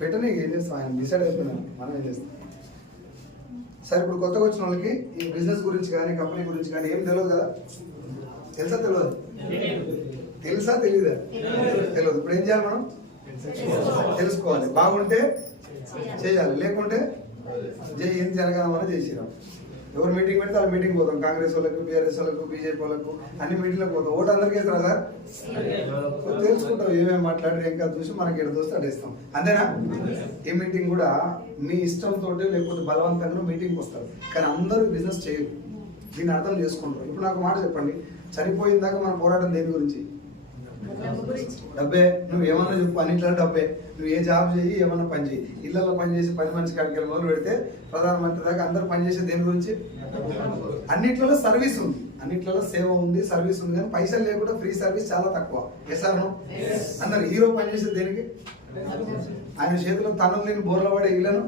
పెట్టని ఏం చేస్తాం, ఆయన డిసైడ్ అయిపోయినాను, మనం ఏం చేస్తాం. సరే, ఇప్పుడు కొత్తగా వచ్చిన వాళ్ళకి ఈ బిజినెస్ గురించి కానీ కంపెనీ గురించి కానీ ఏం తెలియదు కదా. తెలుసా తెలియదు? తెలుసా తెలియదా? తెలియదు. ఇప్పుడు ఏం చేయాలి మనం? తెలుసుకోవాలి. బాగుంటే చేయాలి, లేకుంటే ఏం జరగాలని చేసిరాం. ఎవరు మీటింగ్ పెడితే వాళ్ళ మీటింగ్ పోతాం. కాంగ్రెస్ వాళ్ళకు, బీఆర్ఎస్ వాళ్ళకు, బీజేపీ వాళ్ళకు అన్ని మీటింగ్లకు పోతాం. ఓటు అందరికీ వేస్తారా సార్? తెలుసుకుంటాం ఏమేమి మాట్లాడి ఏం కాదు చూసి మనకి ఎక్కడ చూస్తే అడేస్తాం. అంతేనా? ఈ మీటింగ్ కూడా మీ ఇష్టంతో లేకపోతే బలవంతంగా మీటింగ్కి వస్తారు, కానీ అందరూ బిజినెస్ చేయరు. దీన్ని అర్థం చేసుకుంటారు. ఇప్పుడు నాకు మాట చెప్పండి, చనిపోయిన దాకా మనం పోరాటం దేని గురించి? డబ్బే. నువ్వు ఏమన్నా చెప్పు, అన్నింటిలో డబ్బే. నువ్వు ఏ జాబ్ చేయి, ఏమన్నా పని చేయి. ఇళ్లలో పని చేసి 10 మంది కాడికి వెళ్ళి మొదలు పెడితే ప్రధానమంత్రి దాకా అందరూ పనిచేసే దేని గురించి? అన్నిట్లలో సర్వీస్ ఉంది, అన్నిట్లలో సేవ ఉంది, సర్వీస్ ఉంది. కానీ పైసలు లేకుండా ఫ్రీ సర్వీస్ చాలా తక్కువ. ఎస్ఆర్ అందరు హీరో పనిచేసే దేనికి? ఆయన చేతిలో తనులు లేని బోర్ల పడే ఇళ్లను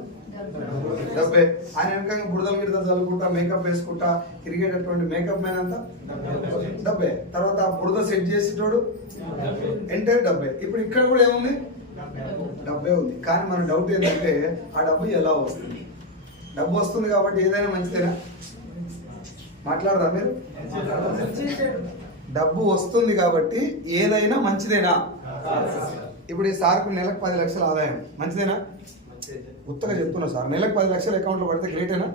డబ్బే. ఆయన వెనక బుడదలు గిడదలు చల్లుకుంటా, మేకప్ వేసుకుంటా తిరిగేటటువంటి మేకప్ మ్యాన్ అంతా డబ్బే. తర్వాత ఆ బుడద సెట్ చేసేటోడు ఎంటైర్ డబ్బే. ఇప్పుడు ఇక్కడ కూడా ఏముంది? డబ్బే ఉంది. కానీ మన డౌట్ ఏంటంటే ఆ డబ్బు ఎలా వస్తుంది? డబ్బు వస్తుంది కాబట్టి ఏదైనా మంచిదేనా? మాట్లాడరా మీరు? డబ్బు వస్తుంది కాబట్టి ఏదైనా మంచిదేనా? ఇప్పుడు ఈ సార్కు నెలకు 10 లక్షల ఆదాయం మంచిదేనా? ఉత్తగా చెప్తున్నా సార్, నెలకు 10 లక్షలు అకౌంట్లో పడితే గ్రేటేనా?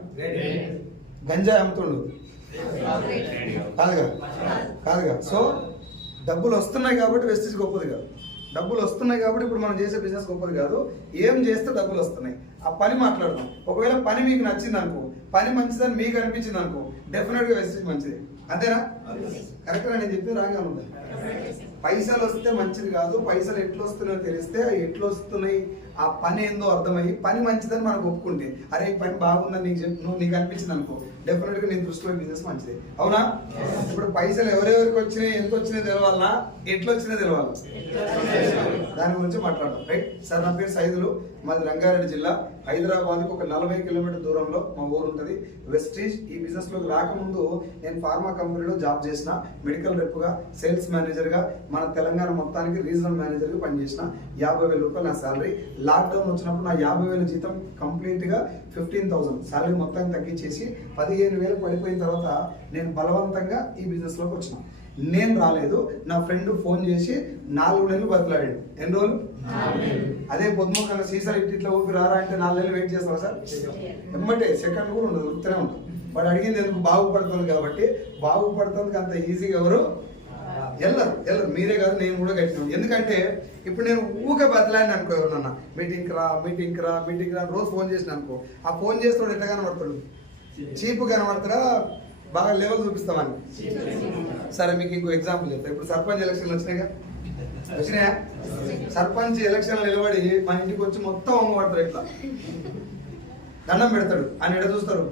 గంజాయి అమ్ముతుండు కాదుగా, కాదుగా. సో డబ్బులు వస్తున్నాయి కాబట్టి వెస్టేజ్ గొప్పది కాదు. డబ్బులు వస్తున్నాయి కాబట్టి ఇప్పుడు మనం చేసే బిజినెస్ గొప్పది కాదు. ఏం చేస్తే డబ్బులు వస్తున్నాయి, ఆ పని మాట్లాడదాం. ఒకవేళ పని మీకు నచ్చింది అనుకో, పని మంచిదని మీకు అనిపించింది అనుకో, డెఫినెట్గా వెస్టేజ్ మంచిది. అంతేనా? కరెక్ట్గా నేను చెప్పింది రాగా ఉంది. పైసలు వస్తే మంచిది కాదు, పైసలు ఎట్లా వస్తున్నాయో తెలిస్తే ఎట్లా వస్తున్నాయి ఆ పని ఏందో అర్థమయ్యి పని మంచిదని మనకు ఒప్పుకుంటే, అరే ఈ పని బాగుందని నీకు అనిపించింది అనుకో, డెఫినెట్గా నీ దృష్టిలో బిజినెస్ మంచిది. అవునా? ఇప్పుడు పైసలు ఎవరెవరికి వచ్చినాయి, ఎంత వచ్చినాయి తెలవాలన్నా, ఎట్లా వచ్చినాయి తెలవాలి, దాని గురించి మాట్లాడదాం. రైట్ సార్, నా పేరు సైదులు, మాది రంగారెడ్డి జిల్లా. హైదరాబాద్కి ఒక 40 కిలోమీటర్ దూరంలో మా ఊరు ఉంటుంది, వెస్టీజ్. ఈ బిజినెస్లోకి రాకముందు నేను ఫార్మా కంపెనీలో జాబ్ చేసిన, మెడికల్ రెప్గా, సేల్స్ మేనేజర్గా, మన తెలంగాణ మొత్తానికి రీజనల్ మేనేజర్గా పనిచేసిన. 50,000 రూపాయలు నా శాలరీ. లాక్డౌన్ వచ్చినప్పుడు నా 50,000 జీతం కంప్లీట్గా 15,000 శాలరీ మొత్తం తగ్గించేసి 15,000 పడిపోయిన తర్వాత నేను బలవంతంగా ఈ బిజినెస్లోకి వచ్చిన. నేను రాలేదు, నా ఫ్రెండ్ ఫోన్ చేసి 4 నెలలు బతిలాడాడు. ఎన్ని రోజులు? అదే పొద్దుమొక్కగా సీసాలు ఇట్లా ఊపి రారా అంటే 4 నెలలు వెయిట్ చేస్తావా సార్? ఎమ్మటే సెకండ్ కూడా ఉండదు, ఉత్తరే ఉంటుంది. వాడు అడిగింది ఎందుకు? బాగుపడుతుంది కాబట్టి. బాగుపడుతుంది అంత ఈజీగా ఎవరు వెళ్ళరు. మీరే కాదు, నేను కూడా కట్టినాను. ఎందుకంటే ఇప్పుడు నేను ఊకే బతలాడిని అనుకో, ఎవరన్నా మీటింగ్కి రా రోజు ఫోన్ చేసిన అనుకో, ఆ ఫోన్ చేస్తాడు ఎట్లా కనబడతాడు? చీప్ కనబడతాడా, బాగా లెవెల్ చూపిస్తామని. సరే మీకు ఇంకో ఎగ్జాంపుల్ చెప్తా. ఇప్పుడు సర్పంచ్ ఎలక్షన్లు వచ్చినాయా? సర్పంచ్ ఎలక్షన్లు నిలబడి మన ఇంటికి వచ్చి మొత్తం అమ్మబడతారు, ఇట్లా దండం పెడతాడు. అని ఎడ చూస్తారు?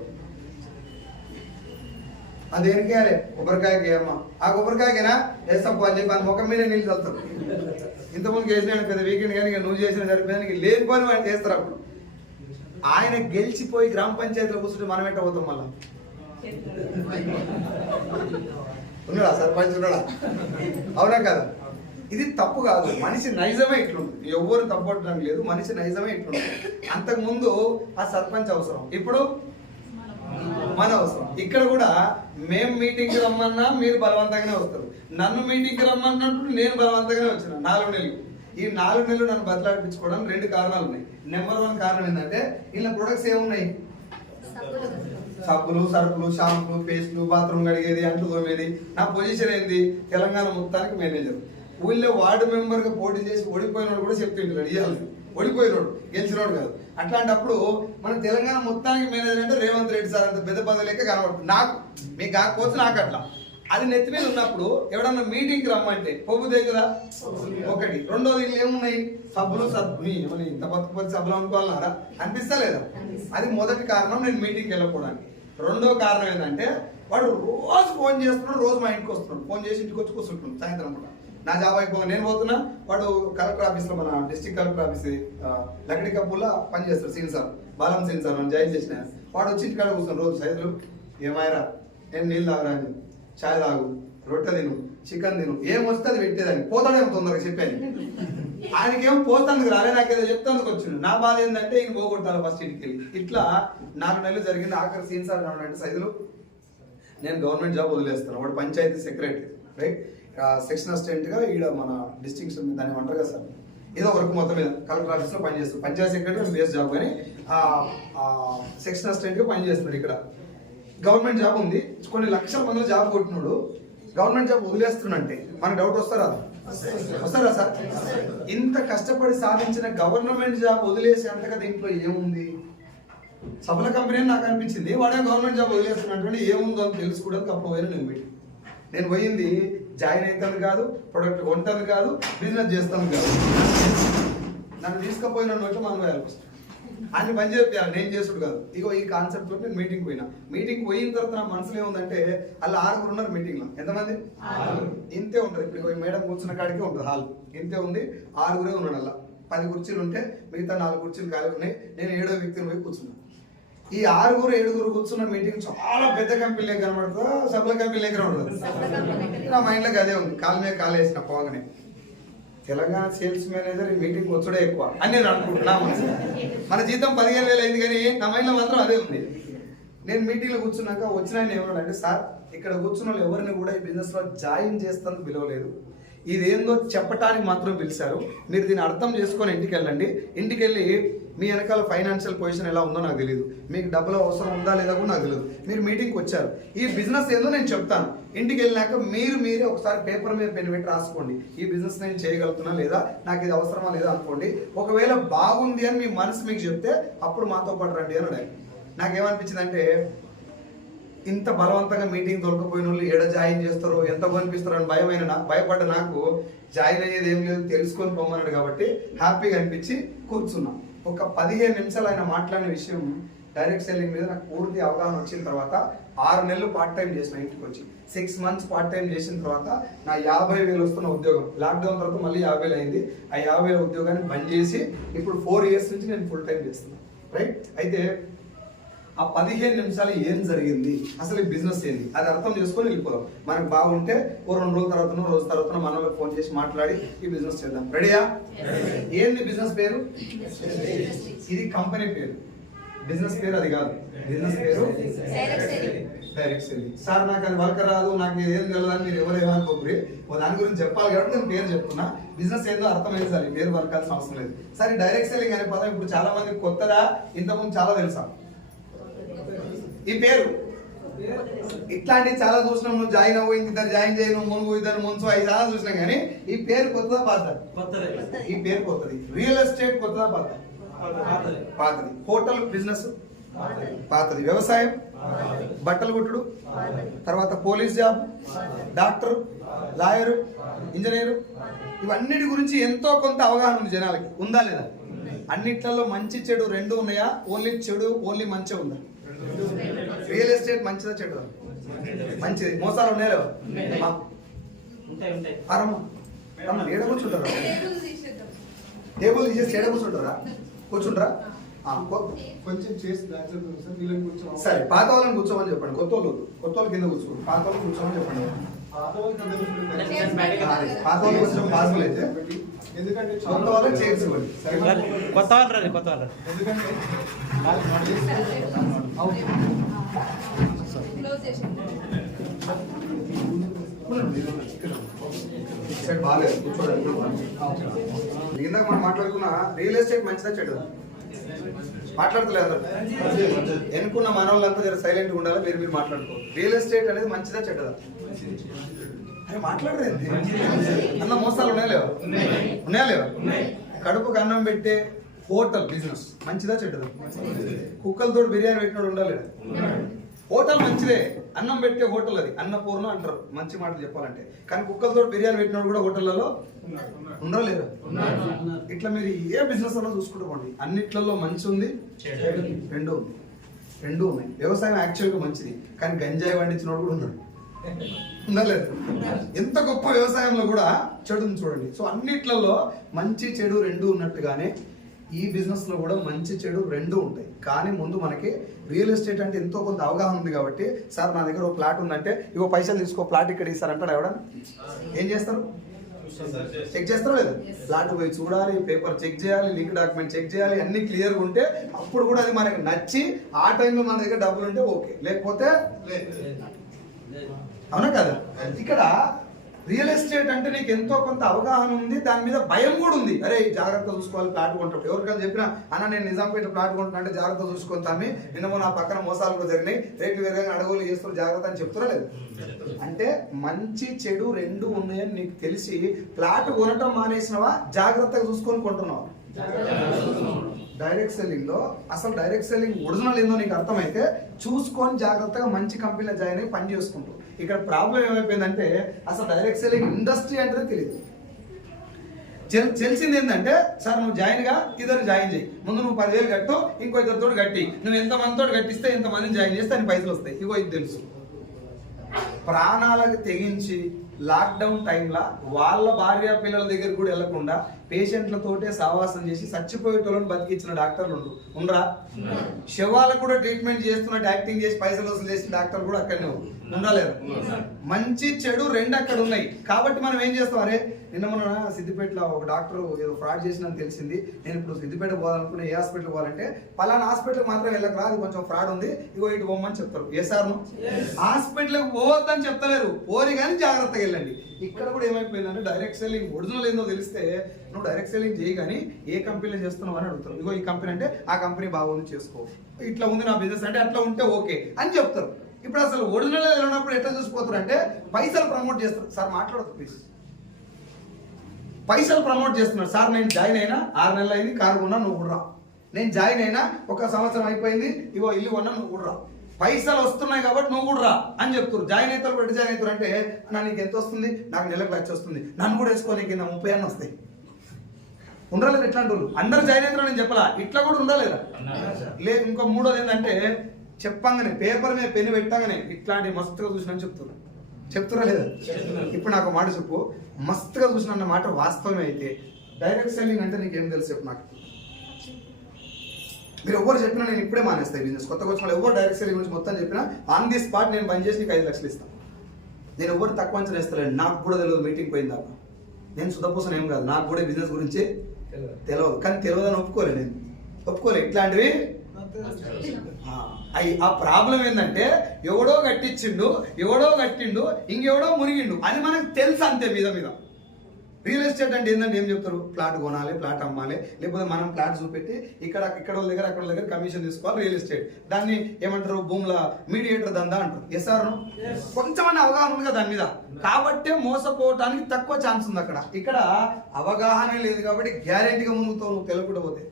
అదేనికి అరే కొబ్బరికాయకి అమ్మా, ఆ కొబ్బరికాయకేనా వేస్తాం అని చెప్పి అని ముఖం మీద నీళ్ళు చల్లుతారు. ఇంతకుముందు వేసిన పెద్ద వీకెండ్ కానీ నువ్వు చేసిన సరిపోయానికి లేని పని వాళ్ళు చేస్తారు. అప్పుడు ఆయన గెలిచిపోయి గ్రామ పంచాయతీలో కూర్చుంటే మనం ఎట్ట పోతాం? మళ్ళా ఉన్నాడా సర్పంచ్? ఉన్నాడా? అవునా కదా? ఇది తప్పు కాదు, మనిషి నైజమే ఇట్లుంటుంది. ఎవరు తప్పట్టడం లేదు, మనిషి నైజమే ఇట్లుంటుంది. అంతకుముందు ఆ సర్పంచ్ అవసరం, ఇప్పుడు మన అవసరం. ఇక్కడ కూడా మేము మీటింగ్కి రమ్మన్నా మీరు బలవంతంగానే వస్తారు, నన్ను మీటింగ్కి రమ్మన్నప్పుడు నేను బలవంతంగానే వచ్చిన. 4 నెలలు. ఈ 4 నెలలు నన్ను బదలాడించుకోవడానికి 2 కారణాలు ఉన్నాయి. నెంబర్ 1 కారణం ఏంటంటే ఇలా ప్రొడక్ట్స్ ఏమున్నాయి? సబ్బులు, సరుకులు, షాంపులు, పేస్టులు, బాత్రూమ్ కడిగేది, అంట్లు తోమేది. నా పొజిషన్ ఏంది? తెలంగాణ మొత్తానికి మేనేజర్. ఊళ్ళో వార్డు మెంబర్గా పోటీ చేసి ఓడిపోయినోడు కూడా చెప్తుంటాడు, అడిగాలి ఓడిపోయినోడు, గెలిచినోడు కాదు. అట్లాంటప్పుడు మన తెలంగాణ మొత్తానికి మేనేజర్ అంటే రేవంత్ రెడ్డి సార్ అంత పెద్ద పదవి లెక్క కనబడుతుంది నాకు. మీకు కాకపోతే నాకు అట్లా. అది నెత్తి మీద ఉన్నప్పుడు ఎవడన్నా మీటింగ్కి రమ్మంటే పొగుదే కదా ఒకటి. రెండోది ఏమున్నాయి? సబ్బులు, సబ్బుని ఇంత బతుకుపతి సబ్బులు అనుకోవాలన్నారా? అనిపిస్తా లేదా? అది మొదటి కారణం నేను మీటింగ్కి వెళ్ళకపోవడానికి. రెండో కారణం ఏంటంటే వాడు రోజు ఫోన్ చేస్తున్నాడు, రోజు మా ఇంటికి వస్తున్నాడు, ఫోన్ చేసి ఇంటికి వచ్చి కూర్చుంటున్నాడు సాయంత్రం పూట. నా జాబ్ అయిపోగా నేను పోతున్నా, వాడు కలెక్టర్ ఆఫీస్లో, మన డిస్ట్రిక్ట్ కలెక్టర్ ఆఫీస్ లక్కడి కప్పుల్లో పనిచేస్తాడు. సీన్ సార్, బాలం సీన్ సార్, మనం జాయిన్ చేసిన వాడు వచ్చి ఇంటికాడ కూర్చున్నాడు రోజు. సైదులు ఏమాయరా, నేను నీళ్ళు తాగరా అని, చాయ్ తాగు, రొట్టె తిను, చికెన్ తిను, ఏం వస్తే అది పెట్టేదాన్ని. పోతాడేమో తొందరగా చెప్పాను. ఆయనకేమో పోతానికి రాలే, నాకేదో చెప్తానికి వచ్చిండు. నా బాధ ఏంటంటే ఈయన పోగొట్టాలి ఫస్ట్ ఇంటికి వెళ్ళి. ఇట్లా 4 నెలలు జరిగింది. ఆఖరి సీన్ సార్ అంటే సైజులు నేను గవర్నమెంట్ జాబ్ వదిలేస్తాను. వాడు పంచాయతీ సెక్రటరీ, రైట్, సెక్షన్ అసిస్టెంట్గా ఈడ మన డిస్టింక్షన్ దాన్ని అంటారు కదా సార్, ఏదో వర్క్ మొత్తం మీద కలెక్టర్ ఆఫీస్లో పనిచేస్తాడు. పంచాయతీ సెక్రటరీ బేస్ జాబ్ కానీ సెక్షన్ అసిస్టెంట్గా పనిచేస్తున్నాడు. ఇక్కడ గవర్నమెంట్ జాబ్ ఉంది, కొన్ని లక్షల మంది జాబ్ కొట్టినాడు. గవర్నమెంట్ జాబ్ వదిలేస్తున్నంటే మనకు డౌట్ వస్తారా సార్? ఇంత కష్టపడి సాధించిన గవర్నమెంట్ జాబ్ వదిలేసి అంతగా దీంట్లో ఏముంది? సఫల కంపెనీ అని నాకు అనిపించింది. వాడే గవర్నమెంట్ జాబ్ వదిలేస్తున్నటువంటి ఏముందో అని తెలుసుకోవడానికి అప్పుడు పోయిన నేను పోయింది జాయిన్ అవుతాను కాదు, ప్రొడక్ట్ కొంటాను కాదు, బిజినెస్ చేస్తాను కాదు. నన్ను తీసుకుపోయిన మనం వేయాలి అన్ని పని చెప్పాను, నేను చేసుడు కాదు. ఇగో ఈ కాన్సెప్ట్ తోటి నేను మీటింగ్ పోయినా. మీటింగ్ పోయిన తర్వాత నా మనసులో ఏముందంటే అలా 6 ఉన్నారు మీటింగ్లో. ఎంతమంది? ఇంతే ఉంటుంది. ఇప్పుడు మేడం కూర్చున్న కాడికే ఉంటుంది హాల్, ఇంతే ఉంది. 6 ఉన్నాడు. అలా 10 కుర్చీలు ఉంటే మిగతా 4 కుర్చీలు ఖాళీ ఉన్నాయి. నేను 7వ వ్యక్తిని పోయి కూర్చున్నా. ఈ 6 7 కూర్చున్న మీటింగ్ చాలా పెద్ద కంపెనీ కనబడుతుందా, సభల కంపెనీ కనబడుతుంది? నా మైండ్లోకి అదే ఉంది. కాలు మీద కాలు వేసిన పోగానే తెలంగాణ సేల్స్ మేనేజర్ ఈ మీటింగ్ వచ్చుడే ఎక్కువ అని నేను అనుకుంటున్నా. మన జీతం 15,000 అయింది కానీ నా మైండ్లో మాత్రం అదే ఉంది. నేను మీటింగ్లో కూర్చున్నాక వచ్చిన ఆయన ఏమన్నాడంటే, సార్ ఇక్కడ కూర్చున్న వాళ్ళు ఎవరిని కూడా ఈ బిజినెస్లో జాయిన్ చేస్తాను పిలవలేదు, ఇదేందో చెప్పటానికి మాత్రం పిలిచారు. మీరు దీన్ని అర్థం చేసుకొని ఇంటికి వెళ్ళండి. ఇంటికి వెళ్ళి మీ వెనకాల ఫైనాన్షియల్ పొజిషన్ ఎలా ఉందో నాకు తెలియదు, మీకు డబ్బులు అవసరం ఉందా లేదా కూడా నాకు తెలియదు. మీరు మీటింగ్కి వచ్చారు, ఈ బిజినెస్ ఏందో నేను చెప్తాను. ఇంటికి వెళ్ళినాక మీరే ఒకసారి పేపర్ మీద పెన్ పెట్టి రాసుకోండి, ఈ బిజినెస్ నేను చేయగలుగుతున్నా లేదా, నాకు ఇది అవసరమా లేదా అనుకోండి. ఒకవేళ బాగుంది అని మీ మనసు మీకు చెప్తే అప్పుడు మాతో పాటు రండి అని అడిగాను. నాకేమనిపించింది అంటే, ఇంత బలవంతంగా మీటింగ్ దొరకపోయిన వాళ్ళు ఏడ జాయిన్ చేస్తారో, ఎంత కనిపిస్తారో అని భయపడ్డ నాకు జాయిన్ అయ్యేది ఏం లేదు, తెలుసుకొని పొమ్మన్నాడు కాబట్టి హ్యాపీగా అనిపించి కూర్చున్నాం. ఒక 15 నిమిషాలు ఆయన మాట్లాడిన విషయం డైరెక్ట్ సెల్లింగ్ మీద నాకు పూర్తి అవగాహన వచ్చిన తర్వాత 6 నెలలు పార్ట్ టైం చేసిన. ఇంటికి వచ్చి 6 మంత్స్ పార్ట్ టైం చేసిన తర్వాత నా 50,000 వస్తున్న ఉద్యోగం లాక్డౌన్ తర్వాత మళ్ళీ 50,000 అయింది. ఆ 50,000 ఉద్యోగాన్ని బంద్ చేసి ఇప్పుడు 4 years నుంచి నేను ఫుల్ టైం చేస్తున్నాను, రైట్. అయితే ఆ 15 నిమిషాలు ఏం జరిగింది, అసలు ఈ బిజినెస్ ఏంది, అది అర్థం చేసుకొని వెళ్ళిపోదాం. మనకు బాగుంటే ఓ 2 రోజుల తర్వాత రోజు తర్వాత మన వాళ్ళకి ఫోన్ చేసి మాట్లాడి ఈ బిజినెస్ చేద్దాం. రెడీయా? ఏంది బిజినెస్ పేరు? ఇది కంపెనీ పేరు. బిజినెస్ పేరు అది కాదు. బిజినెస్ పేరు డైరెక్ట్ సెల్లింగ్. సార్ నాకు అది వర్క్ రాదు, నాకు ఏం తెలియదు అని మీరు ఎవరేమనుకోకూరి. దాని గురించి చెప్పాలి కాబట్టి నేను పేరు చెప్తున్నా. బిజినెస్ ఏందో అర్థమైంది సార్, ఈ పేరు వర్కాల్సిన అవసరం లేదు. సార్ ఈ డైరెక్ట్ సెల్లింగ్ అనే పదం ఇప్పుడు చాలా మంది కొత్తదా, ఇంతకుముందు చాలా తెలుసా ఈ పేరు? ఇట్లాంటివి చాలా చూసినాం. నువ్వు జాయిన్ అవ్వు, ఇద్దరు జాయిన్ చేయను, మునుగు ఇద్దరు మున్సు, అవి చాలా చూసినాం. కానీ ఈ పేరు కొత్తదా పాతది? ఈ పేరు కొత్తది. రియల్ ఎస్టేట్ కొత్తదా పాతది? పాతది. హోటల్ బిజినెస్ పాతది. వ్యవసాయం, బట్టలు కుట్టుడు, తర్వాత police job, doctor, lawyer, engineer, ఇవన్నిటి గురించి ఎంతో కొంత అవగాహన ఉంది జనాలకి. ఉందా లేదా? అన్నిట్లలో మంచి చెడు 2 ఉన్నాయా? ఓన్లీ మంచి ఉందా? రియల్ ఎస్టేట్ మంచిదా చెడుదా? మంచిది. మోసాలు ఉన్నాయా? ఏడ కూర్చుంటారా? టేబుల్ తీసేసి ఏడ కూర్చుంటారా? కూర్చుంటారా? కొంచెం చేసి సరే. పాత వాళ్ళని కూర్చోమని చెప్పండి. కొత్త వాళ్ళు కింద కూర్చోండి. పాత వాళ్ళు కూర్చోమని చెప్పండి. పాత వాళ్ళు కొంచెం పాసిబుల్ అయితే, ఎందుకంటే కొత్త వాళ్ళకి చేర్చి కొత్త వాళ్ళు ఎందుకంటే బాగాలేదు కూర్చోడానికి. ఇందాక మనం మాట్లాడుకున్న రియల్ ఎస్టేట్ మంచిదా చెడుదా? మాట్లాడతలేదు అందరు. ఎన్నుకున్న మనవాళ్ళంతా జర సైలెంట్గా ఉండాలి. మీరు మాట్లాడుకో. రియల్ ఎస్టేట్ అనేది మంచిదా చెడ్డదా? అరే మాట్లాడలేదు అన్న. మోసాలు ఉన్నాయా లేవా? కడుపుకు అన్నం పెట్టే హోటల్ బిజినెస్ మంచిదా చెడ్డదా? కుక్కలతో బిర్యానీ పెట్టినోడు ఉండాలి. హోటల్ మంచిదే, అన్నం పెట్టే హోటల్ అది. అన్నపూర్ణ అంటారు మంచి మాటలు చెప్పాలంటే. కానీ కుక్కలతో బిర్యానీ పెట్టినోడు కూడా హోటళ్లలో ఉండలేరు. ఇట్లా మీరు ఏ బిజినెస్ అన్నా చూసుకుంటూ పోండి, అన్నిట్లలో మంచి ఉంది, రెండు ఉన్నాయి. వ్యవసాయం యాక్చువల్గా మంచిది, కానీ గంజాయి పండించినోడు కూడా ఉన్నాడు. ఉండలేదు. ఎంత గొప్ప వ్యవసాయంలో కూడా చెడుని చూడండి. సో అన్నిట్లలో మంచి చెడు 2 ఉన్నట్టుగానే ఈ బిజినెస్ లో కూడా మంచి చెడు 2 ఉంటాయి. కానీ ముందు మనకి రియల్ ఎస్టేట్ అంటే ఎంతో కొంత అవగాహన ఉంది కాబట్టి, సార్ నా దగ్గర ఒక ప్లాట్ ఉందంటే ఇగో పైసలు తీసుకో, ప్లాట్ ఇక్కడ ఇస్తారంటాడు. ఎవడ ఏం చేస్తారు? చెక్ చేస్తారా లేదా? ప్లాట్ పోయి చూడాలి, పేపర్ చెక్ చేయాలి, లింక్ డాక్యుమెంట్ చెక్ చేయాలి, అన్ని క్లియర్గా ఉంటే అప్పుడు కూడా అది మనకి నచ్చి ఆ టైంలో మన దగ్గర డబ్బులు ఉంటే ఓకే, లేకపోతే అవునా కదా? ఇక్కడ రియల్ ఎస్టేట్ అంటే నీకు ఎంతో కొంత అవగాహన ఉంది, దాని మీద భయం కూడా ఉంది. అరే జాగ్రత్త చూసుకోవాలి ప్లాట్ కొంటాడు. ఎవరికైనా చెప్పినా అన్న నేను నిజాంపేట ప్లాట్ కొంటున్నా అంటే జాగ్రత్త చూసుకొని తమ్మి, నిన్న నా పక్కన మోసాలు కూడా జరిగినాయి, రేట్లు వేరేగా అడవులు చేస్తారు జాగ్రత్త అని చెప్తారా లేదు? అంటే మంచి చెడు రెండు ఉన్నాయని నీకు తెలిసి ప్లాట్ కొనటం మానేసినవా, జాగ్రత్తగా చూసుకొని కొంటున్నావా? డైరెక్ట్ సెల్లింగ్ లో అసలు డైరెక్ట్ సెల్లింగ్ ఒరిజినల్ ఏందో నీకు అర్థమైతే చూసుకొని జాగ్రత్తగా మంచి కంపెనీలో జాయిన్ అయ్యి పని చేసుకుంటావు. ఇక్కడ ప్రాబ్లం ఏమైపోయిందంటే అసలు డైరెక్ట్ సెల్లింగ్ ఇండస్ట్రీ అంటే తెలియదు. తెలిసింది ఏంటంటే సార్ నువ్వు జాయిన్గా ఇద్దరు జాయిన్ చేయి, ముందు నువ్వు 10,000 కట్టు, ఇంకో ఇద్దరితో కట్టి, నువ్వు ఎంతమందితో కట్టిస్తే ఎంతమందిని జాయిన్ చేస్తే అని పైసలు వస్తాయి. ఇగో ఇది తెలుసు. ప్రాణాలకు తెగించి లాక్డౌన్ టైంలో వాళ్ళ భార్య పిల్లల దగ్గర కూడా వెళ్లకుండా పేషెంట్లతోటే సావాసం చేసి చచ్చిపోయేటోళ్ళని బతికించిన డాక్టర్లు ఉండరా? శవాలకు కూడా ట్రీట్మెంట్ చేస్తున్నట్టు యాక్టింగ్ చేసి పైసలు వసూలు చేసిన డాక్టర్ కూడా అక్కడనే ఉండలేరు. మంచి చెడు రెండు అక్కడ ఉన్నాయి. కాబట్టి మనం ఏం చేస్తాం, అరే నిన్న మన సిద్దిపేటలో ఒక డాక్టర్ ఏదో ఫ్రాడ్ చేసినని తెలిసింది, నేను ఇప్పుడు సిద్దిపేట పోవాలనుకున్నా, ఏ హాస్పిటల్ పోవాలంటే పలానా హాస్పిటల్ మాత్రం వెళ్ళకరా, అది కొంచెం ఫ్రాడ్ ఉంది, ఇగో ఇటు పోమని చెప్తారు. ఏ సార్ను హాస్పిటల్కి పోవద్దని చెప్తలేరు, పోరి కానీ జాగ్రత్తగా వెళ్ళండి. ఇక్కడ కూడా ఏమైపోయిందంటే డైరెక్ట్ సెల్లింగ్ ఒరిజినల్ ఏందో తెలిస్తే నువ్వు డైరెక్ట్ సెల్లింగ్ చేయి, కానీ ఏ కంపెనీలో చేస్తున్నావు అని అడుగుతారు. ఇగో ఈ కంపెనీ అంటే ఆ కంపెనీ బాగుంది చేసుకో, ఇట్లా ఉంది నా బిజినెస్ అంటే అట్లా ఉంటే ఓకే అని చెప్తారు. ఇప్పుడు అసలు ఒరిజినల్ వెళ్ళినప్పుడు ఎట్లా చూసిపోతారు అంటే పైసలు ప్రమోట్ చేస్తారు. సార్ మాట్లాడదు ప్లీజ్. పైసలు ప్రమోట్ చేస్తున్నారు. సార్ నేను జాయిన్ అయినా 6 నెలలు అయింది, కారు కొన్నా, నువ్వు కూడా రా. నేను జాయిన్ అయినా 1 సంవత్సరం అయిపోయింది, ఇగో ఇల్లు కొన్నా, నువ్వు కూడా రా. పైసలు వస్తున్నాయి కాబట్టి నువ్వు కూడా రా అని చెప్తారు. జాయిన్ అవుతారు, ఎటు జాయిన్ అవుతారు అంటే నీకు ఎంత వస్తుంది, నాకు నెలకు 1,00,000 వస్తుంది, నన్ను కూడా వేసుకోని కింద 30 అన్న వస్తాయి. ఉండలేదు ఇట్లాంటి వాళ్ళు. అందరు జాయిన్ అవుతారు నేను చెప్పలా, ఇట్లా కూడా ఉండలేదా? లేదు. ఇంకో మూడోది ఏంటంటే చెప్పంగానే పేపర్ మీద పెన్ను పెట్టగానే ఇట్లాంటి మస్తుగా చూసినా చెప్తురా లేదా? ఇప్పుడు నాకు మాట చెప్పు, మస్తుగా చూసిన మాట వాస్తవమే అయితే డైరెక్ట్ సెల్లింగ్ అంటే నీకేం తెలుసు చెప్పు నాకు. మీరు ఎవరు చెప్పినా నేను ఇప్పుడే మానేస్తాను బిజినెస్. కొత్తగా వచ్చిన వాళ్ళు ఎవరు డైరెక్ట్ సెల్లింగ్ గురించి మొత్తం చెప్పినా ఆన్ ది స్పాట్ నేను పని చేసి నీకు 5 లక్షలు ఇస్తాను. నేను ఎవరు తక్కువ అంచనా వేస్తలేను. నాకు కూడా తెలియదు మీటింగ్ పోయిందా, నేను సుధపోసన ఏం కాదు, నాకు కూడా బిజినెస్ గురించి తెలియదు. కానీ తెలియదని ఒప్పుకోలే, నేను ఒప్పుకోలే. ఇట్లాంటివి ఆ ప్రాబ్లం ఏంటంటే ఎవడో కట్టించిండు, ఎవడో కట్టిండు, ఇంకెవడో మునిగిండు, అది మనకు తెలుసు అంతే. మీద రియల్ ఎస్టేట్ అంటే ఏంటంటే ఏం చెప్తారు, ప్లాట్ కొనాలి, ప్లాట్ అమ్మాలి, లేకపోతే మనం ప్లాట్ చూపెట్టి ఇక్కడ వాళ్ళ దగ్గర అక్కడ దగ్గర కమిషన్ తీసుకోవాలి. రియల్ ఎస్టేట్ దాన్ని ఏమంటారు, భూముల మీడియేటర్ దందా అంటారు. Yes or no? కొంచెమన్నా అవగాహన ఉంది కదా దాని మీద, కాబట్టే మోసపోవటానికి తక్కువ ఛాన్స్ ఉంది అక్కడ. ఇక్కడ అవగాహన లేదు కాబట్టి గ్యారెంటీగా మునుగుతావు నువ్వు తెలియకుండా పోతే.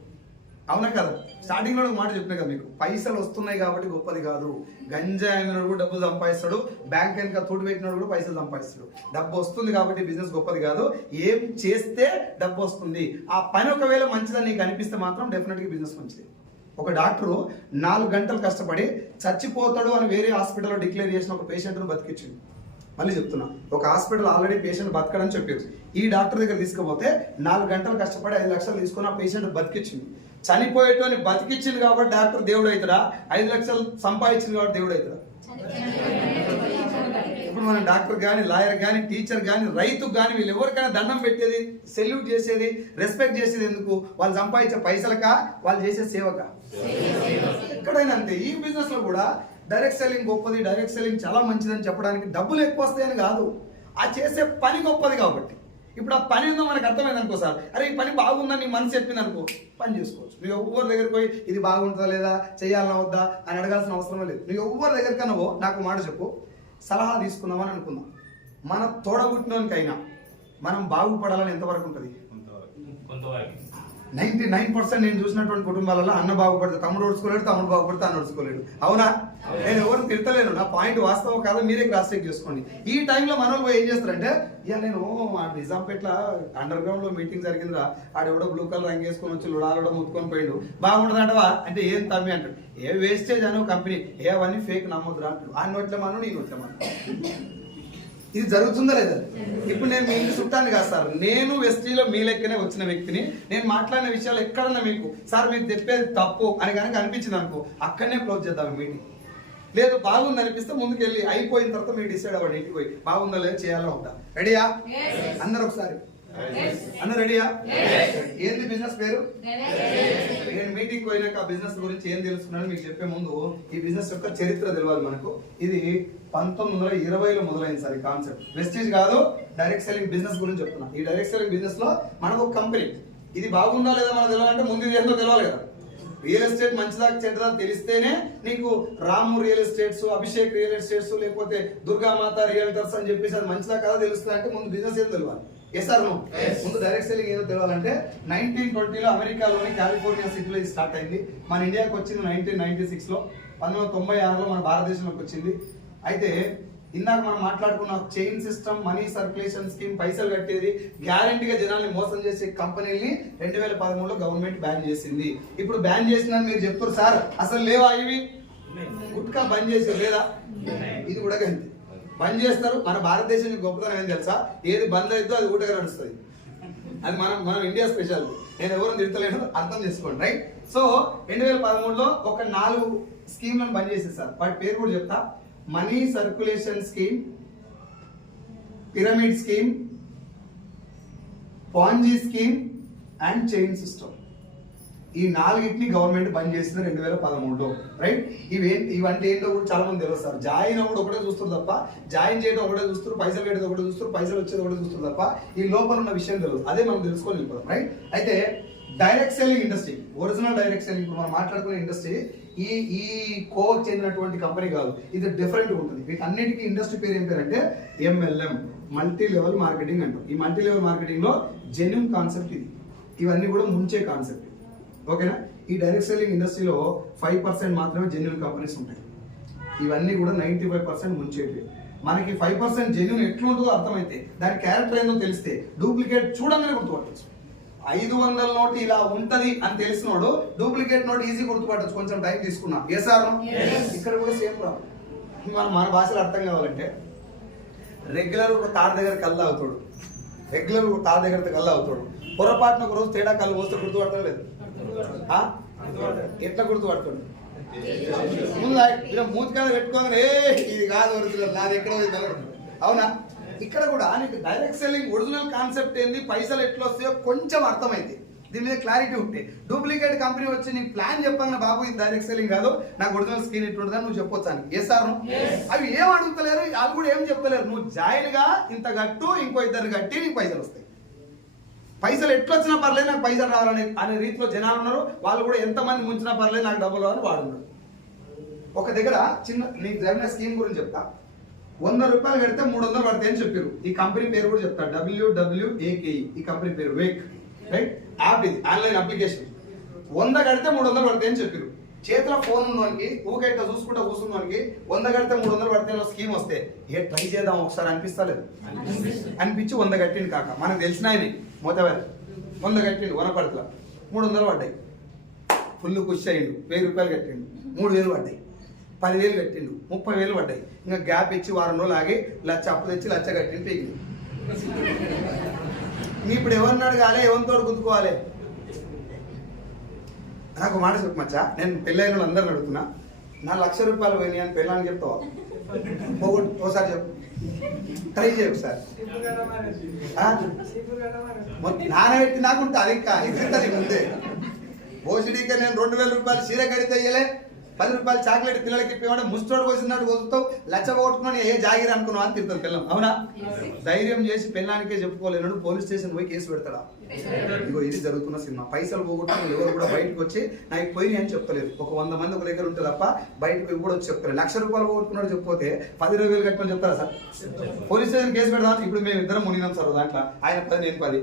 అవునా కదా? స్టార్టింగ్ లో మాట చెప్పినా కదా మీకు, పైసలు వస్తున్నాయి కాబట్టి గొప్పది కాదు. గంజా అయినాడు కూడా డబ్బులు సంపాదిస్తాడు, బ్యాంక్ వెనక తోడు పెట్టినాడు కూడా పైసలు సంపాదిస్తాడు. డబ్బు వస్తుంది కాబట్టి బిజినెస్ గొప్పది కాదు, ఏం చేస్తే డబ్బు వస్తుంది. ఆ పని ఒకవేళ మంచిదని నీకు అనిపిస్తే మాత్రం డెఫినెట్గా బిజినెస్ మంచిది. ఒక డాక్టరు 4 గంటలు కష్టపడి చచ్చిపోతాడు అని వేరే హాస్పిటల్లో డిక్లేర్ చేసిన ఒక పేషెంట్ను బతికించింది. మళ్ళీ చెప్తున్నా, ఒక హాస్పిటల్ ఆల్రెడీ పేషెంట్ బతకడని చెప్పారు. ఈ డాక్టర్ దగ్గర తీసుకుపోతే 4 గంటలు కష్టపడి 5 లక్షలు తీసుకుని ఆ పేషెంట్ బతికించింది. చనిపోయేటోని బతికించింది కాబట్టి డాక్టర్ దేవుడు అవుతాడా? 5 లక్షలు సంపాదించింది కాబట్టి దేవుడు అవుతాడా? ఇప్పుడు మనం డాక్టర్ కానీ, లాయర్ కానీ, టీచర్ కానీ, రైతుకు కానీ, వీళ్ళు ఎవరికైనా దండం పెట్టేది, సెల్యూట్ చేసేది, రెస్పెక్ట్ చేసేది ఎందుకు? వాళ్ళు సంపాదించే పైసలకా, వాళ్ళు చేసే సేవకా? ఎక్కడైనా అంతే. ఈ బిజినెస్ లో కూడా డైరెక్ట్ సెల్లింగ్ గొప్పది, డైరెక్ట్ సెల్లింగ్ చాలా మంచిదని చెప్పడానికి డబ్బులు ఎక్కువ వస్తాయని కాదు, ఆ చేసే పని గొప్పది కాబట్టి. ఇప్పుడు ఆ పని ఉందో మనకు అర్థమైంది అనుకో, సార్ అరే ఈ పని బాగుందని నీ మనసు చెప్పింది అనుకో, పని చేసుకోవచ్చు. నువ్వు ఎవరి దగ్గరికి పోయి ఇది బాగుంటుందా లేదా, చేయాలన్నా వద్దా అని అడగాల్సిన అవసరమే లేదు. నువ్వు ఎవరి దగ్గరికన్నా నాకు మాట చెప్పు, సలహా తీసుకుందామని అనుకుందాం. మన తోడబుట్టినోనికైనా మనం బాగుపడాలని ఎంతవరకు ఉంటుంది? 99% నేను చూసినటువంటి కుటుంబాలలో అన్న బాగుపడితే తమ్ముడు ఓడ్చుకోలేడు, తమ్ముడు బాగుపడితే అన్న ఓడ్చుకోలేడు. అవునా? నేను ఎవరిని తిడతలేను, నా పాయింట్ వాస్తవం కాదా మీరే క్రాస్ చెక్ చేసుకోండి. ఈ టైంలో మనోళ్ళు ఏం చేస్తారంటే, ఇక నేను నిజాంపేట్ల అండర్ గ్రౌండ్ లో మీటింగ్ జరిగిందిరా, ఆడెవడో బ్లూ కలర్ రంగు వేసుకొని వచ్చి లుడాలడం ముట్టుకొని పోయిండు, బాగుంటుంది అంటవా అంటే ఏం తమ్మి అంటాడు, ఏ వేస్టేజ్ అని కంపెనీ, ఏ అవన్నీ ఫేక్ నమ్మొద్దురా అంటాడు. ఆ నోట్ల మనం నీ నోట్ల మనం. ఇది జరుగుతుందా లేదా? ఇప్పుడు నేను మీ ఇంటి చుట్టాన్ని కాదు సార్, నేను వెస్టీలో మీ లెక్కనే వచ్చిన వ్యక్తిని. నేను మాట్లాడిన విషయాలు ఎక్కడన్నా మీకు సార్ మీరు చెప్పేది తప్పు అని కనుక అనిపించింది అనుకో, అక్కడనే క్లోజ్ చేద్దాం మీటింగ్. లేదు బాగుంది అనిపిస్తే ముందుకెళ్ళి అయిపోయిన తర్వాత మీరు డిసైడ్ అవ్వండి, ఇంటికి పోయి బాగుందా లేదా చేయాలా ఉందా. రెడీయా అందరు ఒకసారి? అందరు రెడీయా? ఏంది బిజినెస్ పేరు? నేను మీటింగ్ పోయినాక ఆ బిజినెస్ గురించి ఏం తెలుసుకున్నాను మీకు చెప్పే ముందు ఈ బిజినెస్ యొక్క చరిత్ర తెలియాలి మనకు. ఇది 1920లో మొదలైంది సార్ ఈ కాన్సెప్ట్. వెస్టీజ్ కాదు, డైరెక్ట్ సెల్లింగ్ బిజినెస్ గురించి చెప్తున్నా. ఈ డైరెక్ట్ సెల్లింగ్ బిజినెస్ లో మనకు ఒక కంపెనీ, ఇది బాగుందా లేదా మనకు తెలియాలంటే ముందు ఇది ఏంటో తెలియాలి కదా. రియల్ ఎస్టేట్ మంచిదా చెడ్డదా తెలిస్తేనే నీకు Ramu real estates, Abhishek real estates, లేకపోతే దుర్గామాత రియల్టర్స్ అని చెప్పేసి అది మంచిదా కదా తెలుస్తుంది అంటే ముందు బిజినెస్ ఏం తెలియాలి. Yes or no? ముందు డైరెక్ట్ సెల్లింగ్ ఏదో తెలియాలంటే 1920లో అమెరికాలోని కాలిఫోర్నియా సిటీలో ఇది స్టార్ట్ అయింది. మన ఇండియాకి వచ్చింది 1996లో. 1996లో మన భారతదేశంలోకి వచ్చింది. అయితే ఇందాక మనం మాట్లాడుకున్న chain system, money circulation scheme, పైసలు కట్టేది, గ్యారంటీగా జనాల్ని మోసం చేసే కంపెనీల్ని 2013లో గవర్నమెంట్ బ్యాన్ చేసింది. ఇప్పుడు బ్యాన్ చేసిందని మీరు చెప్తారు సార్, అసలు లేవా ఇవి? గుట్కా బంద్ చేసారు లేదా? ఇది కూడా అంతే, బంద్ చేస్తారు. మన భారతదేశం గొప్పతనం ఏం తెలుసా? ఏది బంద్ అవుతుందో అది ఊటగా నడుస్తుంది. అది మనం ఇండియా స్పెషాలిటీ. నేను ఎవరు తిడతలేను, అర్థం చేసుకోండి, రైట్? సో 2013లో ఒక 4 స్కీమ్లను బంద్ చేసేసారు. వాటి పేరు కూడా చెప్తా. Money circulation scheme, pyramid scheme, Ponzi scheme and chain system. ఈ 4టిని గవర్నమెంట్ బంద్ చేసింది 2013లో, రైట్? ఇవంటే ఏంటో కూడా చాలా మంది తెలుస్తారు. జాయిన్ అవ్వడం ఒకటే చూస్తారు తప్ప, జాయిన్ చేయడం ఒకటే చూస్తారు, పైసలు పెట్టేది ఒకటే చూస్తారు, పైసలు వచ్చేది ఒకటే చూస్తారు తప్ప ఈ లోపల ఉన్న విషయం తెలియదు. అదే మనం తెలుసుకొని వెళ్ళిపోతాం, రైట్? అయితే direct selling industry, original direct selling ఇప్పుడు మనం మాట్లాడుకునే ఇండస్ట్రీ ఈ కోవకు చెందినటువంటి కంపెనీ కాదు, ఇది డిఫరెంట్ ఉంటుంది. వీటన్నిటికీ ఇండస్ట్రీ పేరు ఏం పేరు అంటే MLM, మల్టీ లెవెల్ మార్కెటింగ్ అంటాం. ఈ మల్టీ లెవెల్ మార్కెటింగ్ లో జెన్యూన్ కాన్సెప్ట్ ఇది. ఇవన్నీ కూడా ముంచే కాన్సెప్ట్, ఓకేనా? ఈ డైరెక్ట్ సెల్లింగ్ ఇండస్ట్రీలో 5% మాత్రమే జెన్యూన్ కంపెనీస్ ఉంటాయి. ఇవన్నీ కూడా 95% ముంచేవి. మనకి 5% జెన్యూన్ ఎట్లుంటుందో అర్థమైతే, దాని క్యారెక్టర్ ఏందో తెలిస్తే డూప్లికేట్ చూడంగానే గుర్తుపట్టచ్చు. 500 నోట్ ఇలా ఉంటది అని తెలిసినోడు డూప్లికేట్ నోట్ ఈజీ గుర్తుపట్టచ్చు, కొంచెం టైం తీసుకున్నా. Yes or no? ఇక్కడ కూడా సేమ్ ప్రాబ్లం. మన భాషలో అర్థం కావాలంటే రెగ్యులర్ ఒక తాడు దగ్గర కళ్ళు అవుతాడు, రెగ్యులర్ ఒక తాడు దగ్గర కళ్ళు అవుతాడు. పొరపాటున ఒక రోజు తేడా కళ్ళు పోస్తే గుర్తుపడతాడు లేదు? ఎట్లా గుర్తుపడతాడు? ముందు మూతికాడ పెట్టుకోగానే ఇది కాదు ఒరిజినల్, నాది ఎక్కడ, అవునా? ఇక్కడ కూడా నీకు డైరెక్ట్ సెల్లింగ్ ఒరిజినల్ కాన్సెప్ట్ ఏంది, పైసలు ఎట్లా వస్తాయో కొంచెం అర్థమైంది, దీని మీద క్లారిటీ ఉంటే. డూప్లికేట్ కంపెనీ వచ్చి నీకు ప్లాన్ చెప్పాను, బాబు ఇది డైరెక్ట్ సెల్లింగ్ కాదు, నాకు ఒరిజినల్ స్కీమ్ ఎట్లుంటుందని నువ్వు చెప్పొచ్చాను. Yes or no? అవి ఏం అడుగుతలేరు, వాళ్ళు కూడా ఏం చెప్పలేరు. నువ్వు జాయిన్ గా ఇంత కట్టు, ఇంకో 2 కట్టి నీకు పైసలు వస్తాయి. పైసలు ఎట్లా వచ్చినా పర్లేదు, నాకు పైసలు రావాలని అనే రీతిలో జనాలు ఉన్నారు. వాళ్ళు కూడా ఎంతమంది ముంచినా పర్లేదు, నాకు డబ్బులు రావాలని వాడున్నారు. ఒక దగ్గర చిన్న నీకు జరిగిన స్కీమ్ గురించి చెప్తా. 100 రూపాయలు కడితే 300 పడతాయి అని చెప్పారు. ఈ కంపెనీ పేరు కూడా చెప్తా, WWAKE. ఈ కంపెనీ పేరు వేక్, రైట్? యాప్ ఇది, ఆన్లైన్ అప్లికేషన్. 100 కడితే 300 పడతాయి అని చెప్పారు. చేతిలో ఫోన్ ఉన్నవానికి, ఊకే ఇట్లా చూసుకుంటా కూర్చున్నవానికి 100 కడితే 300 పడితే స్కీమ్ వస్తే ట్రై చేద్దాం ఒకసారి అనిపిస్తలేదు? అనిపించి 100 కట్టింది కాక, మనకు తెలిసిన ఆయన మోతవారి 100 కట్టిండు, 100 300 పడ్డాయి. ఫుల్ ఖుషి అయ్యిండు. 1000 రూపాయలు కట్టిండు, 3000 పడ్డాయి. 10,000 కట్టిండు, 30,000 పడ్డాయి. ఇంకా గ్యాప్ ఇచ్చి వారం రోజులు ఆగి 1,00,000 అప్పు తెచ్చి 1,00,000 కట్టిండు, పీకింది. నీ ఇప్పుడు ఎవరిని అడగాలి, ఎవరితో గుర్తుకోవాలి? నాకు మాట చెప్పమచ్చా, నేను పెళ్ళైన అందరిని అడుగుతున్నా, నా 1,00,000 రూపాయలు పోయినాయి అని పెళ్ళాలని చెప్తావా? ఒకసారి చెప్పు, ట్రై చేయ ఒకసారి. నానబెట్టి నాకు ఉంటుంది, అది ఇంకా ఎగురుతుంది ముందే. భోజనీకే నేను 2,000 రూపాయలు చీర కడితే ఇయ్యలే, 10 రూపాయలు చాక్లెట్ పిల్లలకి ఇప్పేవాడు, ముస్టోడు పోసినట్టు వదులుతావు, 1,00,000 పోగొట్టుకుని ఏ జాగిరి అనుకున్నావు అని తింటారు పిల్లలు, అవునా? ధైర్యం చేసి పెళ్ళానికే చెప్పుకోలేనాడు, పోలీస్ స్టేషన్ పోయి కేసు పెడతాడా? ఇగో ఇది జరుగుతున్న సినిమా. పైసలు పోగొట్టుకుని ఎవరు కూడా బయటకు వచ్చి నాకు పోయినాయి అని చెప్తలేదు. ఒక 100 మంది ఒక దగ్గర ఉంటే తప్ప బయటకు కూడా వచ్చి చెప్తారు. 1,00,000 రూపాయలు పోగొట్టుకున్నాడు చెప్పితే 10,000 కట్టమని చెప్తారా సార్? పోలీస్ స్టేషన్ కేసు పెడదాం. ఇప్పుడు మేము ఇద్దరం మునిగినాం సార్ దాంట్లో, ఆయన 10 నేను 10.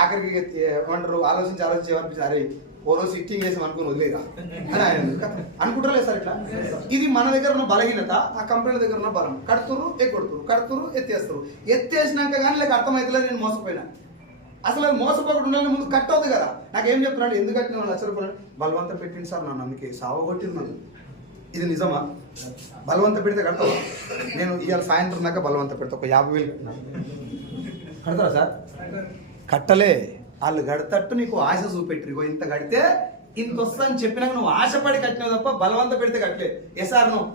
ఆఖరికి ఏమంటారు, ఆలోచించి ఏమనిపించి, అరే ఓ రోజు సిట్టింగ్ చేసి అనుకుని వదిలేదా అని ఆయన అనుకుంటారులే సార్. ఇట్లా ఇది మన దగ్గర ఉన్న బలహీనత, ఆ కంపెనీల దగ్గర ఉన్న బలం. కడుతురు ఎగ్గొడుతురు, కడుతురు ఎత్తేస్తారు. ఎత్తేసినాక కానీ లేక అర్థమవుతలేదు నేను మోసపోయినా. అసలు అది మోసపోకుండా ఉండాలని ముందు కట్ అవుతుంది కదా. నాకేం చెప్తున్నాడు, ఎందుకు కట్టిన 1,00,000 రూపాయలు బలవంతం పెట్టింది సార్ నన్ను, అందుకే సావగొట్టింది నన్ను. ఇది నిజమా? బలవంత పెడితే కడతావా? నేను ఇవాళ సాయంత్రం దాకా బలవంత పెడితే ఒక 50,000 కడతారా సార్? కట్టలే. వాళ్ళు కడతట్టు నీకు ఆశ చూపెట్టిరు, ఇంత కడితే ఇంత వస్తుందని చెప్పినాక నువ్వు ఆశపడి కట్టినావు తప్ప బలవంత పెడితే కట్టలేదు. ఎసార్ నువ్వు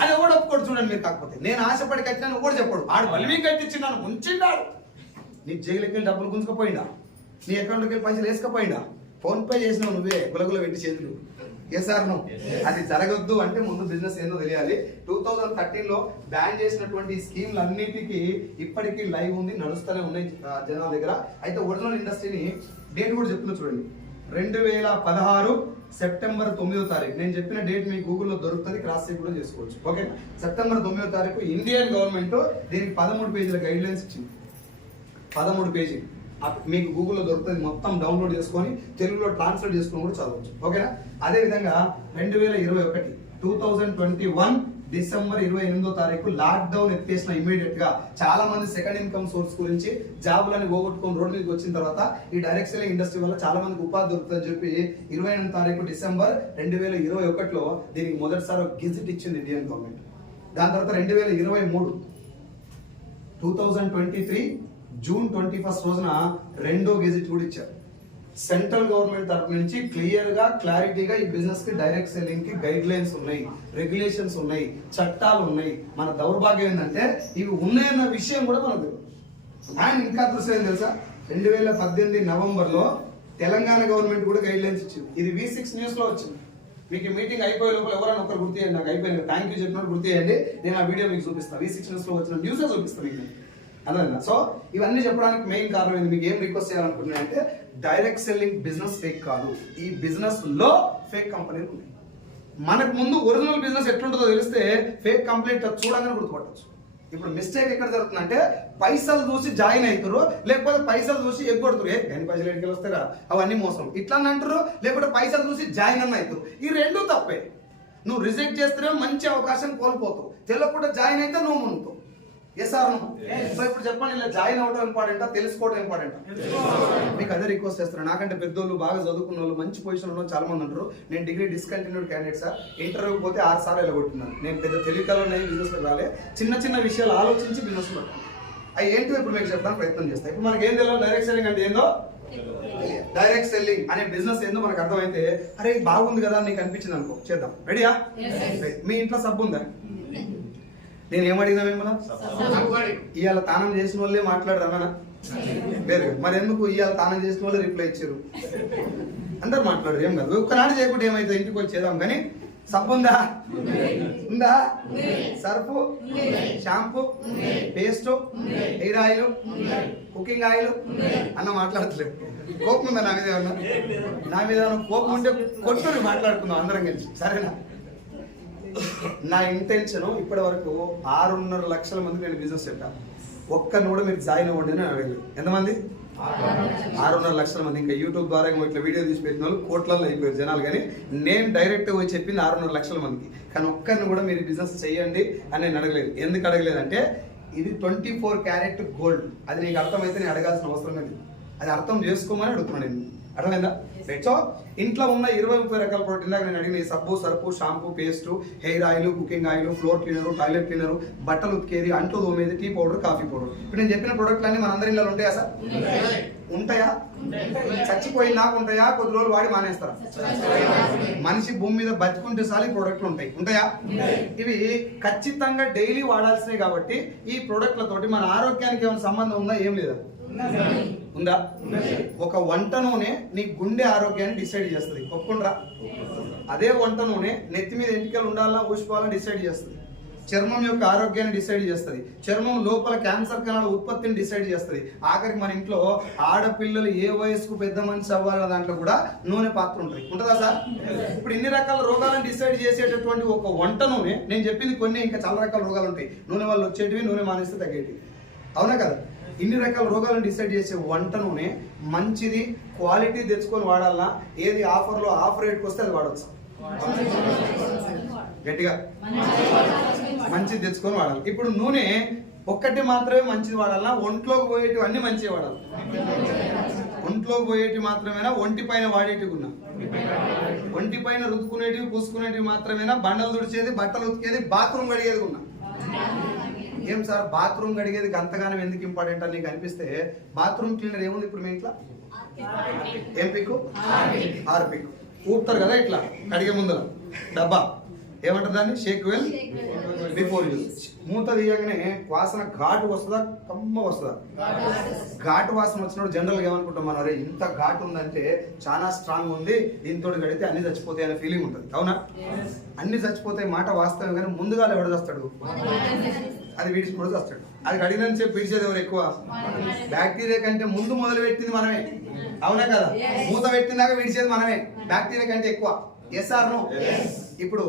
అని ఎవడు ఒప్పుకోడు చూడండి మీరు. కాకపోతే నేను ఆశపడి కట్టినాను కూడా చెప్పాడు. ఆడు బలిమీ కట్టించి నన్ను ముంచిండాడు. నీ జైలుకి వెళ్ళి డబ్బులు గుంజుకపోయిందా, నీ అకౌంట్కి వెళ్ళి పైసలు వేసుకపోయిందా, ఫోన్ పే చేసినావు నువ్వే గులగుల పెట్టి చేతులు. ఎసార్ నువ్వు అది జరగొద్దు అంటే ముందు బిజినెస్ ఏందో తెలియాలి. 2013లో బ్యాన్ చేసినటువంటి స్కీమ్లు అన్నిటికీ ఇప్పటికీ లైవ్ ఉంది, నడుస్తూనే ఉన్నాయి జనాల దగ్గర. అయితే ఒరిజినల్ ఇండస్ట్రీని డేట్ కూడా చెప్తున్నా చూడండి. 2016 సెప్టెంబర్ 9వ తారీఖు. నేను చెప్పిన డేట్ మీకు గూగుల్లో దొరుకుతుంది, క్రాస్ చెక్ కూడా చేసుకోవచ్చు. ఓకే, సెప్టెంబర్ 9వ తారీఖు ఇండియన్ గవర్నమెంట్ దీనికి 13 పేజీల గైడ్ లైన్స్ ఇచ్చింది. 13 పేజీ మీకు గూగుల్లో దొరుకుతుంది. మొత్తం డౌన్లోడ్ చేసుకొని తెలుగులో ట్రాన్స్లేట్ చేసుకొని కూడా చదవచ్చు. ఓకేనా? అదే విధంగా 2021 డిసెంబర్ 28వ తారీఖు లాక్డౌన్ ఎత్తేసిన ఇమీడియట్ గా చాలా మంది సెకండ్ ఇన్కమ్ సోర్స్ గురించి జాబులని పోగొట్టుకొని రోడ్డు మీదకి వచ్చిన తర్వాత ఈ డైరెక్ట్ సెల్లింగ్ ఇండస్ట్రీ వల్ల చాలా మందికి ఉపాధి దొరుకుతుందని చెప్పి 28వ తారీఖు డిసెంబర్ 2021లో దీనికి మొదటిసారి గెజిట్ ఇచ్చింది ఇండియన్ గవర్నమెంట్. దాని తర్వాత 2023 జూన్ 21 రోజున రెండో గెజిట్ కూడా ఇచ్చారు. సెంట్రల్ గవర్నమెంట్ తరఫు నుంచి క్లియర్ గా క్లారిటీగా ఈ బిజినెస్ కి డైరెక్ట్ సెల్లింగ్ కి గైడ్ లైన్స్ ఉన్నాయి, రెగ్యులేషన్స్ ఉన్నాయి, చట్టాలు ఉన్నాయి. మన దౌర్భాగ్యం ఏంటంటే ఇవి ఉన్నాయన్న విషయం కూడా మనకు ఆయన ఇంకా దృశ్యం తెలుసా. 2018 నవంబర్లో తెలంగాణ గవర్నమెంట్ కూడా గైడ్ లైన్స్ ఇచ్చింది. ఇది V6 న్యూస్ లో వచ్చింది. మీకు మీటింగ్ అయిపోయే లోపల ఎవరైనా ఒకరు గుర్తు చేయండి, నాకు అయిపోయింది థ్యాంక్ యూ చెప్పినట్టు గుర్తు చేయండి. నేను ఆ వీడియో మీకు చూపిస్తాను. V6 న్యూస్ లో వచ్చిన న్యూస్ చూపిస్తాను మీకు. అదే సో ఇవన్నీ చెప్పడానికి మెయిన్ కారణం ఏంది, మీకు ఏం రిక్వెస్ట్ చేయాలనుకుంటున్నా అంటే డైరెక్ట్ సెల్లింగ్ బిజినెస్ ఫేక్ కాదు. ఈ బిజినెస్ లో ఫేక్ కంపెనీలు ఉన్నాయి. మనకు ముందు ఒరిజినల్ బిజినెస్ ఎట్లుంటుందో తెలిస్తే ఫేక్ కంపెనీ చూడగానే గుర్తుపట్టచ్చు. ఇప్పుడు మిస్టేక్ ఎక్కడ జరుగుతుందంటే పైసలు చూసి జాయిన్ అవుతారు, లేకపోతే పైసలు చూసి ఎగ్గొడుతారు. ఎన్ని పైసలు ఎక్కడికి వస్తారా అవన్నీ మోసం ఇట్లా అంటారు, లేకపోతే పైసలు చూసి జాయిన్ అన్న అవుతారు. ఈ రెండు తప్పే. నువ్వు రిజెక్ట్ చేస్తే మంచి అవకాశం కోల్పోతావు, తెలియకుండా జాయిన్ అయితే నువ్వు మునుగుతావు. ఎస్ఆర్ సో ఇప్పుడు చెప్పండి, ఇలా జాయిన్ అవడం ఇంపార్టెంటా, తెలుసుకోవడం ఇంపార్టెంటా? మీకు అదే రిక్వెస్ట్ చేస్తున్నాను. నాకంటే పెద్దోళ్ళు బాగా చదువుకున్న వాళ్ళు మంచి పొజిషన్ ఉన్న చాలా మంది ఉంటారు. నేను డిగ్రీ డిస్కంటిన్యూడ్ క్యాండిడేట్ సార్. ఇంటర్వ్యూకి పోతే 6 సార్లు వెళ్ళగొట్టున్నాను. నేను పెద్ద తెలివికల్లో బిజినెస్లో రాలే, చిన్న చిన్న విషయాలు ఆలోచించి బిజినెస్లో అవి ఏంటో ఇప్పుడు మీకు చెప్పడానికి ప్రయత్నం చేస్తాను. ఇప్పుడు మనకి ఏం తెలియదు డైరెక్ట్ సెల్లింగ్ అంటే ఏందో. డైరెక్ట్ సెల్లింగ్ అనే బిజినెస్ ఏందో మనకు అర్థమైతే అరే బాగుంది కదా నీకు అనిపించింది అనుకో, చేద్దాం. రెడీయా? మీ ఇంట్లో సబ్బు ఉందా? నేను ఏమడిగినా మిమ్మల్ని ఇవాళ తానం చేసిన వాళ్ళే మాట్లాడదామన్నా వేరే. మరి ఎందుకు ఇవాళ తానం చేసిన వాళ్ళే రిప్లై ఇచ్చారు? అందరు మాట్లాడరు, ఏం కాదు. ఒక్కనాడు చేయకుండా ఏమైతే ఇంటికి వచ్చి చేద్దాం. కానీ సబ్బు ఉందా? ఉందా? Surf, shampoo, paste, hair oil, cooking oil అన్న మాట్లాడట్లేదు. కోపం ఉందా నా మీద? ఏమన్నా నా మీద కోపం ఉంటే కొట్టుని మాట్లాడుకుందాం అందరం కలిసి, సరేనా? నా ఇంటెన్షన్ ఇప్పటి వరకు 6.5 లక్షల మంది నేను బిజినెస్ చెప్పాను. ఒక్కరిని కూడా మీరు జాయిన్ అవ్వండి అని అడగలేదు. ఎంతమంది? 6.5 లక్షల మంది. ఇంకా యూట్యూబ్ ద్వారా ఇట్లా వీడియో తీసి పెట్టిన వాళ్ళు కోట్లలో అయిపోయారు జనాలు. కానీ నేను డైరెక్ట్ పోయి చెప్పింది 6.5 లక్షల మందికి. కానీ ఒక్కరిని కూడా మీరు బిజినెస్ చేయండి అని నేను అడగలేదు. ఎందుకు అడగలేదంటే ఇది 24 క్యారెట్ గోల్డ్. అది నీకు అర్థమైతే నేను అడగాల్సిన అవసరం లేదు. అది అర్థం చేసుకోమని అడుగుతున్నాను నేను. అర్థమైందా? సో ఇంట్లో ఉన్న 20-30 రకాల ప్రోడక్ట్ ఇందాక నేను అడిగిన సబ్బు, Surf, shampoo, paste, hair oil, cooking oil, floor cleaner, toilet cleaner, బట్టలు ఉతికేది, అంట్లు తోమేది, టీ పౌడర్, కాఫీ పౌడర్. ఇప్పుడు నేను చెప్పిన ప్రోడక్ట్లు అన్ని మన అందరి ఇళ్ళలో ఉంటాయా సార్? ఉంటాయా? చచ్చిపోయి నాకు ఉంటాయా? కొద్ది రోజులు వాడి మానేస్తారా? మనిషి భూమి మీద బతుకుంటే సాలి ప్రోడక్ట్లు ఉంటాయి. ఉంటాయా? ఇవి ఖచ్చితంగా డైలీ వాడాల్సినవి కాబట్టి ఈ ప్రోడక్ట్లతోటి మన ఆరోగ్యానికి ఏమైనా సంబంధం ఉందా? ఏం లేదా? ఉందా? ఒక వంట నూనె నీ గుండె ఆరోగ్యాన్ని డిసైడ్ చేస్తుంది. ఒప్పుకుండ్రా? అదే వంట నూనె నెత్తి మీద ఎంటికలు ఉండాలా ఊసిపోవాలని డిసైడ్ చేస్తుంది. చర్మం యొక్క ఆరోగ్యాన్ని డిసైడ్ చేస్తుంది. చర్మం లోపల క్యాన్సర్ కణాల ఉత్పత్తిని డిసైడ్ చేస్తుంది. ఆఖరికి మన ఇంట్లో ఆడపిల్లలు ఏ వయసుకు పెద్ద మనిషి అవ్వాలన్న దాంట్లో కూడా నూనె పాత్ర ఉంటుంది. ఉంటుందా సార్? ఇప్పుడు ఇన్ని రకాల రోగాలను డిసైడ్ చేసేటటువంటి ఒక వంట నూనె, నేను చెప్పింది కొన్ని, ఇంకా చాలా రకాల రోగాలు ఉంటాయి. నూనె వల్ల వచ్చేటివి, నూనె మానేస్తే తగ్గేటివి. అవునా కదా? ఇన్ని రకాల రోగాలను డిసైడ్ చేసే వంట నూనె మంచిది, క్వాలిటీ తెచ్చుకొని వాడాలన్నా ఏది ఆఫర్లో ఆఫర్ రేట్కి వస్తే అది వాడవచ్చు. గట్టిగా మంచిది తెచ్చుకొని వాడాలి. ఇప్పుడు నూనె ఒక్కటి మాత్రమే మంచిది వాడాలన్నా ఒంట్లోకి పోయేటివి అన్ని మంచిగా వాడాలి. ఒంట్లోకి పోయేటివి మాత్రమేనా? ఒంటి పైన వాడేటివి ఉన్నా? ఒంటి పైన రుద్దుకునేటివి, పూసుకునేటివి మాత్రమేనా? బండలు తుడిచేది, బట్టలు ఉతికేది, బాత్రూమ్ కడిగేది ఉన్నా? ఏం సార్ బాత్రూమ్ కడిగేది అంతగానం ఎందుకు ఇంపార్టెంట్ అని నీకు అనిపిస్తే, బాత్రూమ్ క్లీనర్ ఏముంది ఇప్పుడు మీ ఇంట్లో? ఏం పిక్కు? 6 పిక్కు. ఊపుతారు కదా ఇట్లా కడిగే ముందర డబ్బా ఏమంటారు దాన్ని? Shake well before use. మూత తీయగానే వాసన ఘాటు వస్తుందా కమ్మ వస్తుందా? ఘాటు వాసన వచ్చినప్పుడు జనరల్గా ఏమనుకుంటాం మనం, అరే ఇంత ఘాటు ఉందంటే చాలా స్ట్రాంగ్ ఉంది, దీంతో కడితే అన్ని చచ్చిపోతాయి అనే ఫీలింగ్ ఉంటుంది. అవునా? అన్ని చచ్చిపోతాయి మాట వాస్తవం, కానీ ముందుగా ఎవడు చేస్తాడు? అది వీడిచిపోడు చేస్తాడు. అది కడిగినని చెప్పి విడిచేది ఎవరు ఎక్కువ? బ్యాక్టీరియా కంటే ముందు మొదలు పెట్టింది మనమే. అవునా కదా? మూత పెట్టిందాక విడిచేది మనమే, బ్యాక్టీరియా కంటే ఎక్కువ. Yes or no? ఇప్పుడు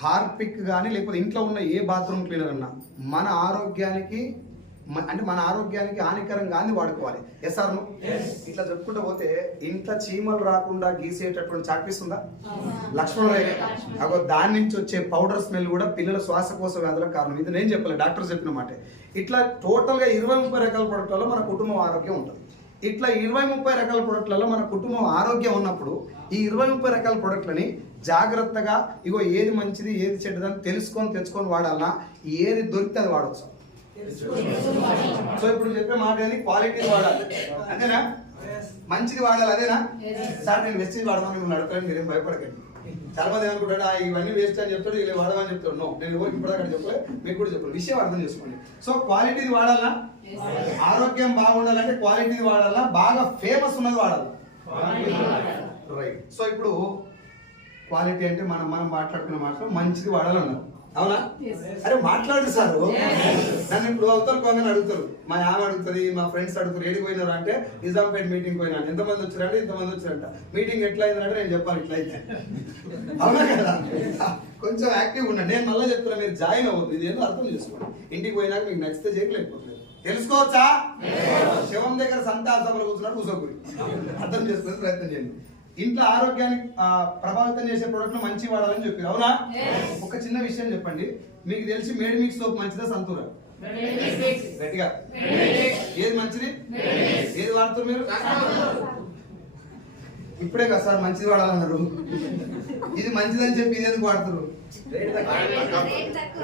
హార్పిక్ కానీ లేకపోతే ఇంట్లో ఉన్న ఏ బాత్రూమ్ క్లీనర్ అన్నా మన ఆరోగ్యానికి అంటే మన ఆరోగ్యానికి హానికరం కానీ వాడుకోవాలి. Yes or no? ఇట్లా చెప్పుకుంటూ పోతే ఇంట్లో చీమలు రాకుండా గీసేటటువంటి చాక్పీస్ ఉందా? లక్ష్మణ రేఖ. అగో దాని నుంచి వచ్చే పౌడర్ స్మెల్ కూడా పిల్లల శ్వాసకోశ వ్యాధులకు కారణం. ఇది నేను చెప్పలేదు, డాక్టర్ చెప్పిన మాట. ఇట్లా టోటల్గా 20-30 రకాల ప్రొడక్ట్లలో మన కుటుంబం ఆరోగ్యం ఉంటుంది. ఇట్లా 20-30 రకాల ప్రొడక్ట్లలో మన కుటుంబం ఆరోగ్యం ఉన్నప్పుడు ఈ 20-30 రకాల ప్రొడక్ట్లని జాగ్రత్తగా ఇగో ఏది మంచిది ఏది చెడ్డదని తెలుసుకొని తెచ్చుకొని వాడాలన్నా ఏది దొరికితే అది వాడవచ్చు. సో ఇప్పుడు చెప్పే మాట ఏంటి? క్వాలిటీ వాడాలి, అంతేనా? మంచిది వాడాలి, అదేనా? సార్ నేను వెస్టేజ్ వాడమని మిమ్మల్ని అడుగుతాను, మీరేం భయపడకండి. చాలా మంది ఏమనుకుంటాడు ఇవన్నీ వేస్ట్ అని చెప్తాడు, ఇలా వాడమని చెప్తాడు. నో, నేను ఎవరికి ఇప్పుడు అక్కడ చెప్పలే, మీకు కూడా చెప్పాలి. విషయం అర్థం చేసుకోండి. సో క్వాలిటీది వాడాలా? ఆరోగ్యం బాగుండాలంటే క్వాలిటీది వాడాలా? బాగా ఫేమస్ ఉన్నది వాడాలి. రైట్. సో ఇప్పుడు క్వాలిటీ అంటే మనం మాట్లాడుకునే మాటలో మంచిది వాడాలన్నారు. అవునా? అరే మాట్లాడు సార్. నన్ను ఇప్పుడు అవతల కొందని అడుగుతారు, మా ఆమె అడుగుతుంది, మా ఫ్రెండ్స్ అడుగుతారు, ఏడికి పోయినారు అంటే నిజాంపేట మీటింగ్ పోయినాను, ఎంతమంది వచ్చారంటే ఇంతమంది వచ్చారంట. మీటింగ్ ఎట్లా అయిందంటే నేను చెప్పాలి ఇట్లా అయితే. అవునా కదా? కొంచెం యాక్టివ్ ఉన్నా. నేను మళ్ళీ చెప్తున్నా, మీరు జాయిన్ అవ్వద్దు, ఇది ఏదో అర్థం చేసుకోండి. ఇంటికి పోయినాక మీకు నచ్చితే చేయలేకపోతుంది. తెలుసుకోవచ్చా? శవం దగ్గర సంతాన సభలో కూర్చున్నాడు కూసోకూరి. అర్థం చేసుకునే ప్రయత్నం చేయండి. ఇంట్లో ఆరోగ్యాన్ని ప్రభావితం చేసే ప్రొడక్ట్లు మంచి వాడాలని చెప్పారు. అవునా? ఒక చిన్న విషయం చెప్పండి, మీకు తెలిసి మేడ్ మిక్స్ సోప్ మంచిదా సంతూరా? గట్టిగా ఏది మంచిది? ఏది వాడుతారు మీరు? ఇప్పుడే కదా సార్ మంచిది వాడాలన్నారు. ఇది మంచిదని చెప్పి ఇది ఎందుకు వాడుతారు?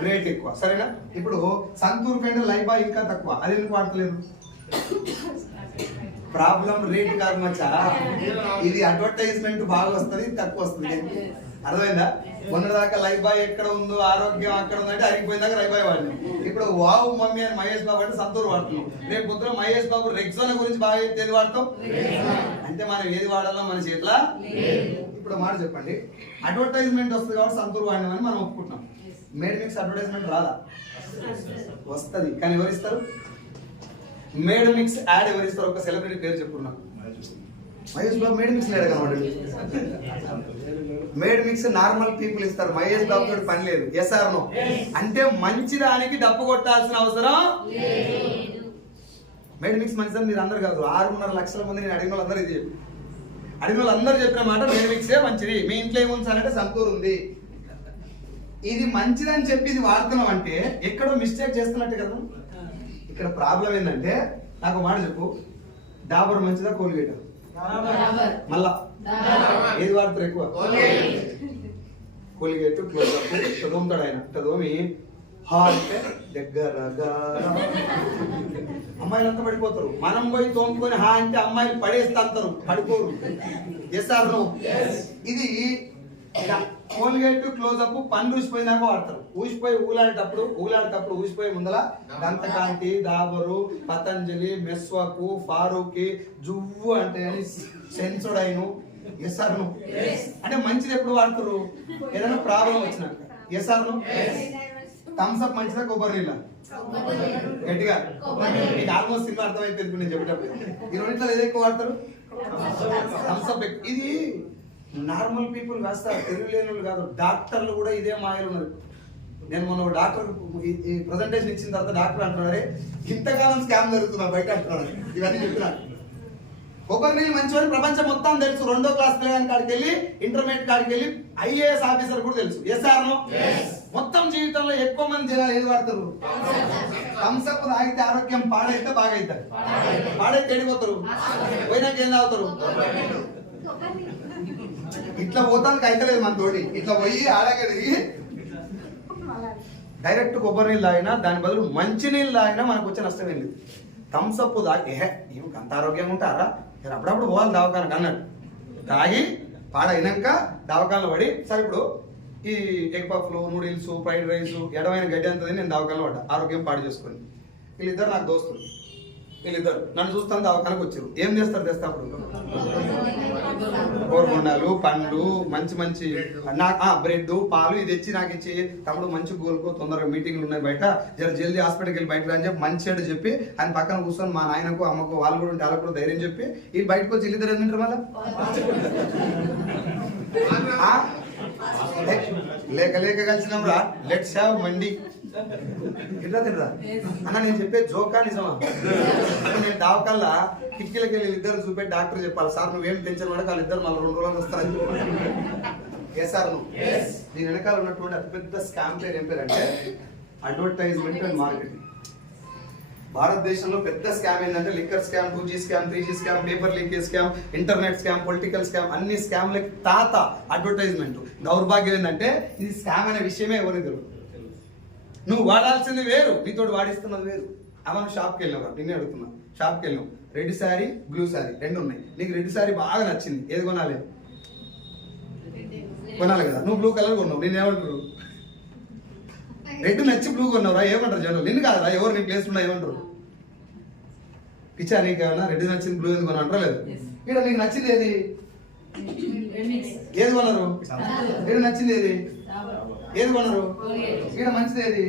రేట్ ఎక్కువ, సరేనా? ఇప్పుడు సంతూర్ కంటే లైబా ఇంకా తక్కువ, అది ఎందుకు వాడతలేరు? ప్రాబ్లం రేట్ కాదు మచ్చా, ఇది అడ్వర్టైజ్మెంట్ బాగా వస్తుంది, తక్కువ వస్తుంది. అర్థమైందా? మొన్నదాకా లైబాయ్ ఎక్కడ ఉందో ఆరోగ్యం అక్కడ ఉందంటే అరిగిపోయిందాక లైబాయ్ వాడిని. ఇప్పుడు వావ్ మమ్మీ అని మహేష్ బాబు అంటే సంతూర్ వాడుతున్నాం. రేపు పొద్దున మహేష్ బాబు రెక్సోనా గురించి బాగా ఏది వాడతాం? అంటే మనం ఏది వాడాలో మన చేతిలో. ఇప్పుడు మాట చెప్పండి, అడ్వర్టైజ్మెంట్ వస్తుంది కాబట్టి సంతూర్ వాడినామని మనం ఒప్పుకుంటున్నాం. మేడ్ మిక్స్ అడ్వర్టైజ్మెంట్ రాదా? వస్తుంది, కానీ ఎవరిస్తారు? మేడ్ మిక్స్ యాడ్ ఎవరిస్తారు? ఒక సెలబ్రిటీ పేరు చెప్పుకున్నాం. మహేష్ బాబు మేడ్ మిక్స్ లేడు కనబడి. మేడ్ మిక్స్ నార్మల్ పీపుల్ ఇస్తారు, మహేష్ బాబు తోటి పని లేదు. Yes or no? అంటే మంచి దానికి డబ్బు కొట్టాల్సిన అవసరం. మేడ్ మిక్స్ మంచిదని మీరు అందరు కాదు, 6.5 లక్షల మంది నేను అడిగిన వాళ్ళందరూ ఇది చెప్పి అడిగిన వాళ్ళందరూ చెప్పిన మాట మేడ్ మిక్సే మంచిది. మీ ఇంట్లో ఏముంచాలంటే సంతూర్ ఉంది, ఇది మంచిదని చెప్పి ఇది వాడుతున్నాం అంటే ఎక్కడో మిస్టేక్ చేస్తున్నట్టే కదా. ఇక్కడ ప్రాబ్లం ఏంటంటే, నాకు మాట చెప్పు, డాబర్ మంచిదా కోల్గేట్? మళ్ళా ఏది వాడతారు ఎక్కువ? కోల్గేట్ తోముతాడు ఆయన. తోమి హార్ట్ దగ్గరగా అమ్మాయిలంతా పడిపోతారు. మనం పోయి తోముకొని హా అంటే అమ్మాయిలు పడేస్తా అంటారు, పడిపోరు. Yes or no? ఇది కోల్గేట్ క్లోజప్ పన్ను ఊసిపోయినాక వాడతారు. ఊలాడేటప్పుడు ఊసిపోయే ముందల దంతకాంతి, డాబరు, పతంజలి, మెస్వాకు, ఫారూకి, జువ్వు అంటే సెన్సోడైన్. Yes or no? అంటే మంచిది ఎప్పుడు వాడతారు? ఏదైనా ప్రాబ్లం వచ్చినాక. Yes or no? Thums Up మంచిదా కొబ్బరి నీళ్ళ? గట్టిగా మీకు ఆల్మోస్ట్ సినిమా అర్థమైపోయింది నేను చెప్పేటప్పుడు. ఈ రెండింటిలో ఏది ఎక్కువ వాడతారు? Thums Up. ఇది నార్మల్ పీపుల్ వేస్తారు, తెలియలేని కాదు, డాక్టర్లు కూడా ఇదే మాయలు ఉన్నారు. నేను మొన్న ఒక డాక్టర్ ఈ ప్రజెంటేషన్ ఇచ్చిన తర్వాత డాక్టర్ అంటున్నారే ఇంతకాలం స్కామ్ జరుగుతున్నా బయట అంటున్నాడు. ఇవన్నీ చెప్తున్నాను. కొబ్బరి నీళ్ళు మంచివని ప్రపంచం మొత్తం తెలుసు. 2వ క్లాస్ పిల్లగాని కాడికి వెళ్ళి ఇంటర్మీడియట్ కాడికి వెళ్ళి IAS ఆఫీసర్ కూడా తెలుసు. Yes or no? మొత్తం జీవితంలో ఎక్కువ మంది జనాలు ఏది వాడతారు? థమ్స్ అప్ తాగితే ఆరోగ్యం పాడైతే బాగా అవుతారు, పాడైతే ఎడిపోతారు, పోయినాక ఏం తాగుతారు? ఇట్లా పోతానికి అయితలేదు మన తోటి. ఇట్లా పోయి ఆడగా తిరిగి డైరెక్ట్ కొబ్బరి నీళ్ళు తాగినా దాని బదులు మంచి నీళ్ళు తాగినా మనకు వచ్చే నష్టం ఏం లేదు. థమ్స్ అప్ తాగి ఏమి అంత ఆరోగ్యంగా ఉంటారా? అప్పుడప్పుడు పోవాలి దవాఖానకు అన్నాడు. తాగి పాడైనాక దవాఖానలో పడి సరే ఇప్పుడు ఈ ఎగ్ పఫ్లు నూడిల్స్ ఫ్రైడ్ రైస్ ఎడమైన గడ్డి అంతది నేను దవాఖానలో పడ్డా ఆరోగ్యం పాడు చేసుకొని. వీళ్ళిద్దరు నాకు దోస్తులు, వీళ్ళిద్దరు నన్ను చూస్తాను దవాఖానకు వచ్చారు. ఏం చేస్తారు తెస్తా అప్పుడు కోరకొండాలు పండ్లు మంచి మంచి బ్రెడ్ పాలు ఇది తెచ్చి నాకు ఇచ్చి తమ్ముడు మంచి గోలుకో తొందరగా మీటింగ్లు ఉన్నాయి బయట జల్దీ హాస్పిటల్కి వెళ్ళి బయట అని చెప్పి మంచి చెడు చెప్పి ఆయన పక్కన కూర్చొని మా నాయనకు అమ్మకు వాళ్ళు కూడా ఉంటే వాళ్ళకు కూడా ధైర్యం చెప్పి ఈ బయటకు వచ్చి వీళ్ళిద్దరు ఏంటంటారు మళ్ళీ లేక లేక కలిసినాం రా లెట్స్ హ్యావ్ మండి ఇట్లా తినరా అన్న. నేను చెప్పే జోకా నిజమా? నేను దావకల్లా కిటికీలకి వెళ్ళి ఇద్దరు చూపే డాక్టర్ చెప్పాలి సార్ నువ్వేం టెన్షన్ పడక వాళ్ళిద్దరు మళ్ళీ 2 రోజులు వస్తారని ఏ సార్ నువ్వు దీని వెనకాల ఉన్నటువంటి అతిపెద్ద స్కామ్ పేరు ఏం పేరు అంటే అడ్వర్టైజ్మెంట్ అండ్ మార్కెటింగ్. భారతదేశంలో పెద్ద స్కామ్ ఏంటంటే liquor scam, 2G scam, 3G scam, paper leakage scam, internet scam, political scam, అన్ని స్కామ్లకి తాత అడ్వర్టైజ్మెంట్. దౌర్భాగ్యం ఏంటంటే ఇది స్కామ్ అనే విషయమే ఎవరికి తెలియదు. నువ్వు వాడాల్సింది వేరు, నీతో వాడిస్తున్నది వేరు. అమ్మ షాప్కి వెళ్ళినావు, నిన్నే అడుగుతున్నా. షాప్కి వెళ్ళినావు, రెడ్ శారీ బ్లూ శారీ 2 ఉన్నాయి. నీకు రెడ్ శారీ బాగా నచ్చింది, ఏది కొనాలి? కొనాలి కదా. నువ్వు బ్లూ కలర్ కొన్నావు, నేను ఏమంటారు? రెడ్ నచ్చి బ్లూ కొన్నావురా ఏమంటారు జనం? నిన్ను కాదురా, ఎవరు నీ ప్లేస్ ఉన్నా ఏమంటారు? పిచ్చా నీకేమన్నా రెడ్ నచ్చింది బ్లూ ఎందుకు కొన్నా అంటారా లేదు? ఇక్కడ నీకు నచ్చింది ఏది? ఏది కొన్నారు? రెడ్ నచ్చింది ఏది? ఏది కొనరు? ఇక్కడ మంచిది ఏది?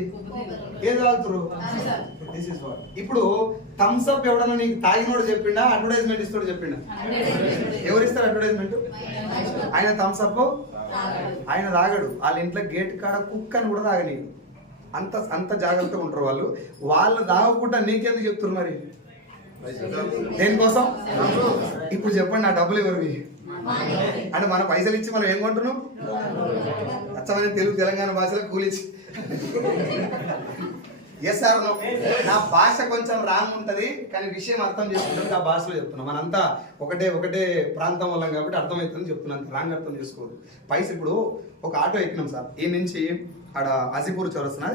ఏది వాడుతురు? ఇప్పుడు థమ్స్ అప్ ఎవడన్నా నీకు తాగినోడు చెప్పిండా అడ్వర్టైజ్మెంట్ ఇస్తాడు చెప్పిండా? ఎవరిస్తారు అడ్వర్టైజ్మెంట్? ఆయన థమ్స్ అప్ ఆయన తాగడు. వాళ్ళ ఇంట్లో గేట్ కాడ కుక్క అని కూడా తాగని. అంత జాగ్రత్తగా ఉంటారు వాళ్ళు. వాళ్ళు తాగకుండా నీకెందుకు చెప్తున్నారు మరి? దేనికోసం? ఇప్పుడు చెప్పండి, నా డబ్బులు ఎవరివి? అంటే మన పైసలు ఇచ్చి మనం ఏం కొంటున్నాం? అచ్చమైన తెలుగు తెలంగాణ భాషలో కూలిచ్చి. ఎస్ సార్, నా భాష కొంచెం రాంగ్ ఉంటది కానీ విషయం అర్థం చేసుకుంటుంది. ఆ భాషలో చెప్తున్నాం. మనంతా ఒకటే ప్రాంతం వల్ల కాబట్టి అర్థమవుతుంది చెప్తున్నాను, రాంగ్ అర్థం చేసుకోవద్దు. పైసలు ఇప్పుడు ఒక ఆటో ఎక్కినాం సార్, ఈ నుంచి ఆడ అసిపూర్ చౌరస్తా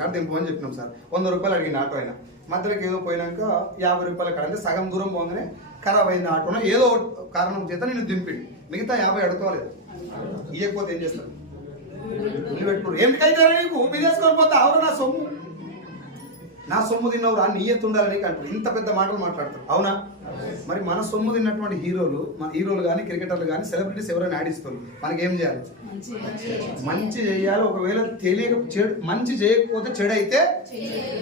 కాడ దింపమని చెప్పినాం సార్. 100 రూపాయలు అడిగిన ఆటో అయినా మధ్యలోకి ఏదో పోయినాక 50 రూపాయలు కడితే సగం దూరం పోగానే ఖరాబ్ అయింది ఆటోలో, ఏదో కారణం చేత నేను దింపిండి. మిగతా 50 అడుకోలేదు. ఇవ్వకపోతే ఏం చేస్తారు? ఇల్లు పెట్టుకోరు. ఏమిటైతే నీకు బిజెస్కొని పోతే అవును నా సొమ్ము తిన్నవురా, నీ ఎత్తు ఉండాలి నీకు అంటారు. ఇంత పెద్ద మాటలు మాట్లాడతారు, అవునా? మరి మన సొమ్ము తిన్నటువంటి హీరోలు కానీ క్రికెటర్లు కానీ సెలబ్రిటీస్ ఎవరైనా ఆడిస్తారు, మనకి ఏం చేయాలి? మంచి చేయాలి. ఒకవేళ మంచి చేయకపోతే చెడు అయితే,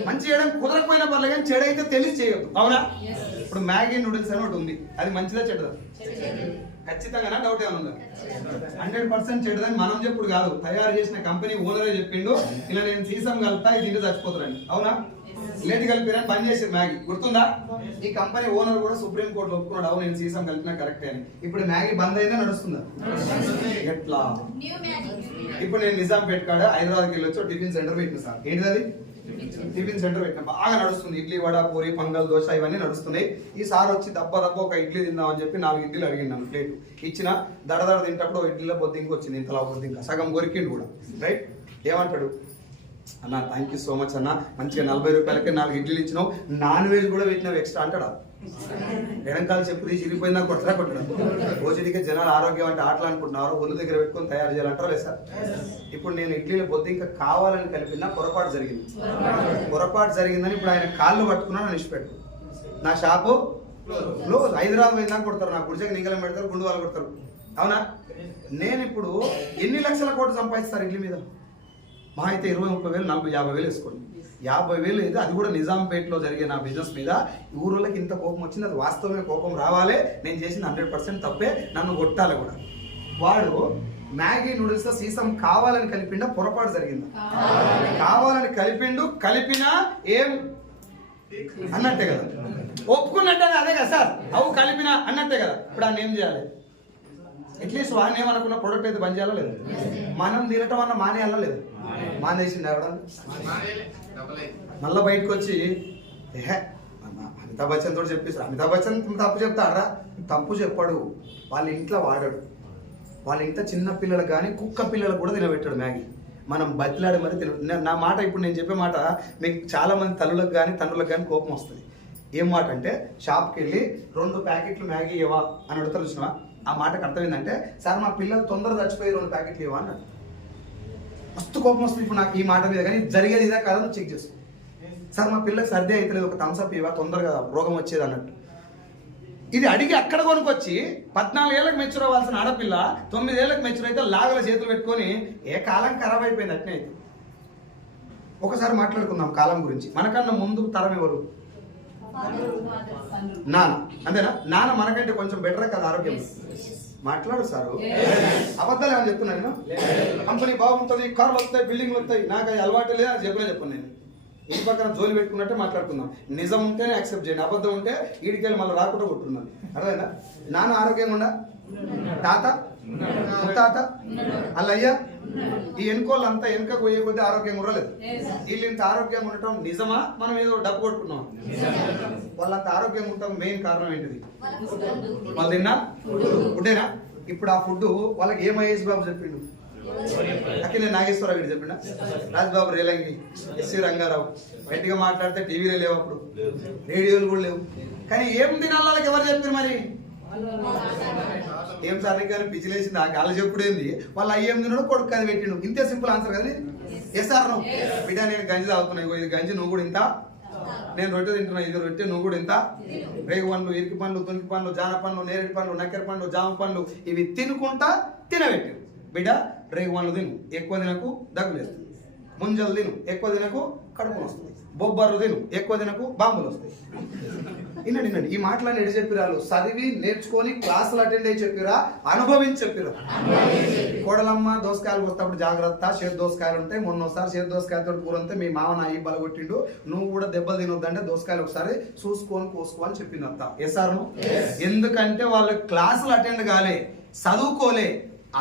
మంచి చేయడం కుదరకపోయినా పర్లేదు కానీ చెడు అయితే తెలిసి చేయొద్దు, అవునా? ఇప్పుడు మ్యాగీ నూడిల్స్ అని ఒకటి ఉంది, అది మంచిదా చెడ్డదా? ఖచ్చితంగా డౌట్ ఏమైనా ఉందా? 100% చెడుదని మనం చెప్పుడు కాదు, తయారు చేసిన కంపెనీ ఓనరే చెప్పిండు ఇలా నేను సీసం కలుపుతా ఇది ఇంటి చచ్చిపోతారండి, అవునా? లేట్ కలిపిరని బంద్ చేసి మ్యాగీ గుర్తుందా? ఈ కంపెనీ ఓనర్ కూడా సుప్రీం కోర్టులో ఒప్పుకున్నాడు, అవును నేను సీసం కలిపినా కరెక్టే అని. ఇప్పుడు మ్యాగీ బంద్ అయిందా నడుస్తుందా? ఎట్లా? ఇప్పుడు నేను నిజాంపేట కాడ హైదరాబాద్కి వెళ్ళొచ్చు టిఫిన్ సెంటర్ పెట్టిన సార్. ఏంటిది అది? టిఫిన్ సెంటర్ పెట్టిన, బాగా నడుస్తుంది. ఇడ్లీ వడ పూరి పొంగల్ దోశ ఇవన్నీ నడుస్తున్నాయి. ఈ సార్ వచ్చి దబ్బ ఒక ఇడ్లీ తిందామని చెప్పి 4 ఇడ్లీలు అడిగినాను. ప్లేట్ ఇచ్చిన దడదడ తింటప్పుడు ఇడ్లీలో బొద్దింక వచ్చింది, ఇంతలా బొద్దింక సగం కొరికిండు కూడా. రైట్? ఏమంటాడు? అన్న థ్యాంక్ యూ సో మచ్ అన్న, మంచిగా 40 రూపాయలకే 4 ఇడ్లీలు ఇచ్చినావు, నాన్ వెజ్ కూడా పెట్టినావు ఎక్స్ట్రా అంటాడా? ఎడంకాలు చెప్పు తీసి ఇరిగిపోయిందా కొట్టడం. రోజుడికి జనాలు ఆరోగ్యం అంటే ఆటలు అనుకుంటున్నారు, ఒళ్ళు దగ్గర పెట్టుకొని తయారు చేయాలంటారా లేదు సార్? ఇప్పుడు నేను ఇడ్లీలో బొద్దింక కావాలని కలిపినా పొరపాటు జరిగిందని ఇప్పుడు ఆయన కాళ్ళు పట్టుకున్నా నన్ను ఇష్టపెట్టు. నా షాపు క్లోజ్. హైదరాబాద్ పోయిందా కొడతారు, నా గుడిసెకి నింగలం పెడతారు, గుండు వాళ్ళు కొడతారు, అవునా? నేను ఇప్పుడు ఎన్ని లక్షల కోట్లు సంపాదిస్తారు ఇడ్లీ మీద? మా అయితే 20-30 వేలు 40-50 వేలు వేసుకోండి. 50 వేలు అయితే అది కూడా నిజాంపేటలో జరిగే నా బిజినెస్ మీద ఊరోళ్ళకి ఇంత కోపం వచ్చింది. అది వాస్తవమే, కోపం రావాలి. నేను చేసింది 100% తప్పే, నన్ను కొట్టాలి కూడా. వాడు మ్యాగీ నూడిల్స్ సీసం కావాలని కలిపిండా పొరపాటు జరిగిందా? కావాలని కలిపినా ఏం అన్నట్టే కదా, ఒప్పుకున్నట్టే అదే కదాసార్, అవు కలిపినా అన్నట్టే కదా. ఇప్పుడు ఆయన ఏం చేయాలి? అట్లీస్ట్ వాడిని ఏమనుకున్న ప్రొడక్ట్ అయితే బంద్ చేయాలా లేదు? మనం తినటం అన్న మానేయాలా లేదు? మానేసింది ఎవడన్నా? మళ్ళీ బయటకు వచ్చి అమితాబ్ బచ్చన్ తోటి చెప్పేస్తారు. అమితాబ్ బచ్చన్ తప్పు చెప్తాడరా? తప్పు చెప్పాడు. వాళ్ళ ఇంట్లో వాడాడు, వాళ్ళ ఇంట్లో చిన్న పిల్లలకు కానీ కుక్క పిల్లలకు కూడా తినబెట్టాడు మ్యాగీ. మనం బతిలాడి మరి నా మాట ఇప్పుడు నేను చెప్పే మాట మీకు చాలా మంది తల్లులకు కానీ తండ్రులకు కానీ కోపం వస్తుంది. ఏం మాట అంటే షాప్కి వెళ్ళి 2 ప్యాకెట్లు మ్యాగీ ఇవ్వా అని అడుగుతారు చూసినా, ఆ మాటకు అర్థం ఏంటంటే సార్ మా పిల్లలు తొందరగా చచ్చిపోయి 2 ప్యాకెట్లు ఇవ్వ అన్నాడు. మస్తు కోపం వస్తుంది ఇప్పుడు నాకు ఈ మాట మీద, కానీ జరిగేది ఇదా కాదని చెక్ చేసుకో. సార్ మా పిల్లకి సర్ది అవుతలేదు, ఒక థమ్స్అప్ ఇవ్వ, తొందరగా రోగం వచ్చేది అన్నట్టు. ఇది అడిగి అక్కడ కొనుక్కొచ్చి 14 ఏళ్ళకి మెచ్యూర్ అవ్వాల్సిన ఆడపిల్ల 9 ఏళ్ళకి మెచ్యూర్ అయితే లాగల చేతులు పెట్టుకొని ఏ కాలం ఖరాబ్ అయిపోయింది అట్నే అయితే. ఒకసారి మాట్లాడుకుందాం కాలం గురించి. మనకన్నా ముందు తరం ఎవరు? నాన్న, అంతేనా? నాన్న మనకంటే కొంచెం బెటర్ కదా ఆరోగ్యం? మాట్లాడు సారు, అబద్ధాలు ఏమని చెప్తున్నా నేను? కంపెనీ బాగుంటుంది, కార్లు వస్తాయి, బిల్డింగ్లు వస్తాయి, నాకు అది అలవాటు లేదా అది చెప్పను నేను. ఈ పక్కన జోలి పెట్టుకున్నట్టే మాట్లాడుకుందాం. నిజం ఉంటేనే యాక్సెప్ట్ చేయండి, అబద్ధం ఉంటే ఈడికెళ్ళి మళ్ళీ రాకుండా కొట్టున్నాను. అర్థమైందా? నాన్న ఆరోగ్యంగా ఉండా, తాత ముత్తాత అల్లయ్య ఈ ఎన్కోళ్ళంతా వెనుక పోయే కొద్దీ ఆరోగ్యంగా ఉండలేదు. వీళ్ళు ఇంత ఆరోగ్యంగా ఉండటం నిజమా, మనం ఏదో డబ్బు కొట్టుకున్నాం? వాళ్ళంత ఆరోగ్యంగా ఉండటం మెయిన్ కారణం ఏంటిది? వాళ్ళు తిన్నా ఫుడ్డేనా? ఇప్పుడు ఆ ఫుడ్ వాళ్ళకి ఏ మహేష్ బాబు చెప్పిండు? అఖిల నాగేశ్వరరావు గారు చెప్పిండా? రాజ్బాబు రేలంగి, ఎస్వి రంగారావు గట్టిగా మాట్లాడితే టీవీలో లేవు, అప్పుడు రేడియోలు కూడా లేవు. కానీ ఏం తినాలి వాళ్ళకి ఎవరు చెప్పారు మరి? ఏం సార్ కానీ పిచ్చిలేసింది ఆ గాలి చెప్పుడేంది? వాళ్ళు అయ్యేం తిన్నాడు, కొడుకు అది పెట్టిండు. ఇంతే సింపుల్ ఆన్సర్ కదా. Yes sir no? బిడ్డ నేను గంజి తాగుతున్నాయి, ఇది గంజి నువ్వు కూడా ఇంత, నేను రొట్టె తింటున్నా ఇది రొట్టె నువ్వు కూడా ఇంత, రేగు పండ్లు, ఇరికి పండ్లు, తునికి పండ్లు, జాన పండ్లు, నేరేడు పండ్లు, నక్కెర పండ్లు, జామ పండ్లు ఇవి తినుకుంటా తినబెట్టు. బిడ్డ రేగు పండ్లు తిను, ఎక్కువ తినకు దగ్గులు వేస్తుంది. ముంజలు తిను, ఎక్కువ తినకు కడుపు వస్తుంది. బొబ్బర్రు తిను, ఎక్కువ తినకు బాంబులు వస్తాయి. వినండి వినండి, ఈ మాటలన్నీ ఎడి చెప్పిరాలు? చదివి నేర్చుకొని క్లాసులు అటెండ్ అయ్యి చెప్పిరా, అనుభవించి చెప్పిరా? కోడలమ్మ దోసకాయలు వస్తేప్పుడు జాగ్రత్త, చేతి దోసకాయలు ఉంటాయి. మొన్నోసారి చేతి దోసకాయలతో కూర అంతే మీ మామ నా ఈ బలగొట్టిండు, నువ్వు కూడా దెబ్బలు తినొద్దంటే దోసకాయలు ఒకసారి చూసుకొని కోసుకోవాలి చెప్పింది అత్త. ఎస్ఆర్ను? ఎందుకంటే వాళ్ళు క్లాసులు అటెండ్ కాలే, చదువుకోలే,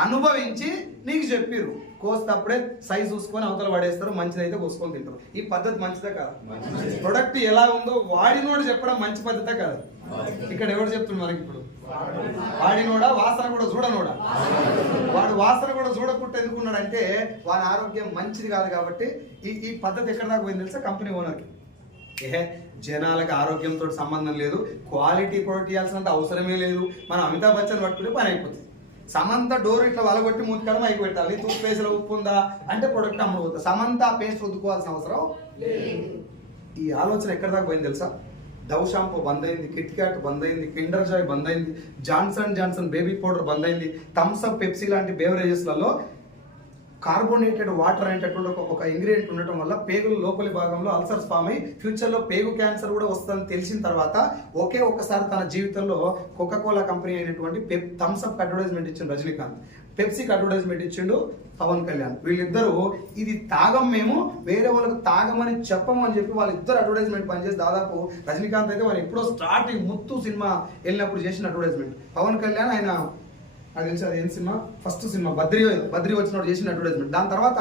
అనుభవించి నీకు చెప్పిరు. కోస్తప్పుడే సైజ్ చూసుకొని అవతల పడేస్తారు, మంచిదైతే కోసుకొని తింటారు. ఈ పద్ధతి మంచిదే కాదు? ప్రొడక్ట్ ఎలా ఉందో వాడినోడు చెప్పడం మంచి పద్ధతే కాదు. ఇక్కడ ఎవరు చెప్తున్నారు మనకి? ఇప్పుడు వాడినోడా, వాసన కూడా చూడనోడా? వాడు వాసన కూడా చూడకుండా ఎందుకున్నాడంటే వాడి ఆరోగ్యం మంచిది కాదు కాబట్టి. ఈ పద్ధతి ఎక్కడ దాకా పోయింది తెలుసా? కంపెనీ ఓనర్కి. జనాలకు ఆరోగ్యంతో సంబంధం లేదు, క్వాలిటీ ప్రొడక్ట్ ఇవ్వాల్సినంత అవసరమే లేదు. మనం అమితాబ్ బచ్చన్ పట్టుకుంటే పని అయిపోతుంది. సమంత డోర్ ఇట్లా వలగొట్టి మూతికడం అయిపోయి పెట్టాలి. టూత్ పేస్ట్లో ఉప్పు ఉందా అంటే ప్రొడక్ట్ అమ్ముడుపోతుంది. సమంత పేస్ట్ రుద్దుకోవాల్సిన అవసరం. ఈ ఆలోచన ఎక్కడ దాకా పోయింది తెలుసా? డవ్ షాంపూ బంద్ అయింది, కిట్ క్యాట్ బంద్ అయింది, కిండర్ జాయ్ బంద్ అయింది, జాన్సన్ జాన్సన్ బేబీ పౌడర్ బంద్ అయింది. థమ్స్ అప్, పెప్సీ లాంటి బేవరేజెస్లలో కార్బోనేటెడ్ వాటర్ అనేటటువంటి ఒక ఇంగ్రీడియంట్ ఉండటం వల్ల పేగుల లోపలి భాగంలో అల్సర్స్ ఫామ్ అయ్యి ఫ్యూచర్లో పేగు క్యాన్సర్ కూడా వస్తుందని తెలిసిన తర్వాత ఒకే ఒక్కసారి తన జీవితంలో కోకాకోలా కంపెనీ అయినటువంటి థమ్స్ అప్ అడ్వర్టైజ్మెంట్ ఇచ్చిండు రజనీకాంత్, పెప్సీకి అడ్వర్టైజ్మెంట్ ఇచ్చిండు పవన్ కళ్యాణ్. వీళ్ళిద్దరూ ఇది తాగం, మేము వేరే వాళ్ళకు తాగమని చెప్పము అని చెప్పి వాళ్ళిద్దరు అడ్వర్టైజ్మెంట్ పనిచేసి దాదాపు రజనీకాంత్ అయితే వాళ్ళు ఎప్పుడో స్టార్టింగ్ ముత్తు సినిమా వెళ్ళినప్పుడు చేసిన అడ్వర్టైజ్మెంట్. పవన్ కళ్యాణ్ ఆయన అది తెలిసి అది ఏం సినిమా, ఫస్ట్ సినిమా బద్రీ వచ్చినప్పుడు చేసిన అడ్వర్టైజ్మెంట్. దాని తర్వాత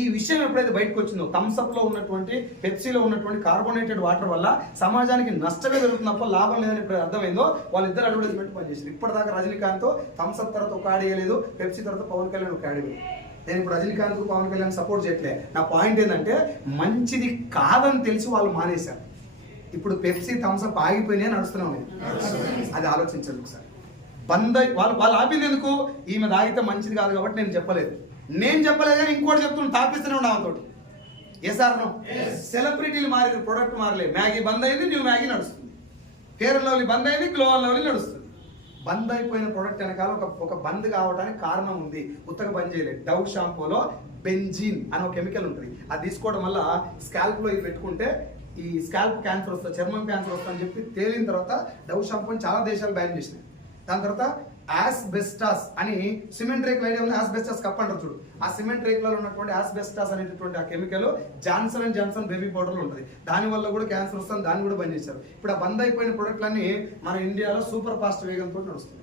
ఈ విషయం ఎప్పుడైతే బయటకు వచ్చిందో థమ్స్అప్ లో ఉన్నటువంటి, పెప్సీలో ఉన్నటువంటి కార్బోనేటెడ్ వాటర్ వల్ల సమాజానికి నష్టమే జరుగుతున్నప్పుడు లాభం లేదని ఇప్పుడు అర్థమైందో వాళ్ళిద్దరు అడ్వర్టైజ్మెంట్ పనిచేసింది. ఇప్పటిదాకా రజనీకాంత్ థమ్స్అప్ తర్వాత ఒక యాడ్ వేయలేదు, పెప్సీ తర్వాత పవన్ కళ్యాణ్ ఒక యాడ్ వేయలేదు. నేను ఇప్పుడు రజనీకాంత్ పవన్ కళ్యాణ్ సపోర్ట్ చేయట్లే. నా పాయింట్ ఏంటంటే మంచిది కాదని తెలిసి వాళ్ళు మానేశారు. ఇప్పుడు పెప్సీ థమ్స్అప్ ఆగిపోయినాయి నడుస్తున్నాం. అది ఆలోచించండి ఒకసారి. బంద్ వాళ్ళు ఆపింది ఎందుకు? ఈమె తాగితే మంచిది కాదు కాబట్టి నేను చెప్పలేదు కానీ ఇంకోటి చెప్తున్నా, తాపిస్తూనే ఉండవతోటి. SR no? సెలబ్రిటీలు మారేది, ప్రొడక్ట్ మారలే. మ్యాగీ బంద్ అయింది, న్యూ మ్యాగీ నడుస్తుంది. ఫెయిర్ అండ్ లవ్లీ బంద్ అయింది, గ్లో అండ్ లవ్లీ నడుస్తుంది. బంద్ అయిపోయిన ప్రొడక్ట్ వెనకాల ఒక బంద్ కావడానికి కారణం ఉంది. ఉత్తగా బంద్ చేయలేదు. డవ్ షాంపూలో బెంజీన్ అని ఒక కెమికల్ ఉంటుంది. అది తీసుకోవడం వల్ల స్కాల్ప్ లో ఇది పెట్టుకుంటే ఈ స్కాల్ప్ క్యాన్సర్ వస్తుంది, చర్మం క్యాన్సర్ వస్తుంది అని చెప్పి తేలిన తర్వాత డవ్ షాంపూని చాలా దేశాలు బ్యాన్ చేసినాయి. దాని తర్వాత ఆస్బెస్టాస్ అని సిమెంట్ రేకులు ఐడియా ఉంది, ఆస్బెస్టాస్ కప్ అంటారు చూడు. ఆ సిమెంట్ రేకులలో ఉన్నటువంటి ఆస్బెస్టాస్ అనేటటువంటి ఆ chemical Johnson and Johnson baby పౌడర్లో ఉంటుంది. దానివల్ల కూడా క్యాన్సర్ వస్తుంది, దాన్ని కూడా బంద్ చేశారు. ఇప్పుడు ఆ బంద్ అయిపోయిన ప్రొడక్ట్లన్నీ మన ఇండియాలో సూపర్ ఫాస్ట్ వేగంతో నడుస్తుంది.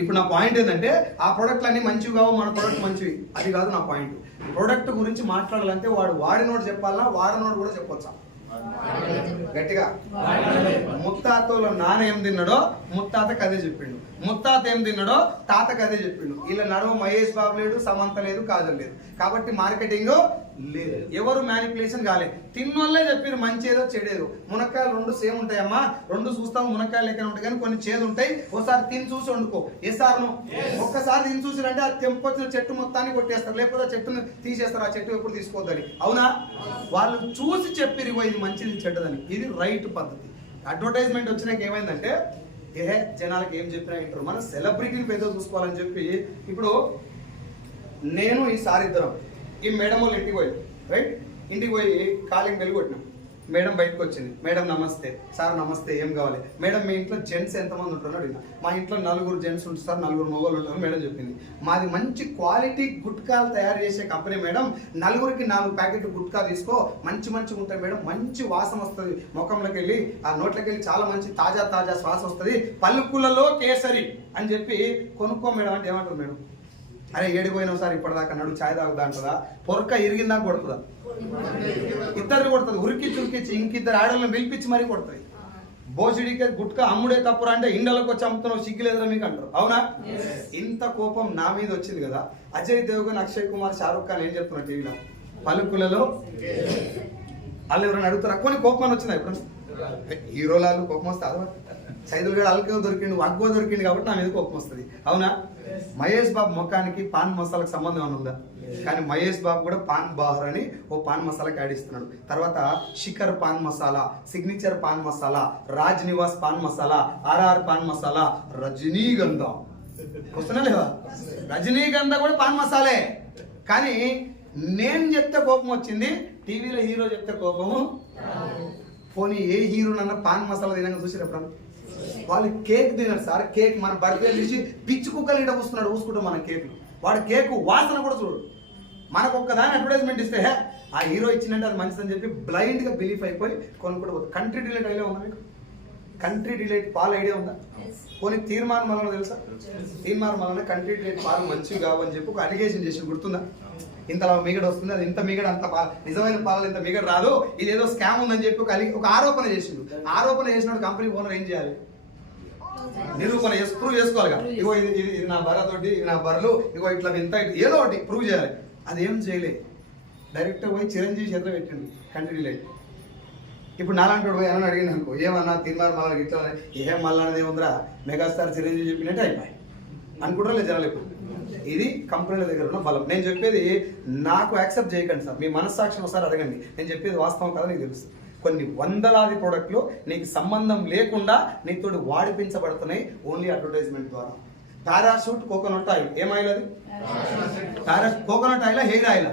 ఇప్పుడు నా పాయింట్ ఏంటంటే ఆ ప్రొడక్ట్లన్నీ మంచివి కావు, మన ప్రొడక్ట్ మంచివి, అది కాదు నా పాయింట్. ప్రొడక్ట్ గురించి మాట్లాడాలంటే వాడు వాడినోడు చెప్పాలా, వాడనోడు కూడా చెప్పొచ్చా? గట్టిగా. ముత్తాతలో నాన్న ఏం తిన్నాడో ముత్తాతకు అదే చెప్పిండు, ముత్తాత ఏం తిన్నాడో తాతకు అదే చెప్పిండు. ఇలా నడుమ మహేష్ బాబు లేడు, సమంత లేదు, కాజల్ లేదు. కాబట్టి మార్కెటింగ్ లేదు. ఎవరు మ్యానిపులేషన్ కాలేదు. తిన్నోళ్ళే చెప్పారు మంచి ఏదో చెడేదో. మునక్కాయలు రెండు సేమ్ ఉంటాయమ్మా, రెండు చూస్తాం మునక్కాయలు లెక్కన ఉంటాయి, కానీ కొన్ని చేదు ఉంటాయి. ఒకసారి తిని చూసి వండుకో. ఏ సార్ను ఒక్కసారి తిని చూసిరంటే ఆ తెంపుకొచ్చిన చెట్టు మొత్తాన్ని కొట్టేస్తారు, లేకపోతే ఆ చెట్టును తీసేస్తారు. ఆ చెట్టు ఎప్పుడు తీసుకోవద్దని. అవునా? వాళ్ళు చూసి చెప్పిరు ఇది మంచిది చెడ్డదని. ఇది రైట్ పద్ధతి. అడ్వర్టైజ్మెంట్ వచ్చినాక ఏమైందంటే జనాలకు ఏం చెప్పినా వింటారు. మన సెలబ్రిటీని పేద చూసుకోవాలని చెప్పి ఇప్పుడు నేను ఈసారి ఇద్దరం ఈ మేడం వాళ్ళు ఇంటికి పోయి రైట్, ఇంటికి పోయి కాలింగ్ బెల్ కొట్టినాం. మేడం బయటకు వచ్చింది. మేడం నమస్తే. సార్ నమస్తే, ఏం కావాలి? మేడం మీ ఇంట్లో జెంట్స్ ఎంతమంది ఉంటున్నారు అడిగిన. మా ఇంట్లో 4 జెంట్స్ ఉంటారు సార్, 4 మొగోళ్ళు ఉంటారు మేడం చెప్పింది. మాది మంచి క్వాలిటీ గుట్కాలు తయారు చేసే కంపెనీ మేడం, 4కి 4 ప్యాకెట్ గుట్కా తీసుకో, మంచి మంచిగా ఉంటాయి మేడం, మంచి వాసన వస్తుంది ముఖంలోకి వెళ్ళి, ఆ నోట్లోకి వెళ్ళి చాలా మంచి తాజా తాజా శ్వాస వస్తుంది, పలుకులలో కేసరి అని చెప్పి కొనుక్కో మేడం అంటే ఏమంటారు మేడం? అరే ఏడిపోయినావు సార్ ఇప్పటిదాకా నడు ఛాయ్ తాగుదా అంటుందా? పొరక ఇరిగిందాక కొడుతుందా? ఇద్దరు కొడుతుంది. ఉరికిచ్చి ఇంకిద్దరు ఆడలను పిలిపించి మరీ కొడుతుంది. బోసిడికే గుట్కా అమ్ముడే తప్పురా అంటే ఇండలకు వచ్చి అమ్ముతున్నావు, సిగ్గులేదురా మీకు అంటారు. అవునా? ఇంత కోపం నా మీద వచ్చింది కదా. అజయ్ దేవగన్, అక్షయ్ కుమార్, షారుఖ్ ఖాన్ ఏం చెప్తున్నా టీవీలో? పలుకులలో వాళ్ళు ఎవరైనా అడుగుతారా? కొన్ని కోపం వచ్చిందా ఇప్పుడు? హీరోలాలు కోపం వస్తే అదవా? సైదులు కూడా అల్కో దొరికిండు, అగ్గో దొరికిండు కాబట్టి నా మీద కోపం వస్తుంది. అవునా? మహేష్ బాబు ముఖానికి పాన్ మసాలాకు సంబంధం ఏమైనా ఉందా? కానీ మహేష్ బాబు కూడా పాన్ బాహర్ అని ఓ పాన్ మసాలాకి యాడ్ ఇస్తున్నాడు. తర్వాత శిఖర్ పాన్ మసాలా, సిగ్నేచర్ పాన్ మసాలా, రాజ్ నివాస్ పాన్ మసాలా, ఆర్ఆర్ పాన్ మసాలా, రజనీగంధ వస్తున్నా లేవా? రజనీగంధ కూడా పాన్ మసాలే. కానీ నేను చెప్తే కోపం వచ్చింది, టీవీలో హీరో చెప్తే కోపము. పోనీ ఏ హీరోనన్నా పాన్ మసాలా తినగా చూసి ఎప్పుడన్నా? వాళ్ళు కేక్ తినరు సార్. కేక్ మన బర్త్డే తీసి పిచ్చి కుక్కలు ఇట వస్తున్నాడు, ఊసుకుంటాం మన కేక్. వాడు కేక్ వాసన కూడా చూడు. మనకు ఒక్కదాని అడ్వర్టైజ్మెంట్ ఇస్తే ఆ హీరో ఇచ్చినట్టు అది మంచిదని చెప్పి బ్లైండ్గా బిలీఫ్ అయిపోయి కొనుక్కోవద్దు. కంట్రీ డిలైట్ ఐడియా ఉందా మీకు? కంట్రీ డిలైట్ పాలు ఐడియా ఉందా? పోనీ తీర్మానం మళ్ళీ తెలుసా? తీర్మానం మళ్ళీ కంట్రీ డిలైట్ పాలు మంచివి కావని చెప్పి ఒక అలిగేషన్ చేసి గుర్తుందా? ఇంతలా మీగడ వస్తుంది, అది ఇంత మీగడ అంత నిజమైన పాలు ఇంత మీగడ రాదు, ఇది ఏదో స్కామ్ ఉందని చెప్పి ఒక ఆరోపణ చేసిండు. ఆరోపణ చేసినప్పుడు కంపెనీ ఓనర్ ఏం చేయాలి? నిరూపణ ప్రూవ్ చేసుకోవాలి. ఇగో ఇది నా బర్ర తోటి, ఇది నా బర్రెలు, ఇగో ఇట్లా ఇంత ఏదో ఒకటి ప్రూవ్ చేయాలి. అది ఏం చేయలేదు. డైరెక్ట్ పోయి చిరంజీవి చేతిలో పెట్టిండు కంట్రీ డిలైట్. ఇప్పుడు నాలాంటి పోయి అని అడిగింది అనుకో, ఏమన్నా తీర్మానం మళ్ళీ ఇట్లా ఏం మళ్ళీ అనేది ఏముందిరా, మెగాస్టార్ చిరంజీవి చెప్పినట్టే అయిపోయి అనుకుంటారా లేదు జనాలు. ఇప్పుడు ఇది కంపెనీల దగ్గర ఉన్న బలం. నేను చెప్పేది నాకు యాక్సెప్ట్ చేయకండి సార్, మీ మనస్సాక్షి ఒకసారి అడగండి. నేను చెప్పేది వాస్తవం కదా నీకు తెలుసు. కొన్ని వందలాది ప్రోడక్ట్లు నీకు సంబంధం లేకుండా నీతో వాడిపించబడుతున్నాయి ఓన్లీ అడ్వర్టైజ్మెంట్ ద్వారా. పారాషూట్ కోకోనట్ ఆయిల్, ఏం ఆయిల్ అది? Coconut oil, hair oil.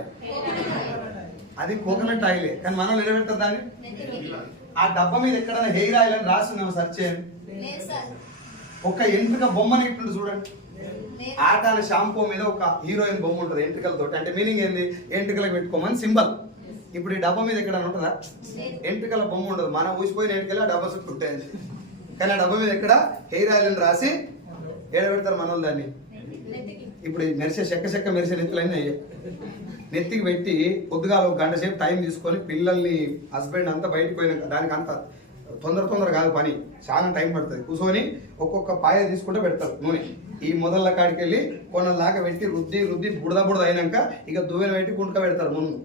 అది కోకోనట్ ఆయిలే, కానీ మనం నిలబెడతారు దాన్ని. ఆ డబ్బా మీద ఎక్కడైనా హెయిర్ ఆయిల్ అని రాసి మేము సెర్చ్ చేయండి. ఒక ఎంట్రుక బొమ్మని ఇట్టు చూడండి. ఆటాల షాంపూ మీద ఒక హీరోయిన్ బొమ్మ ఉంటుంది ఎంట్రుకలతో. అంటే మీనింగ్ ఏంది? ఎంట్రుకలకు పెట్టుకోమని సింబల్. ఇప్పుడు ఈ డబ్బా మీద ఎక్కడ ఉంటుందా? ఎంట్రుకల బొమ్మ ఉండదు. మనం ఊసిపోయిన ఎంట్రుకలు ఆ డబ్బా చుట్టూ ఉంటాయి. కానీ ఆ డబ్బా మీద ఎక్కడ హెయిర్ ఆయిల్ అని రాసి ఏడబెడతారు మన దాన్ని. ఇప్పుడు మెరిసే చెక్క మెరిసే నెత్తులన్నీ అయ్యాయి. నెత్తికి పెట్టి పొద్దుగాల 1 గంట సేపు టైం తీసుకొని పిల్లల్ని హస్బెండ్ అంతా బయటకు పోయినాక, దానికి అంత తొందర కాదు పని, చాలా టైం పడుతుంది. కూర్చొని ఒక్కొక్క పాయ తీసుకుంటే పెడతారు నూనె. ఈ మొదళ్ళ కాడికి వెళ్ళి కొనలాగా పెట్టి రుద్ది బుడద అయినాక ఇక దువ్వెన పెట్టి గుంటక పెడతారు. ముందు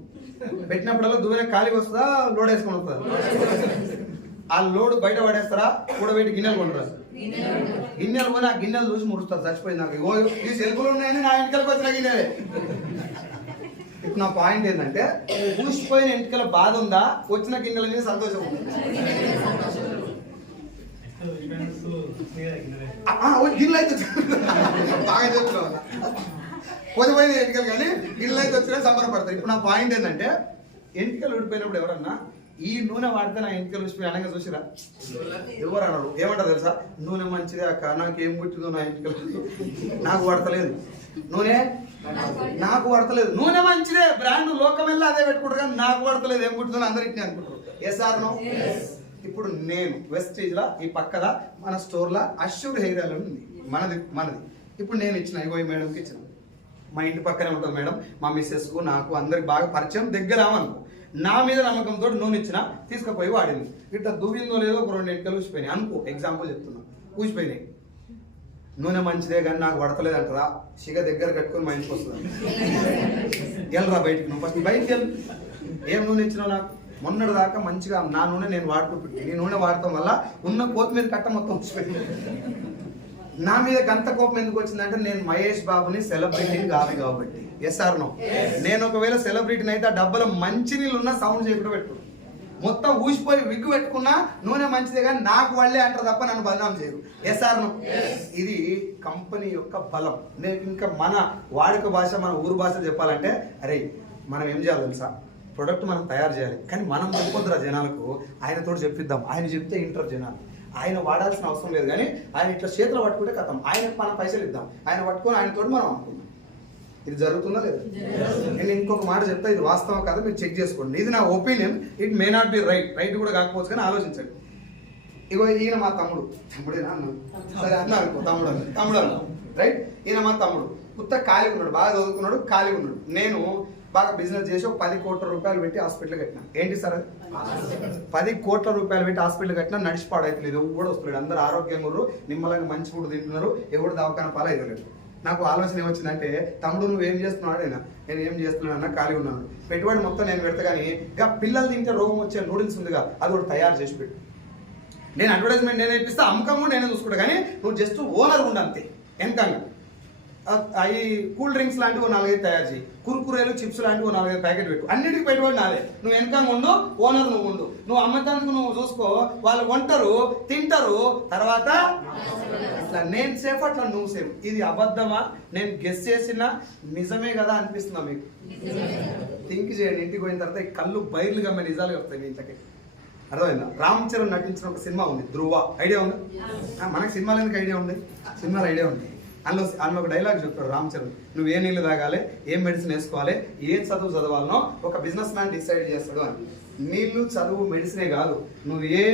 పెట్టినప్పుడల్లా దువ్వెన ఖాళీ వస్తుందా, లోడ్ వేసుకొని వస్తుందా? ఆ లోడ్ బయట పడేస్తారా, కూడబెట్టి గిన్నెలు కొంటారు. గిన్నెలు కొని ఆ గిన్నెలు చూసి ముడుస్తారు. చచ్చిపోయింది నాకు, ఈ సెల్ఫులు ఉన్నాయని నా ఇంటికి వచ్చిన గిన్నెలే. ఇప్పుడు నా పాయింట్ ఏంటంటే, ఊసిపోయిన ఎంటికల బాధ ఉందా, వచ్చిన గిన్నెల మీద సంతోషం ఉంది. గిన్నెలు అయితే బాగా చెప్తున్నావు, పోయిపోయిన ఎంటికలు కానీ గిన్నెలు అయితే వచ్చినా సంబరపడతారు. ఇప్పుడు నా పాయింట్ ఏంటంటే, ఎంటికలు ఊడిపోయినప్పుడు ఎవరన్నా ఈ నూనె వాడితే నా ఎంటికలు ఊసిపోయి అనగా చూసిరా? ఎవరు అన్నారు? ఏమంటారు తెలుసా? నూనె మంచిదే అక్క, నాకేం పుట్టిందో నా ఎంటికలు, నాకు పడతలేదు నూనె, నాకు పడతలేదు. నూనె మంచిదే, బ్రాండ్ లోకమెల్లా అదే పెట్టుకుంటారు, కానీ నాకు పడతలేదు, ఏం పుట్టిందో అందరికి అనుకుంటారు. Yes or no? ఇప్పుడు నేను వెస్టీజ్ లా ఈ పక్కన మన స్టోర్ లా అష్యూర్ హెయిర్ ఆయిల్ ఉంది, మనది. ఇప్పుడు నేను ఇచ్చిన, ఇగో ఈ మేడంకి ఇచ్చిన. మా ఇంటి పక్కనే ఉంటుంది మేడం, మా మిస్సెస్ కు నాకు అందరికి బాగా పరిచయం, దగ్గర అనుకో. నా మీద నమ్మకంతో నూనె ఇచ్చిన, తీసుకుపోయి వాడింది. ఇట్లా దువ్విందో లేదో ఒక 2 ఎంటికలు ఊసిపోయినాయి అనుకో, ఎగ్జాంపుల్ చెప్తున్నా, ఊసిపోయినాయి. నూనె మంచిదే కానీ నాకు పడతలేదు అంటారా, సిగ దగ్గర కట్టుకొని మా ఇంటికి వస్తుంది. వెళ్ళరా బయటికి, నువ్వు ఫస్ట్ బయటికి వెళ్ళి. ఏం నూనె ఇచ్చినావు నాకు? మొన్నటి దాకా మంచిగా నా నూనె నేను వాడుకుంటుంది, నీ నూనె వాడటం వల్ల ఉన్న కొత్తిమీర కట్ట మొత్తం వచ్చిపోయింది. నా మీద గంత కోపం ఎందుకు వచ్చిందంటే నేను మహేష్ బాబుని సెలబ్రిటీని కాదు కాబట్టి. Yes or no? నేను ఒకవేళ సెలబ్రిటీని అయితే ఆ డబ్బలో మంచి నీళ్ళు ఉన్న సౌండ్ చేయకుండా పెట్టుకున్నాను. మొత్తం ఊసిపోయి విగ్గు పెట్టుకున్నా నూనె మంచిదే కానీ నాకు వాళ్ళే అంటారు తప్ప నన్ను బదనాం చేయరు. Yes or no? ఇది కంపెనీ యొక్క బలం. నేను ఇంకా మన వాడుక భాష, మన ఊరు భాష చెప్పాలంటే, అరే మనం ఏం చేయాలి తెలుసా, ప్రొడక్ట్ మనం తయారు చేయాలి కానీ మనం చెప్పొద్దురా జనాలకు, ఆయనతో చెప్పిద్దాం. ఆయన చెప్తే ఇంటర్ జనాలు, ఆయన వాడాల్సిన అవసరం లేదు కానీ ఆయన ఇట్లా చేతులు పట్టుకుంటే కథం, ఆయనకు మనం పైసలు ఇద్దాం, ఆయన పట్టుకొని ఆయనతో మనం అనుకుందాం. ఇది జరుగుతుందా లేదా? నేను ఇంకొక మాట చెప్తా, ఇది వాస్తవం కాదు, మీరు చెక్ చేసుకోండి. ఇది నా opinion, it may not be right కూడా కాకపోవచ్చు కానీ ఆలోచించండి. ఇగో ఈయన మా తమ్ముడేనా అన్న, సరే అన్న అనుకో, తమ్ముడు అన్న, రైట్? ఈయన మా తమ్ముడు కొత్త ఖాళీ ఉన్నాడు, బాగా చదువుకున్నాడు, ఖాళీ ఉన్నాడు. నేను బాగా బిజినెస్ చేసి ఒక 10 కోట్ల రూపాయలు పెట్టి హాస్పిటల్ కట్టినా. ఏంటి సార్ అది? 10 కోట్ల రూపాయలు పెట్టి హాస్పిటల్ కట్టినా, నడిచిపాడైతలేదు, ఎవరు కూడా వస్తున్నాడు, అందరూ ఆరోగ్యంగా ఉన్నారు, నిమ్మలంగా మంచి ఫుడ్ తింటున్నారు, ఎవరు దవాఖాన పాలైతలేదు. నాకు ఆలోచన ఏమొచ్చిందంటే, తమ్ముడు నువ్వు ఏం చేస్తున్నాడు? నేను ఏం చేస్తున్నాడు అన్న, ఖాళీ ఉన్నాను, పెట్టుబడి మొత్తం నేను పెడతా కానీ ఇంకా పిల్లలు తింటే రోగం వచ్చే నూడిల్స్ ఉందిగా, అది కూడా తయారు చేసి పెట్టు. నేను అడ్వర్టైజ్మెంట్ నేనే ఇప్పిస్తా, అమ్మకం కూడా నేనే చూసుకుంటా కానీ నువ్వు జస్ట్ ఓనర్ ఉండు అంతే. వెనకంగా అవి కూల్ డ్రింక్స్ లాంటివి 4-5 తయారు చేయి, కుర్కురేలు చిప్స్ లాంటివి 4-5 ప్యాకెట్ పెట్టు, అన్నిటికీ పెట్టుబడి నాదే. నువ్వు వెనకంగా ఉండు, ఓనర్ నువ్వు ఉండు, నువ్వు అమ్మటానికి నువ్వు చూసుకో, వాళ్ళు కొంటారు, తింటారు, తర్వాత ఇట్లా నేను సేఫ్ అట్లా నువ్వు సేఫ్. ఇది అబద్ధమా, నేను గెస్ చేసిన నిజమే కదా అనిపిస్తుందా మీకు? థింక్ చేయండి, ఇంటికి పోయిన తర్వాత ఈ కళ్ళు బయర్లుగా మేము నిజాలు వస్తాయి మీ ఇంట్లోకి. అర్థమైందా? రామ్ చరణ్ నటించిన ఒక సినిమా ఉంది, ధ్రువ. ఐడియా ఉంది? మనకి సినిమాలు ఎందుకు ఐడియా ఉంది? సినిమాలు ఐడియా ఉంది. అందులో ఒక డైలాగ్ చెప్తాడు రామ్ చరణ్, నువ్వు ఏ నీళ్ళు తాగాలి, ఏ మెడిసిన్ వేసుకోవాలి, ఏ చదువు చదవాలనో ఒక బిజినెస్ మ్యాన్ డిసైడ్ చేస్తాడు అని. నీళ్ళు, చదువు, మెడిసినే కాదు, నువ్వు ఏ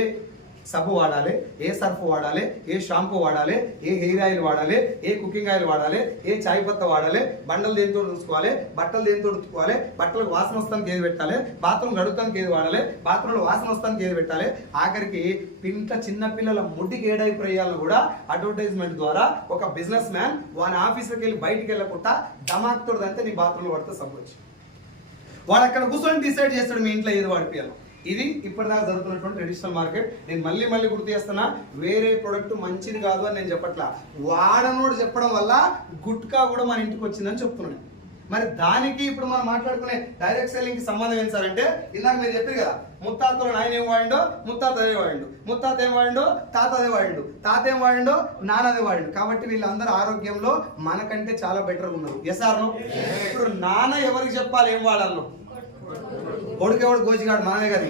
సబ్బు వాడాలి, ఏ సర్ఫ్ వాడాలి, ఏ షాంపూ వాడాలి, ఏ హెయిర్ ఆయిల్ వాడాలి, ఏ కుకింగ్ ఆయిల్ వాడాలి, ఏ చాయ్ పత్త వాడాలి, బండలు దేనితో చూసుకోవాలి, బట్టలు దేనితో ఉతుకోవాలి, బట్టలకు వాసన వస్తానికి ఏది పెట్టాలి, బాత్రూమ్ గడుతానికి ఏది వాడాలి, బాత్రూంలో వాసన వస్తానికి ఏది పెట్టాలి, ఆఖరికి చిన్నపిల్లల ముడ్డికి ఏ డైపర్ వేయాలని కూడా అడ్వర్టైజ్మెంట్ ద్వారా ఒక బిజినెస్ మ్యాన్ వాని ఆఫీస్కి వెళ్ళి బయటికి వెళ్ళకుండా దమాక్తోడు అంతే నీ బాత్రూంలో పడితే సబ్బొచ్చు. వాడు అక్కడ కూర్చొని డిసైడ్ చేస్తాడు మీ ఇంట్లో ఏది వాడిపోయాలి. ఇది ఇప్పటిదాకా జరుగుతున్నటువంటి ట్రెడిషనల్ మార్కెట్. నేను మళ్ళీ గుర్తు చేస్తున్నా, వేరే ప్రొడక్ట్ మంచిది కాదు అని నేను చెప్పట్లా, వాడనోడు చెప్పడం వల్ల గుట్కా కూడా మన ఇంటికి వచ్చిందని చెప్తున్నాను. మరి దానికి ఇప్పుడు మనం మాట్లాడుకునే డైరెక్ట్ సెల్లింగ్ కి సంబంధం ఏం సార్ అంటే, ఇందాక మీరు చెప్పారు కదా, ముత్తాతలో నాయన ఏం వాడిండో ముత్తాత అదే వాడిండు, ముత్తాత ఏం వాడిండో తాత అదే వాడిండు, తాత ఏం వాడిండో నాన్న అదే వాడిండు. కాబట్టి వీళ్ళందరూ ఆరోగ్యంలో మనకంటే చాలా బెటర్గా ఉన్నారు. Yes or no? ఇప్పుడు నాన్న ఎవరికి చెప్పాలి ఏం వాడాలో? కొడుకెవడు గోచిగాడు మనమే కదా,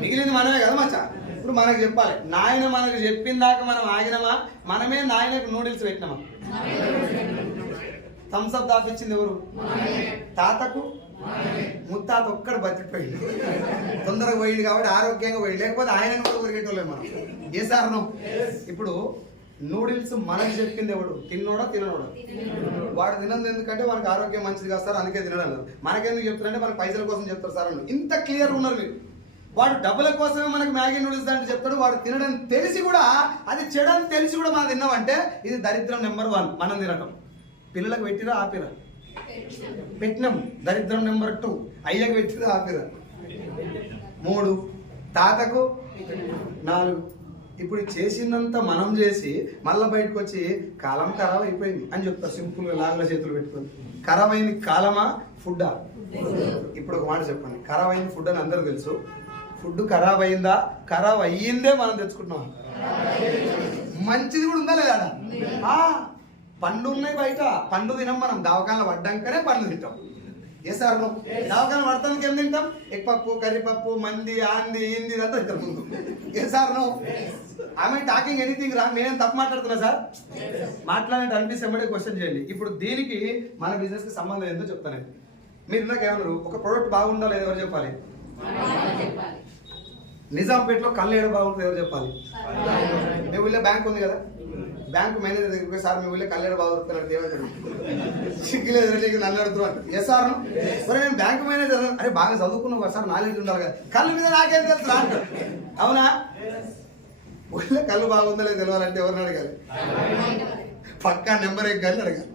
మిగిలింది మనమే కదా మచ్చా. ఇప్పుడు మనకు చెప్పాలి, నాయన మనకు చెప్పిన దాకా మనం ఆగినమా? మనమే నాయనకు నూడిల్స్ పెట్టినామా? థమ్స్అప్ దాపిచ్చింది ఎవరు? తాతకు ముత్తాత ఒక్కడు బతికిపోయింది, తొందరగా పోయింది కాబట్టి ఆరోగ్యంగా పోయింది, లేకపోతే ఆయన కూడా కొరిగేటోళ్ళే మనం. ఏ సారను? ఇప్పుడు నూడిల్స్ మనకు చెప్పింది ఎవడు? తిన్నోడా తిననోడా? వాడు తినదు ఎందుకంటే మనకు ఆరోగ్యం మంచిది కాదు సార్ అందుకే తినడం అన్నారు. మనకెందుకు చెప్తారంటే మనకు పైసల కోసం చెప్తారు సార్ అన్నారు. ఇంత క్లియర్ ఉన్నారు మీరు. వాడు డబ్బుల కోసమే మనకు మ్యాగీ నూడిల్స్ అంటే చెప్తాడు, వాడు తినడం తెలిసి కూడా, అది చెడని తెలిసి కూడా మనం తిన్నామంటే ఇది దరిద్రం నెంబర్ 1 మనం తినటం. పిల్లలకు పెట్టిరా ఆపిరా? పెట్టినాం. దరిద్రం నెంబర్ 2 అయ్యకు పెట్టిరా ఆపిరా? 3 తాతకు 4. ఇప్పుడు చేసిందంతా మనం చేసి మళ్ళీ బయటకు వచ్చి కాలం ఖరాబ్ అయిపోయింది అని చెప్తారు సింపుల్గా లాగుల చేతులు పెట్టుకొని. ఖరాబ్ అయింది కాలమా ఫుడ్డా? ఇప్పుడు ఒక మాట చెప్పండి, ఖరాబ్ అయింది ఫుడ్ అని అందరూ తెలుసు, ఫుడ్ ఖరాబ్ అయిందా? ఖరాబ్ అయ్యిందే మనం తెచ్చుకుంటున్నాం. మంచిది కూడా ఉందా లేదా? పండ్లు ఉన్నాయి బయట, పండ్లు తినం మనం, దవాఖానలో పడ్డాకనే పండ్లు తింటాం. ఏ సార్ దవాఖాన పడతానికి ఏం తింటాం? ఎగ్ పప్పు, కర్రీపప్పు, మంది, ఆంది, హిందీ అంతా తింటాం ముందు. ఏ సార్ ఆమె టాకింగ్ ఎనీథింగ్ రా? నేనేం తప్పు మాట్లాడుతున్నా సార్? మాట్లాడినట్టు అనిపిస్తే క్వశ్చన్ చేయండి. ఇప్పుడు దీనికి మన బిజినెస్ కి సంబంధం ఏందో చెప్తాను. మీరు ఇందాక ఏమన్నారు, ఒక ప్రోడక్ట్ బాగుందా లేదా ఎవరు చెప్పాలి? నిజాంపేటలో కళ్ళు ఏడ బాగుంటుంది ఎవరు చెప్పాలి? మీ ఊళ్ళో బ్యాంక్ ఉంది కదా, బ్యాంకు మేనేజర్ దగ్గరికి సార్ మీ ఊళ్ళో కళ్ళు ఏడ బాగుంటున్నాడు ఏమంటాడు? సిగ్గులేదు నీకు నన్ను అడుగుతున్నాడు. ఎస్ సార్ సరే నేను బ్యాంకు మేనేజర్. అరే బాగా చదువుకున్నావు కదా సార్, నాలెడ్జ్ ఉండాలి కదా, కళ్ళు మీద నాకేం తెలుసు అంటాడు. అవునా? ఊళ్ళో కళ్ళు బాగుందా లేదు తెలియాలంటే ఎవరిని అడగాలి? పక్కా నెంబర్ ఎక్కాలి అడగాలి.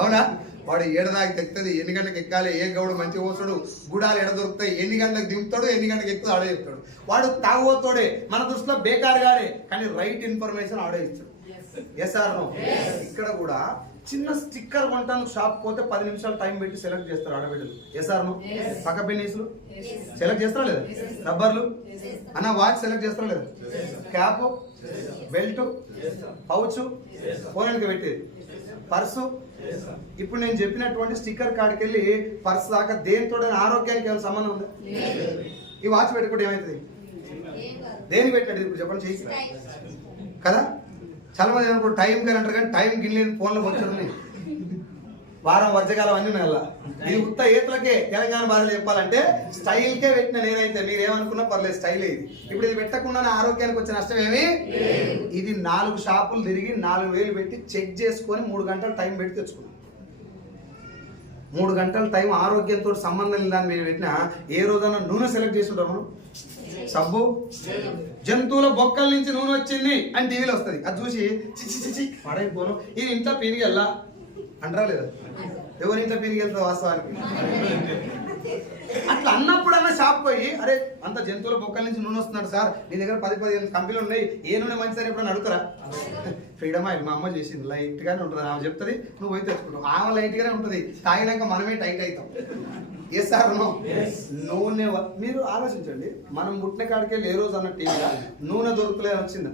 అవునా? వాడు ఏడదాకి తెస్తుంది, ఎన్ని గంటలకు ఎక్కాలి, ఏ గౌడు మంచిగా పోతాడు, గుడాలు ఎడ దొరుకుతాయి, ఎన్ని గంటలకు దింపుతాడు, ఎన్ని గంటలకు ఎక్కుతాడు ఆడే చెప్తాడు. వాడు తాగుబోతోడే, మన దృష్టిలో బేకారుగాడే, కానీ రైట్ ఇన్ఫర్మేషన్ ఆడే ఇస్తాడు. Yes or no? ఇక్కడ కూడా చిన్న స్టిక్కర్ కొంటాను షాప్ పోతే 10 నిమిషాలు టైం పెట్టి సెలెక్ట్ చేస్తారు ఆడబిడ్డలు. Yes or no? పక్క పెన్నీసులు సెలెక్ట్ చేస్తారా లేదా? రబ్బర్లు అన్న వాచ్ సెలెక్ట్ చేస్తారా లేదా? క్యాప్, బెల్ట్, పౌచ్, ఫోన్కి పెట్టేది, పర్సు. ఇప్పుడు నేను చెప్పినటువంటి స్టిక్కర్ కాడికి వెళ్ళి పర్స్ దాకా దేనితో ఆరోగ్యానికి ఏమైనా సంబంధం ఉందా? ఈ వాచ్ పెట్టుకుంటే ఏమవుతుంది? దేని పెట్టండి ఇప్పుడు చెప్పండి, చేసి కదా. చాలా మంది ఏమనుకో టైం కానీ అంటారు, కానీ టైం గిన్నె ఫోన్లో వచ్చి వారం వర్షకాలం అన్ని నెల. ఇది ఉత్త ఏతులకే తెలంగాణ భాషలో చెప్పాలంటే స్టైల్కే పెట్టిన నేనైతే. మీరు ఏమనుకున్నా పర్లేదు, స్టైల్ ఇది. ఇప్పుడు ఇది పెట్టకుండా ఆరోగ్యానికి వచ్చే నష్టం ఏమి? ఇది 4 షాపులు తిరిగి 4,000 పెట్టి చెక్ చేసుకొని 3 గంటలు టైం పెట్టి తెచ్చుకున్నాం. 3 గంటల టైం ఆరోగ్యంతో సంబంధం లేని దాన్ని మీరు పెట్టినా ఏ రోజైనా నూనె సెలెక్ట్ చేస్తుంటాం మనం. సబ్బు, జంతువుల బొక్కల నుంచి నూనె వచ్చింది అని టీవీలో వస్తుంది. అది చూసి చిచి చిచి పడైపోను, ఇది ఇంట్లో పీనికి వెళ్ళా అంటారా లేదా? ఎవరి ఇంట్లో పీనికి వెళ్తుంది వాస్తవానికి? అట్లా అన్నప్పుడన్నా షాప్ పోయి, అరే అంత జంతువుల బొక్కల నుంచి నూనె వస్తున్నాడు సార్, నీ దగ్గర 10-15 కంపెనీలు ఉన్నాయి, ఏ నూనె మంచిదని ఎప్పుడన్నా అడుగుతారా? ఫ్రీడమ్ ఆయిల్ మా అమ్మ చేసింది, లైట్ గానే ఉంటుంది, ఆమె చెప్తుంది, నువ్వు పోయి తెచ్చుకుంటావు. ఆమె లైట్ గానే ఉంటుంది, తాగినాక మనమే టైట్ అవుతాం. Yes or no? నూనె మీరు ఆలోచించండి, మనం పుట్టిన కాడికి వెళ్ళి ఏ రోజు అన్న టీవీగా నూనె దొరుకులే అని వచ్చిందా?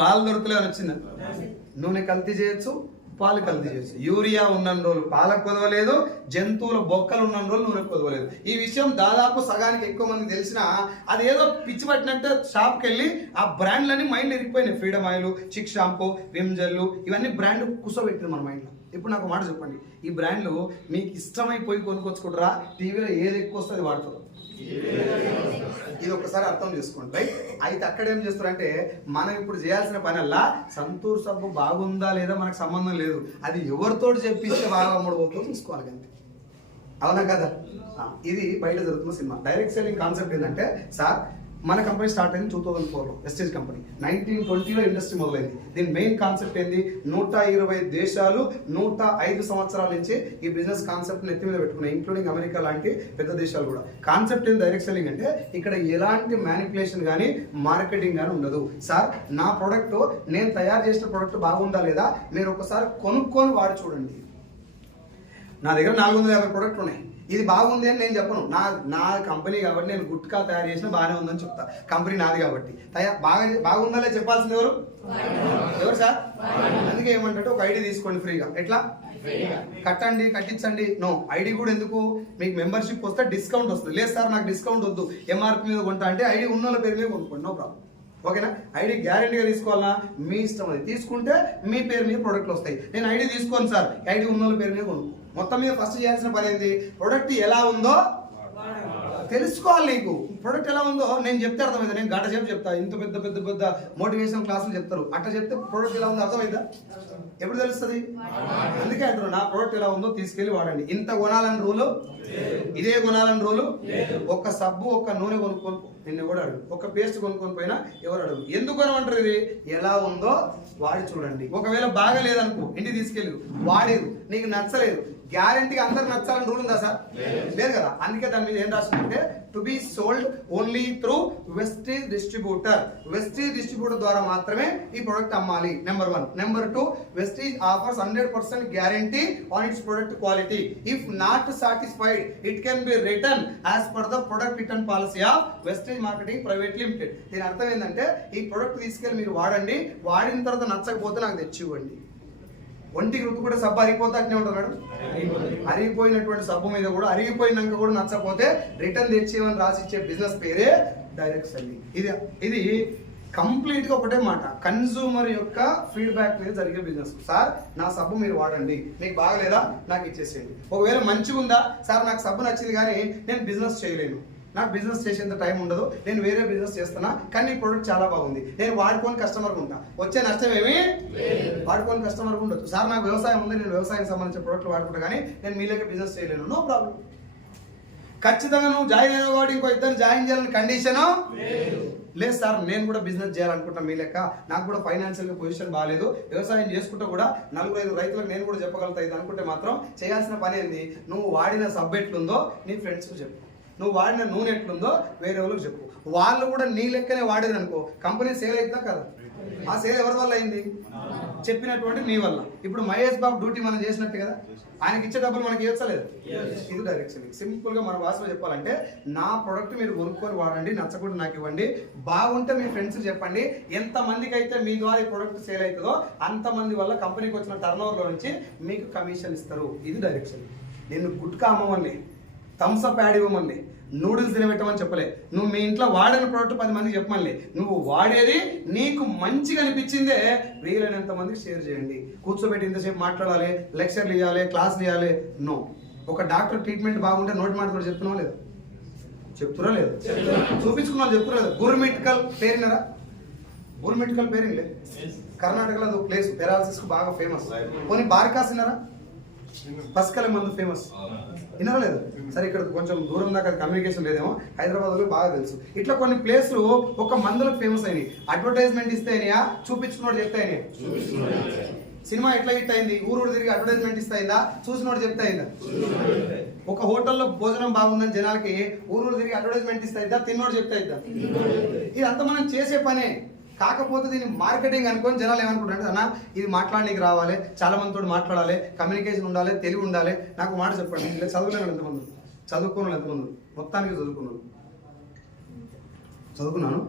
పాలు దొరుకులే అని వచ్చిందా? నూనె కల్తీ చేయొచ్చు, పాలు కల్తీ చేయొచ్చు. యూరియా ఉన్న రోజులు పాలకు కొదవలేదు, జంతువుల బొక్కలు ఉన్న రోజులు నూనె కొదవలేదు. ఈ విషయం దాదాపు సగానికి ఎక్కువ మంది తెలిసినా అది ఏదో పిచ్చి పట్టినట్టు షాప్కి వెళ్ళి ఆ బ్రాండ్లన్నీ మైండ్లో ఇరిగిపోయినాయి. ఫ్రీడమ్ ఆయిల్, చిక్ షాంపూ, విమ్ జెల్లు, ఇవన్నీ బ్రాండ్ కూర్చోబెట్టింది మన మైండ్లో. ఇప్పుడు నాకు మాట చెప్పండి, ఈ బ్రాండ్లు మీకు ఇష్టమైపోయి కొనుక్కొచ్చుకుంటారా? టీవీలో ఏది ఎక్కువ వస్తుంది వాడుతారు? ఇది ఒక్కసారి అర్థం చేసుకోండి, రైట్? అయితే అక్కడ ఏం చేస్తారంటే మనం ఇప్పుడు చేయాల్సిన పనల్లా సంతూర్ సబ్బు బాగుందా లేదా మనకు సంబంధం లేదు, అది ఎవరితో చెప్పిస్తే బాగా అమ్ముడుపోతుందో చూసుకోవాలి అంతే. అవునా కదా? ఇది బయట జరుగుతున్న సినిమా. డైరెక్ట్ సెల్లింగ్ కాన్సెప్ట్ ఏంటంటే, సార్ మన కంపెనీ స్టార్ట్ అయింది 2004లో, వెస్టేజ్ కంపెనీ. 1920లో ఇండస్ట్రీ మొదలైంది. దీని మెయిన్ కాన్సెప్ట్ ఏంది? 120 దేశాలు 105 సంవత్సరాల నుంచి ఈ బిజినెస్ కాన్సెప్ట్ నెత్తి మీద పెట్టుకున్నాయి, ఇంక్లూడింగ్ అమెరికా లాంటి పెద్ద దేశాలు కూడా. కాన్సెప్ట్ ఏంది? డైరెక్ట్ సెల్లింగ్ అంటే ఇక్కడ ఎలాంటి మ్యానిపులేషన్ కానీ మార్కెటింగ్ కానీ ఉండదు. సార్ నా ప్రోడక్ట్, నేను తయారు చేసిన ప్రోడక్ట్ బాగుందా లేదా మీరు ఒకసారి కొనుక్కొని వాడి చూడండి. నా దగ్గర 450 ప్రోడక్ట్ ఉన్నాయి, ఇది బాగుంది అని నేను చెప్పను. నా కంపెనీ కాబట్టి నేను గుట్కా తయారు చేసిన బాగానే ఉందని చెప్తా, కంపెనీ నాది కాబట్టి. బాగుందా చెప్పాల్సింది ఎవరు సార్? అందుకే ఏమంటే ఒక ఐడి తీసుకోండి ఫ్రీగా. ఎట్లా? కట్టించండి. నో, ఐడి కూడా ఎందుకు? మీకు మెంబర్షిప్ వస్తే డిస్కౌంట్ వస్తుంది. లేదు సార్ నాకు డిస్కౌంట్ వద్దు, ఎంఆర్పి మీద కొంటా అంటే ఐడి ఉన్న పేరు మీద కొనుక్కోండి, నో ప్రాబ్లం. ఓకేనా? ఐడి గ్యారెంటీగా తీసుకోవాలా? మీ ఇష్టం, అది తీసుకుంటే మీ పేరు మీద ప్రోడక్ట్లు వస్తాయి. నేను ఐడి తీసుకోను సార్, ఐడి ఉన్న పేరు మీద కొనుక్కో. మొత్తం మీద ఫస్ట్ చేయాల్సిన పని ఏంది? ప్రొడక్ట్ ఎలా ఉందో తెలుసుకోవాలి. నీకు ప్రొడక్ట్ ఎలా ఉందో నేను చెప్తే అర్థమైందా? నేను గంట సేపు చెప్తా, ఇంత పెద్ద పెద్ద పెద్ద మోటివేషన్ క్లాసులు చెప్తారు, అట్లా చెప్తే ప్రొడక్ట్ ఎలా ఉందో అర్థమైందా? ఎప్పుడు తెలుస్తుంది? అందుకే అంటారు నా ప్రొడక్ట్ ఎలా ఉందో తీసుకెళ్ళి వాడండి. ఇంత కొనాలని రూలు, ఇదే కొనాలని రూలు. ఒక్క సబ్బు, ఒక్క నూనె కొనుక్కొని నిన్ను కూడా అడుగు, ఒక్క పేస్ట్ కొనుక్కొని పోయినా ఎవరు అడుగు. ఎందుకు కొనమంటారు? ఇది ఎలా ఉందో వాడి చూడండి. ఒకవేళ బాగలేదనుకో, ఇంటికి తీసుకెళ్ళి వాడేది, నీకు నచ్చలేదు, గ్యారెంటీగా అందరికి నచ్చాలని రూల్ ఉందా సార్? లేదు కదా. అందుకే దాని మీద ఏం రాస్తుందంటే, to be sold only through Vestige distributor. Vestige distributor ద్వారా మాత్రమే ఈ ప్రొడక్ట్ అమ్మాలి, number 1. Number 2, Vestige offers 100% guarantee on its product quality. If not satisfied it can be return as per the product return policy of Vestige marketing private limited. దీని అర్థం ఏంటంటే, ఈ product తీసుకెళ్ళి మీరు వాడండి, వాడిన తర్వాత నచ్చకపోతే నాకు తెచ్చి ఇవ్వండి. ఒంటికి రుక్కు కూడా సబ్బు అరిగిపోతే అట్నే ఉంటుంది మేడం. అరిగిపోయినటువంటి సబ్బు మీద కూడా అరిగిపోయినాక కూడా నచ్చకపోతే రిటర్న్ తెచ్చేవని రాసిచ్చే బిజినెస్ పేరే డైరెక్ట్ సెల్లింగ్. ఇది కంప్లీట్ గా ఒకటే మాట, కన్సూమర్ యొక్క ఫీడ్బ్యాక్ మీద జరిగే బిజినెస్. సార్ నా సబ్బు మీరు వాడండి, మీకు బాగలేదా నాకు ఇచ్చేసేయండి. ఒకవేళ మంచిగా ఉందా, సార్ నాకు సబ్బు నచ్చింది కానీ నేను బిజినెస్ చేయలేను, నాకు బిజినెస్ చేసేంత టైం ఉండదు, నేను వేరే బిజినెస్ చేస్తున్నా, కానీ ఈ ప్రోడక్ట్ చాలా బాగుంది, నేను వాడుకొని కస్టమర్గా ఉంటా, వచ్చే నష్టం ఏమి? వాడుకొని కస్టమర్గా ఉండొచ్చు. సార్ నాకు వ్యవసాయం ఉంది, నేను వ్యవసాయం సంబంధించిన ప్రోడక్ట్లు వాడుకుంటా, కానీ నేను మీ లెక్క బిజినెస్ చేయలేను, నో ప్రాబ్లం. ఖచ్చితంగా నువ్వు జాయిన్ అయిన వాడు ఇంకో ఇద్దరు జాయిన్ చేయాలని కండిషను లేదు సార్. నేను కూడా బిజినెస్ చేయాలనుకుంటున్నా మీ లెక్క, నాకు కూడా ఫైనాన్షియల్గా పొజిషన్ బాగాలేదు, వ్యవసాయం చేసుకుంటూ కూడా 4-5 రైతులకు నేను కూడా చెప్పగలుగుతా ఇది అనుకుంటే మాత్రం చేయాల్సిన పని ఏంది, నువ్వు వాడిన సబ్బు ఎట్లుందో నీ ఫ్రెండ్స్కి చెప్పు, నువ్వు వాడిన నూనె ఎట్లుందో వేరే వాళ్ళకి చెప్పు. వాళ్ళు కూడా నీ లెక్కనే వాడేది అనుకో, కంపెనీ సేల్ అవుతుందా కదా? ఆ సేల్ ఎవరి వల్ల అయింది? చెప్పినటువంటి నీ వల్ల. ఇప్పుడు మహేష్ బాబు డ్యూటీ మనం చేసినట్టు కదా, ఆయనకి ఇచ్చే డబ్బులు మనకి ఇవ్వలేదు. ఇది డైరెక్షన్. సింపుల్గా మన భాషలో చెప్పాలంటే నా ప్రొడక్ట్ మీరు కొనుక్కొని వాడండి, నచ్చకుండా నాకు ఇవ్వండి, బాగుంటే మీ ఫ్రెండ్స్కి చెప్పండి. ఎంతమందికి అయితే మీ ద్వారా ఈ ప్రొడక్ట్ సేల్ అవుతుందో అంతమంది వల్ల కంపెనీకి వచ్చిన టర్నోవర్లో నుంచి మీకు కమిషన్ ఇస్తారు. ఇది డైరెక్షన్. నేను గుట్కా అమ్మమని, థమ్స్అప్ యాడ్ ఇవ్వమని, నూడిల్స్ తినబెట్టమని చెప్పలే. నువ్వు మీ ఇంట్లో వాడిన ప్రోడక్ట్ 10 మందికి చెప్పమని, నువ్వు వాడేది నీకు మంచిగా అనిపించిందే వీలైనంత మందికి షేర్ చేయండి. కూర్చోబెట్టి ఇంతసేపు మాట్లాడాలి, లెక్చర్లు ఇవ్వాలి, క్లాసులు ఇవ్వాలి, నో. ఒక డాక్టర్ ట్రీట్మెంట్ బాగుంటే నోటి మాట కూడా చెప్తున్నావా లేదు? చెప్తురా లేదు? చూపించుకున్నా చెప్తురా లేదు? గుర్మిట్కల్ పేరునరా? గుర్మిట్కల్ పేరులే కర్ణాటకలో అది ప్లేస్ పెరాలసిస్ కు బాగా ఫేమస్. పోనీ బారికాస్ విన్నారా? పసకల మందు ఫేమస్, విన్నారా లేదు? సరే ఇక్కడ కొంచెం దూరం దాకా కమ్యూనికేషన్ లేదేమో, హైదరాబాద్లో బాగా తెలుసు. ఇట్లా కొన్ని ప్లేస్లు ఒక మందులకు ఫేమస్ అయినాయి. అడ్వర్టైజ్మెంట్ ఇస్తే అయినాయా, చూపించుకున్నోడు చెప్తే అయినాయి. సినిమా ఎట్లా హిట్ అయింది? ఊరు తిరిగి అడ్వర్టైజ్మెంట్ ఇస్తే అయిందా, చూసినోడు చెప్తే అయిందా? ఒక హోటల్లో భోజనం బాగుందని జనాలకి ఊరు తిరిగి అడ్వర్టైజ్మెంట్ ఇస్తే అయిద్దా, తిన్నోడు చెప్తే అయిద్దా? ఇదంతా మనం చేసే పనే. కాకపోతే దీన్ని మార్కెటింగ్ అనుకొని జనాలు ఏమనుకుంటారంటే, అన్న ఇది మాట్లాడడానికి రావాలి, చాలా మందితో మాట్లాడాలి, కమ్యూనికేషన్ ఉండాలి, తెలివి ఉండాలి. నాకు మాట చెప్పండి, ఇలా చదువులేను ఎంతమంది, చదువుకున్నాను ఎంతమంది? మొత్తానికి చదువుకున్నాను. చదువుకున్నాను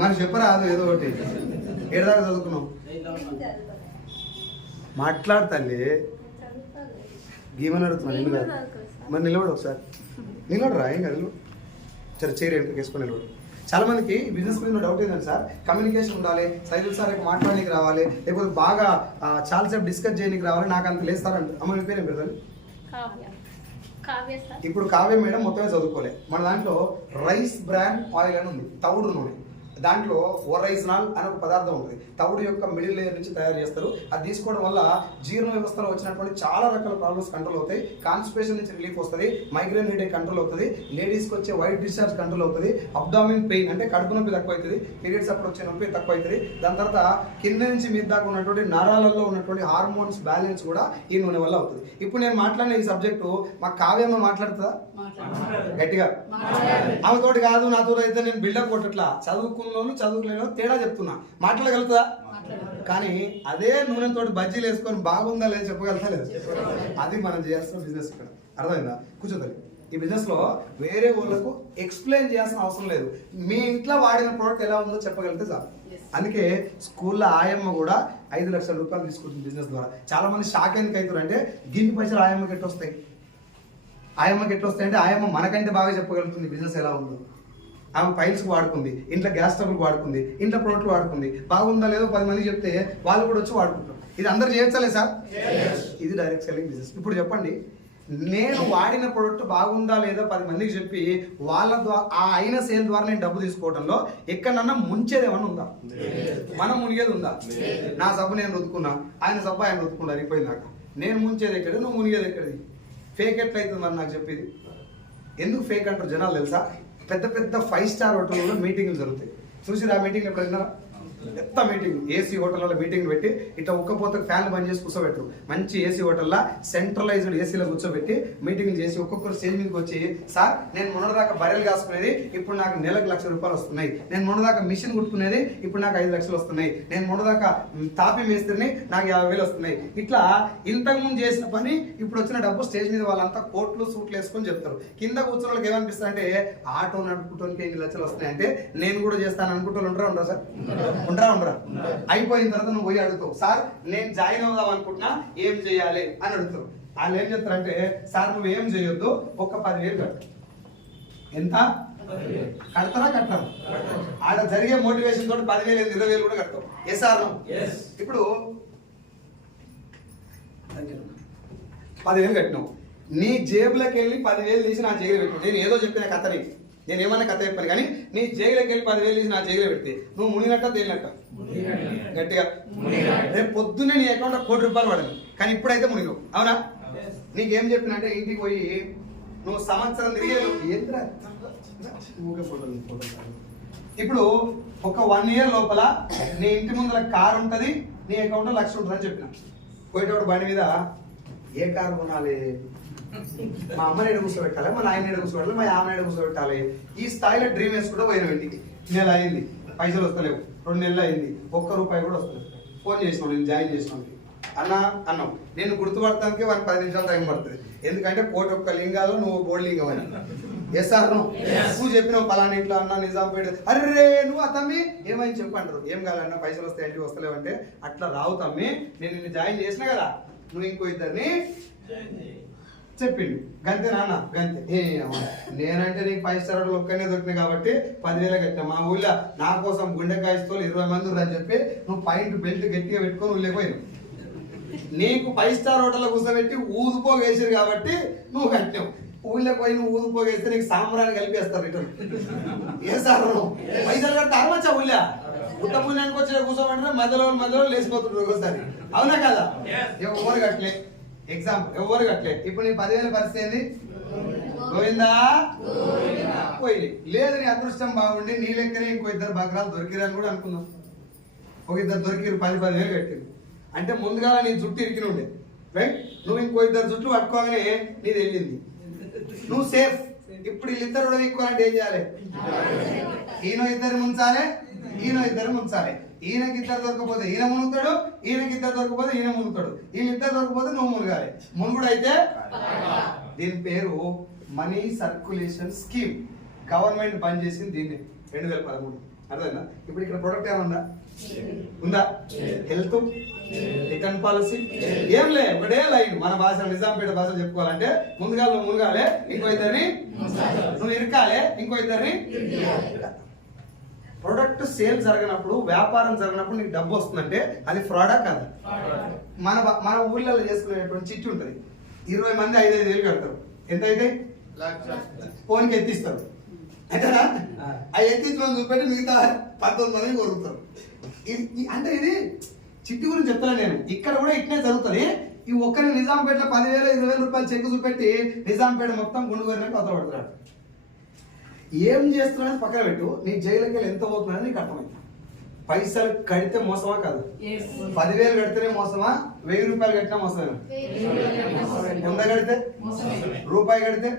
మరి చెప్పరా, అది ఏదో ఒకటి. ఏడాదాకా చదువుకున్నావు? మాట్లాడతాండి గీమని అడుగుతున్నాను. నిన్ను కాదు మరి, నిలబడు ఒకసారి, నిలబడరా, ఏం కాదు, సరే చేరి వెనక్కి వేసుకొని నిలబడు. చాలా మందికి బిజినెస్ మీద డౌట్ ఏంటంటే సార్, కమ్యూనికేషన్ ఉండాలి, సైదుల్ సార్ మాట్లాడడానికి రావాలి, లేకపోతే బాగా చాలాసేపు డిస్కస్ చేయడానికి రావాలి, నాకు అంత లేదు సార్ అంటే. అమ్మ మీ పేరు ఏం పెడతాను? ఇప్పుడు కావ్య మేడం మొత్తమే చదువుకోలే. మన దాంట్లో రైస్ బ్రాండ్ ఆయిల్ అని ఉంది, తవుడు నూనె. దాంట్లో ఓరైజ్నాల్ అనే ఒక పదార్థం ఉంటుంది, తవుడు యొక్క మిడిల్ లేయర్ నుంచి తయారు చేస్తారు. అది తీసుకోవడం వల్ల జీర్ణ వ్యవస్థలో వచ్చినటువంటి చాలా రకాల ప్రాబ్లమ్స్ కంట్రోల్ అవుతాయి. కాన్స్టిపేషన్ నుంచి రిలీఫ్ వస్తుంది, మైగ్రేన్ హెడేక్ కంట్రోల్ అవుతుంది, లేడీస్కి వచ్చే వైట్ డిశ్చార్జ్ కంట్రోల్ అవుతుంది, అబ్డామిన్ పెయిన్ అంటే కడుపు నొప్పి తక్కువ అవుతుంది, పీరియడ్స్ అప్పుడు వచ్చే నొప్పి తక్కువ అవుతుంది. దాని తర్వాత కింద నుంచి మీద దాకా ఉన్నటువంటి నరాలలో ఉన్నటువంటి హార్మోన్స్ బ్యాలెన్స్ కూడా ఈ నూనె వల్ల అవుతుంది. ఇప్పుడు నేను మాట్లాడిన ఈ సబ్జెక్టు మా కావ్యమ్మ మాట్లాడుతుందా గట్టిగా? ఆమెతోటి కాదు, నాతో అయితే నేను బిల్డప్ కొట్టట్లా. చదువుకులేను తేడా చెప్తున్నా, మాట్లాడగలుగుతుందా? కానీ అదే నూనెతో బజ్జీలు వేసుకొని బాగుందా లేదు చెప్పగలుగుతా లేదు? అది మనం చేయాల్సిన బిజినెస్. ఇక్కడ అర్థమైందా? కూర్చోతల్లి. ఈ బిజినెస్ లో వేరే వాళ్ళకు ఎక్స్ప్లెయిన్ చేయాల్సిన అవసరం లేదు. మీ ఇంట్లో వాడిన ప్రోడక్ట్ ఎలా ఉందో చెప్పగలిగితే చాలు. అందుకే స్కూల్లో ఆయమ్మ కూడా 5 లక్షల రూపాయలు తీసుకుంటుంది బిజినెస్ ద్వారా. చాలా మంది షాక్ ఎందుకు అవుతారు అంటే, గిన్ని పైసలు ఆయమ్మకి ఎట్లా వస్తాయి? ఆయమ్మకి ఎట్లా వస్తాయి అంటే, ఆయమ్మ మనకంటే బాగా చెప్పగలుగుతుంది బిజినెస్ ఎలా ఉందో. ఆమె ఫైల్స్కి వాడుకుంది, ఇంట్లో గ్యాస్ స్టవ్కి వాడుకుంది, ఇంట్లో ప్రోడక్ట్ వాడుకుంది, బాగుందా లేదో 10 మంది చెప్తే వాళ్ళు కూడా వచ్చి వాడుకుంటారు. ఇది అందరు చేయొచ్చలే సార్? ఇది డైరెక్ట్ సెల్లింగ్ బిజినెస్. ఇప్పుడు చెప్పండి, నేను వాడిన ప్రోడక్ట్ బాగుందా లేదా 10 మందికి చెప్పి వాళ్ళ ద్వారా ఆ అయిన సేల్ ద్వారా నేను డబ్బు తీసుకోవడంలో ఎక్కడన్నా ముంచేది ఏమన్నా ఉందా? మనం మునిగేది ఉందా? నా సబ్బు నేను రుద్దుకున్నా, ఆయన సబ్బు ఆయన రుద్దుకున్నా, అయిపోయిందాక నేను ముంచేది ఎక్కడి, నువ్వు మునిగేది ఎక్కడిది? ఫేక్ ఎట్లయితుంది మరి నాకు చెప్పేది? ఎందుకు ఫేక్ అంటారు జనాలు తెలుసా? పెద్ద పెద్ద 5 స్టార్ హోటల్లో మీటింగ్లు జరుగుతాయి. చూసి ఆ మీటింగ్ ఎప్పుడు విన్నారా? పెద్ద మీటింగ్, ఏసీ హోటల్లో మీటింగ్ పెట్టి ఇట్లా ఒక్కపోతే ఫ్యాన్లు బంద్ చేసి కూర్చోబెట్టరు. మంచి ఏసీ హోటల్లో సెంట్రలైజ్డ్ ఏసీలో కూర్చోబెట్టి మీటింగ్లు చేసి ఒక్కొక్కరు స్టేజ్ మీదకి వచ్చి, సార్ నేను మొన్నదాకా బర్రెలు కాసుకునేది ఇప్పుడు నాకు నెలకు 1 లక్ష రూపాయలు వస్తున్నాయి, నేను మొన్నదాకా మిషన్ కుట్టుకునేది ఇప్పుడు నాకు 5 లక్షలు వస్తున్నాయి, నేను మొన్నదాకా తాపి మేస్త్రిని నాకు 50,000 వస్తున్నాయి. ఇట్లా ఇంతకుముందు చేసిన పని ఇప్పుడు వచ్చిన డబ్బు స్టేజ్ మీద వాళ్ళంతా కోట్లు సూట్లు వేసుకొని చెప్తారు. కింద కూర్చున్న వాళ్ళకి ఏమనిపిస్తుంది అంటే, ఆటో నడుపుకోవడానికి 5 లక్షలు వస్తున్నాయంటే నేను కూడా చేస్తాను అనుకుంటూ ఉండరా సార్? ఉండరా? అయిపోయిన తర్వాత నువ్వు పోయి అడుగుతావు, సార్ నేను జాయిన్ అవుదాం అనుకుంటున్నా ఏం చేయాలి అని అడుగుతావు. వాళ్ళు ఏం చెప్తారంటే, సార్ నువ్వు ఏం చేయొద్దు, ఒక్క 10,000 కట్టు. ఎంత కడతారా? కట్టారు. ఆడ జరిగే మోటివేషన్ తోటి 10,000 20,000 కూడా కడతావు. సార్ ఇప్పుడు 10,000 కట్టినావు, నీ జేబులోకి వెళ్ళి 10,000 తీసి నా జేబులో పెట్టు. నేను ఏదో చెప్పిన కథని, నేను ఏమన్నా కథ చెప్పాను, కానీ నీ జైలుకి వెళ్ళి 10,000 తీసి నా జైలు పెడితే నువ్వు మునిగినట్ట తేలినట్ట? గట్టిగా. రేపు పొద్దున్నే నీ అకౌంట్లో 1 కోటి రూపాయలు పడదు, కానీ ఇప్పుడైతే మునిగవు. అవునా? నీకేం చెప్పినంటే ఇంటికి పోయి నువ్వు సంవత్సరం తిరిగే ఏంద్రా ఊగే ఫోటోలు ఇప్పుడు ఒక 1 year లోపల నీ ఇంటి ముందర కారు ఉంటుంది, నీ అకౌంట్లో 1,00,000 ఉంటుంది అని చెప్పిన. పోయేటప్పుడు బండి మీద ఏ కారు కొనాలి, మా అమ్మని ఎడ కూర్చోబెట్టాలి, మా నాయన ఎడ కూర్చోబెట్టాలి, మా ఆమె ఎడ కూర్చోబెట్టాలి, ఈ స్థాయిలో డ్రీమ్ వేసుకుంటూ పోయినావు ఇంటికి. నెల అయింది, పైసలు వస్తలేవు, 2 నెలలు అయింది, ₹1 కూడా వస్తలేదు. ఫోన్ చేసినావు, నేను జాయిన్ చేసినాను అన్నా అన్నావు. నేను గుర్తుపడటానికి 10 నిమిషాలు టైం పడుతుంది, ఎందుకంటే 1 లింగాలు నువ్వు గోల్డ్ లింగం అని. ఎస్ సార్ నువ్వు చెప్పినావు పలానా ఇంట్లో అన్న నిజాంపేట, అర్రే నువ్వు ఆ తమ్మి ఏమైంది చెప్పంటారు, ఏం కాదన్నా పైసలు వస్తాయి ఇంటికి వస్తలేవంటే అట్లా రావు తమ్మి, నేను నిన్ను జాయిన్ చేసినా కదా, నువ్వు ఇంకో ఇద్దరిని చెప్పిండు. గంతే నాన్న గంతే. నేనంటే నీకు 5 star హోటల్ ఒక్కనే దొరికినాయి కాబట్టి 10,000 కట్టినా. మా ఊళ్ళో నా కోసం గుండెకాయతో 20 మంది ఉన్నారు చెప్పి నువ్వు పాయింట్ బెల్ట్ గట్టిగా పెట్టుకొని ఊళ్ళేపోయినావు. నీకు 5 star హోటల్లో కూర్చోబెట్టి ఊదుపోగేసారు కాబట్టి నువ్వు కట్టినావు. ఊళ్ళోకి పోయి నువ్వు ఊదుపోగేస్తే నీకు సాంబ్రాన్ని కలిపేస్తారు రిటర్న్. ఏ సార్ పైసలు కడితే అరవచ్చా ఊళ్ళో ఉత్త పుణ్యానికి వచ్చి కూర్చోబెట్టినా మధ్యలో లేచిపోతుంటారు ఒకసారి, అవునా కదా? ఎవరు కట్టలే ఎగ్జాంపుల్, ఎవరు కట్టలే. ఇప్పుడు నీ 10,000 పరిస్థితి ఏంది? పోయిందా? పోయింది. లేదు నీ అదృష్టం బాగుండి నీ లెక్కనే ఇంకో 2 బకరాలు దొరికిరని కూడా అనుకుందాం. ఒక 2 దొరికిరు, 10,000 కట్టిరు అంటే ముందుగా నీ జుట్టు ఇరికిన ఉండే, రైట్? నువ్వు ఇంకో 2 జుట్లు పట్టుకోగానే నీది వెళ్ళింది, నువ్వు సేఫ్. ఇప్పుడు వీళ్ళిద్దరు ఎక్కువాలంటే ఏం చేయాలి? ఈయన 2 ముంచాలి, ఈయన 2 ముంచాలి. ఈయనకి 2 దొరకపోతే ఈయన మునుగుతాడు, ఈయనకి 2 దొరకపోతే ఈయన మునుగుతాడు, వీళ్ళిద్దరు దొరకపోతే నువ్వు మునగాలి. మునుగుడు అయితే దీని పేరు మనీ సర్క్యులేషన్ స్కీమ్. గవర్నమెంట్ బంద్ చేసింది దీన్ని 2013. అర్థమైందా? ఇప్పుడు ఇక్కడ ప్రొడక్ట్ ఏమన్నా ఉందా? హెల్త్, రిటర్న్ పాలసీ ఏం లే, ఒకటే లైన్. మన భాష నిజాంపేట భాష చెప్పుకోవాలంటే ముందుగా నువ్వు మునగాలే, ఇంకో 2 నువ్వు ఇరకాలే, ఇంకో 2 ప్రొడక్ట్ సేల్ జరగనప్పుడు, వ్యాపారం జరగనప్పుడు నీకు డబ్బు వస్తుందంటే అది ఫ్రాడా కాదు? మన ఊళ్ళలో చేసుకునేటువంటి చిట్టి ఉంటుంది, 20 మంది 5,000 కడతారు. ఎంత అయితే ఫోన్కి ఎత్తిస్తారు అంటేనా? ఆ ఎత్తించడం చూపెట్టి మిగతా 19 మందిని కొరుకుతారు. అంటే ఇది చిట్టి గురించి చెప్తాను నేను. ఇక్కడ కూడా ఇట్నే జరుగుతుంది. ఈ ఒక్కరి నిజాంపేటలో 10,000 20,000 రూపాయలు చెక్ చూపెట్టి నిజాంపేట మొత్తం గుండు కొరినట్టు అవతల పడుతున్నాడు. ఏం చేస్తున్నాడని పక్కన పెట్టు, నీ జైలుకి వెళ్ళి ఎంత పోతున్నాడని నీకు అర్థమైంది. పైసలు కడితే మోసమా కాదు? 10,000 కడితేనే మోసమా? 1,000 రూపాయలు కట్టినా మోసమేనా? 100 కడితే, రూపాయి కడితే,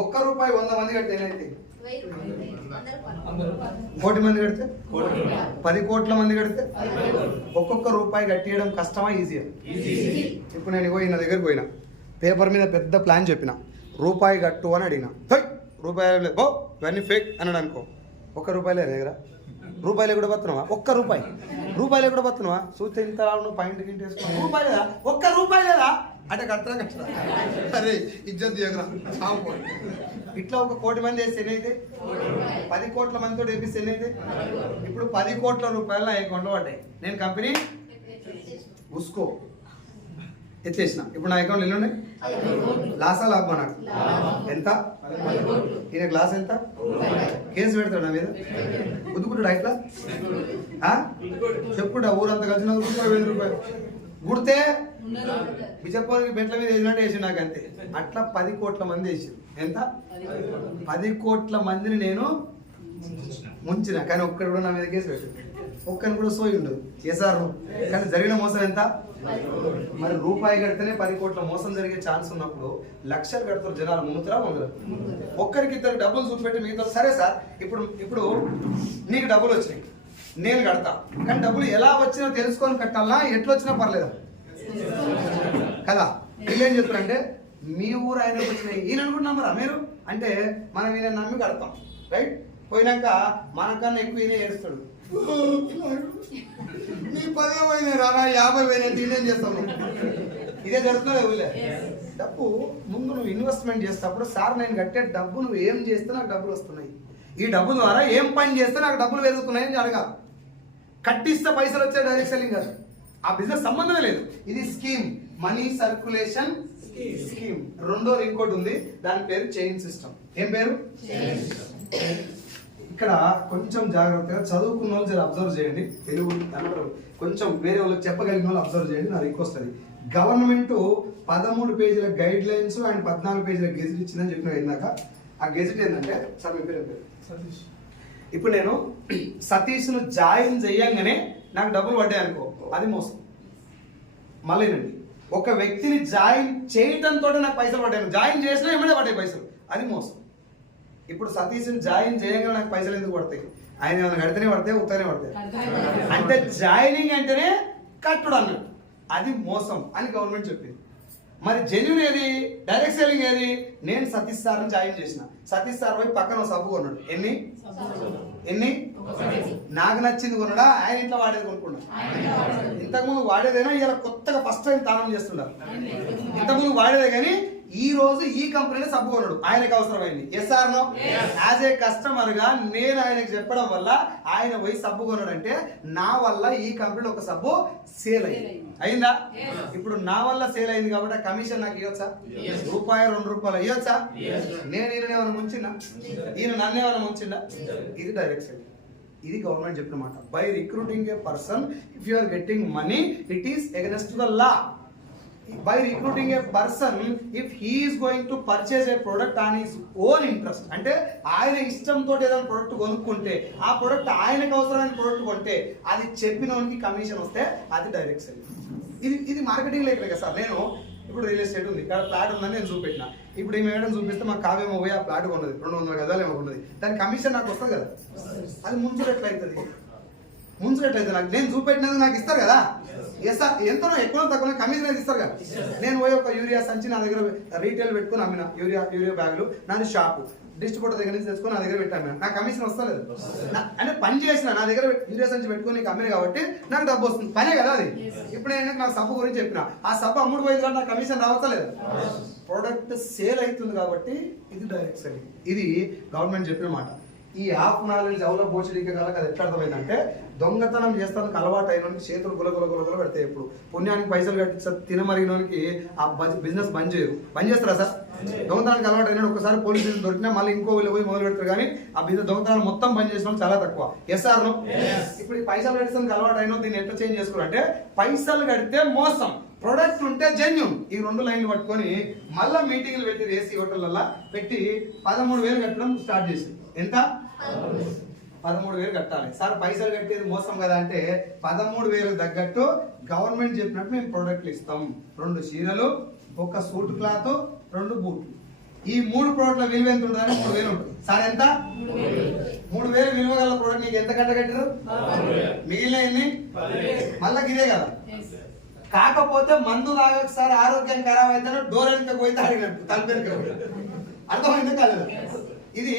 ₹1 100 మంది కడితే ఏనైతే? 1,000,000 మంది కడితే, 10 కోట్ల మంది కడితే, ఒక్కొక్క రూపాయి కట్టియడం కష్టమా ఈజీయా? ఇప్పుడు నేను ఈయన దగ్గరికి పోయినా, పేపర్ మీద పెద్ద ప్లాన్ చెప్పిన, ₹1 కట్టు అని అడిగిన. ₹1 బో ఇవన్నీ ఫేక్ అన్నాడు అనుకో, ₹1 దగ్గర రూపాయలు కూడా బతున్నావా? ₹1 కూడా బతున్నావా? చూస్తే ఇంత నువ్వు పాయింట్ గింటి వేసుకున్నావు, ₹1 లేదా? ₹1 లేదా అంటే కట్టరా కట్టరా? అరే ఇజ్జత్ దిగరా. ఇట్లా 1 కోటి మంది వేస్తే ఎన్నైతే? 10 కోట్ల మందితో వేపిస్తే ఎన్నైతే? ఇప్పుడు 10 కోట్ల రూపాయలు నా అకౌంట్లో పడ్డాయి. నేను కంపెనీ ఉసుకో ఎత్తేసిన. ఇప్పుడు నా అకౌంట్లో ఎన్ని ఉన్నాయి? లాసా లాభమా? నాకు ఎంత? ఈయన గ్లాస్ ఎంత? కేసు పెడతాడు నా మీద, గుద్దుకుంటాడు ఇట్లా చెప్పుకుంటా. ఊరంతా కలిసిన ₹1,000 గుడితే బిచ్చపోనికి బెట్ల మీద వేసినట్టు వేసి నాకు అంతే. అట్లా 10 కోట్ల మంది వేసి ఎంత? 10 కోట్ల మందిని నేను ముంచిన, కానీ ఒక్కడు కూడా నా మీద కేసు పెట్టు, ఒక్కరిని కూడా సోయి ఉండదు. చేశారు కానీ జరిగిన మోసం ఎంత? మరి ₹1 కడితేనే 10 కోట్ల మోసం జరిగే ఛాన్స్ ఉన్నప్పుడు లక్షలు కడతారు జనాలు, ముందురా ముందురా. ఒక్కరికి 2 డబ్బులు చూపెట్టి మిగతా సరే సార్ ఇప్పుడు నీకు డబ్బులు వచ్చినాయి, నేను కడతా, కానీ డబ్బులు ఎలా వచ్చినా తెలుసుకొని కట్టాలా, ఎట్లా వచ్చినా పర్లేదా కదా? వీళ్ళేం చెప్తారంటే మీ ఊరు ఆయన వచ్చినాయి, ఈయన అనుకుంటున్నామరా మీరు అంటే మనం ఈయన నమ్మి కడతాం, రైట్? పోయినాక మనకన్నా ఎక్కువ ఈయన ఏడుస్తాడు, నీ 10 పోయినాయి రా, 50 పోయినాయి, ఈయనేం చేస్తావు? ఇదే జరుగుతుంది ఊళ్ళే. డబ్బు ముందు నువ్వు ఇన్వెస్ట్మెంట్ చేసేటప్పుడు సార్ నేను కట్టే డబ్బు నువ్వు ఏం చేస్తే నాకు డబ్బులు వస్తున్నాయి, ఈ డబ్బు ద్వారా ఏం పని చేస్తే నాకు డబ్బులు పెరుగుతున్నాయి అని అడగాలి. కట్టిస్తే పైసలు వచ్చే డైరెక్ట్ సెల్లింగ్ కాదు, ఆ బిజినెస్ సంబంధమే లేదు. ఇది స్కీమ్, మనీ సర్క్యులేషన్ స్కీమ్. రెండోది ఇంకోటి ఉంది, దాని పేరు చైన్ సిస్టమ్. ఏం పేరు? ఇక్కడ కొంచెం జాగ్రత్తగా చదువుకున్న వాళ్ళు జర అబ్జర్వ్ చేయండి. తెలుగు కొంచెం వేరే వాళ్ళకి చెప్పగలిగిన వాళ్ళు అబ్జర్వ్ చేయండి. నా రిక్వెస్ట్ అది. గవర్నమెంట్ 13 పేజీల గైడ్ లైన్స్ అండ్ 14 పేజీల గెజిట్ ఇచ్చిందని చెప్పిన ఇందాక. ఆ గెజిట్ ఏంటంటే, సార్ మీ పేరు సతీష్. ఇప్పుడు నేను సతీష్ను జాయిన్ చేయంగానే నాకు డబ్బులు పడ్డాయి అనుకో, అది మోసం. మళ్ళీనండి, ఒక వ్యక్తిని జాయిన్ చేయటంతో నాకు పైసలు పడ్డాను, జాయిన్ చేసినా ఏమైనా పడ్డాయి పైసలు, అది మోసం. ఇప్పుడు సతీష్ని జాయిన్ చేయగానే నాకు పైసలు ఎందుకు పడతాయి? ఆయన ఏమైనా కడితేనే పడతాయి, ఉత్తనే పడతాయి. అంటే జాయినింగ్ అంటేనే కట్టుడు అన్నట్టు, అది మోసం అని గవర్నమెంట్ చెప్పింది. మరి జెన్యున్ ఏది, డైరెక్ట్ సెల్లింగ్ ఏది? నేను సతీష్ సార్ని జాయిన్ చేసిన, సతీష్ సార్ పోయి పక్కన సబ్బు కొన్నాడు. ఎన్ని నాకు నచ్చింది కొన్నాడా, ఆయన ఇంట్లో వాడేది కొనుక్కున్నాడు. ఇంతకుముందు వాడేదైనా ఇలా కొత్తగా ఫస్ట్ టైం తానం చేస్తున్నారు. ఇంతకుముందు వాడేదే కానీ ఈ రోజు ఈ కంపెనీలో సబ్బు కొన్నాడు, ఆయనకు అవసరమైంది. Yes or no? As a customer గా నేను ఆయనకు చెప్పడం వల్ల ఆయన పోయి సబ్బు కొన్నాడంటే నా వల్ల ఈ కంపెనీలో ఒక సబ్బు సేల్ అయిందా? ఇప్పుడు నా వల్ల సేల్ అయింది కాబట్టి కమిషన్ నాకు ఇవ్వచ్చా? ₹1 2 ఇవ్వచ్చా? నేను ఈయన ఏమైనా ముంచిందా? ఈయన నన్ను ఏమైనా ముంచిందా? ఇది డైరెక్ట్ సేల్. ఇది గవర్నమెంట్ చెప్పిన మాట. By recruiting a person if you are getting money it is against the law. By recruiting a person if he is going to purchase a product on his own interest, అంటే ఆయన ఇష్టంతో ఏదైనా product కొనుక్కుంటే ఆ product ఆయనకు అవసరమైన product కొంటే అది చెప్పినోనికి కమిషన్ వస్తే అది డైరెక్ట్ సేల్. ఇది మార్కెటింగ్ లేక కదా సార్. నేను ఇప్పుడు రియల్ ఎస్టేట్ ఉంది, ఇక్కడ ఫ్లాట్ ఉందని నేను చూపెట్టిన. ఇప్పుడు ఈ మేడం చూపిస్తే మాకు కావేమో పోయి ఆ ఫ్లాట్ కొన్నది, 200 గదాలు ఏమో ఉన్నది, దాని కమిషన్ నాకు వస్తుంది కదా. అది ముంచుడెట్లయితుంది? ముంచుడెట్లయితే నాకు నేను చూపెట్టినది నాకు ఇస్తారు కదా. ఎస్ సార్, ఎంతనో ఎక్కువ తక్కువ కమిషన్ ఇస్తారు కదా. నేను పోయి ఒక యూరియా సంచి నా దగ్గర రీటైల్ పెట్టుకుని అమ్మిన, యూరియా బ్యాగులు నాది షాపు డిస్ట్రిబ్యూటర్ దగ్గర నుంచి తెచ్చుకొని నా దగ్గర పెట్టాను, నాకు కమిషన్ వస్తలేదు. అంటే పని చేసిన నా దగ్గర యూరియా సంచి పెట్టుకుని నీకు అమ్మిన కాబట్టి నాకు డబ్బు వస్తుంది, పనే కదా అది. ఇప్పుడు నేను నాకు సబ్బు గురించి చెప్పిన, ఆ సబ్బు అమ్ముడు పోయింది కాబట్టి నాకు కమిషన్ రావట్లేదు. ప్రోడక్ట్ సేల్ అవుతుంది కాబట్టి ఇది డైరెక్ట్ సేల్. ఇది గవర్నమెంట్ చెప్పిన మాట. ఈ హాఫ్ నాలెడ్జ్ ఎవరో పోచడికి కాలకి అది ఎట్లా అర్థమైందంటే, దొంగతనం చేస్తానికి అలవాటు అయినోనికి చేతులు గులగుల పెడతాయి. ఎప్పుడు పుణ్యానికి పైసలు కట్టి తినమరిగినోనికి ఆ బిజినెస్ బంద్ చేయరు. బంద్ చేస్తారా సార్? దొంగతనానికి అలవాటు అయినా ఒకసారి పోలీస్ స్టేషన్ దొరికినా మళ్ళీ ఇంకో వీళ్ళు పోయి మొదలు పెడతారు, కానీ ఆ బిజినెస్ దొంగతనాలు మొత్తం బంద్ చేసిన చాలా తక్కువ. Yes or no? ఇప్పుడు ఈ పైసలు కట్టిస్తానికి అలవాటు అయినా దీన్ని ఎట్లా చేంజ్ చేసుకోవాలంటే, పైసలు కడితే మోసం, ప్రొడక్ట్ ఉంటే జెన్యూన్. ఈ 2 లైన్లు పట్టుకొని మళ్ళీ మీటింగ్లు పెట్టి ఏసీ హోటళ్ళల్లో పెట్టి 13,000 కట్టడం స్టార్ట్ చేసి, ఎంత 13,000 కట్టాలి సార్. పైసలు కట్టేది మోసం కదా అంటే 13,000 తగ్గట్టు గవర్నమెంట్ చెప్పినట్టు మేము ప్రోడక్ట్లు ఇస్తాం. 2 చీరలు, 1 సూట్ క్లాత్, 2 బూట్లు. ఈ 3 ప్రోడక్ట్ల విలువ ఎంత ఉంటుందని 3,000 ఉంటుంది సార్. ఎంత? 3,000 విలువ గల ప్రోడక్ట్ నీకు ఎంత కట్టగట్టారు? మిగిలిన ఎన్ని? మళ్ళా ఇదే కదా. కాకపోతే మందు తాగక సార్ ఆరోగ్యం ఖరాబ్ అయితే డోర్ వెనుక పోయితే అడిగినట్టు తలుపు వెనుక అర్థమైంది కాదు. ఇది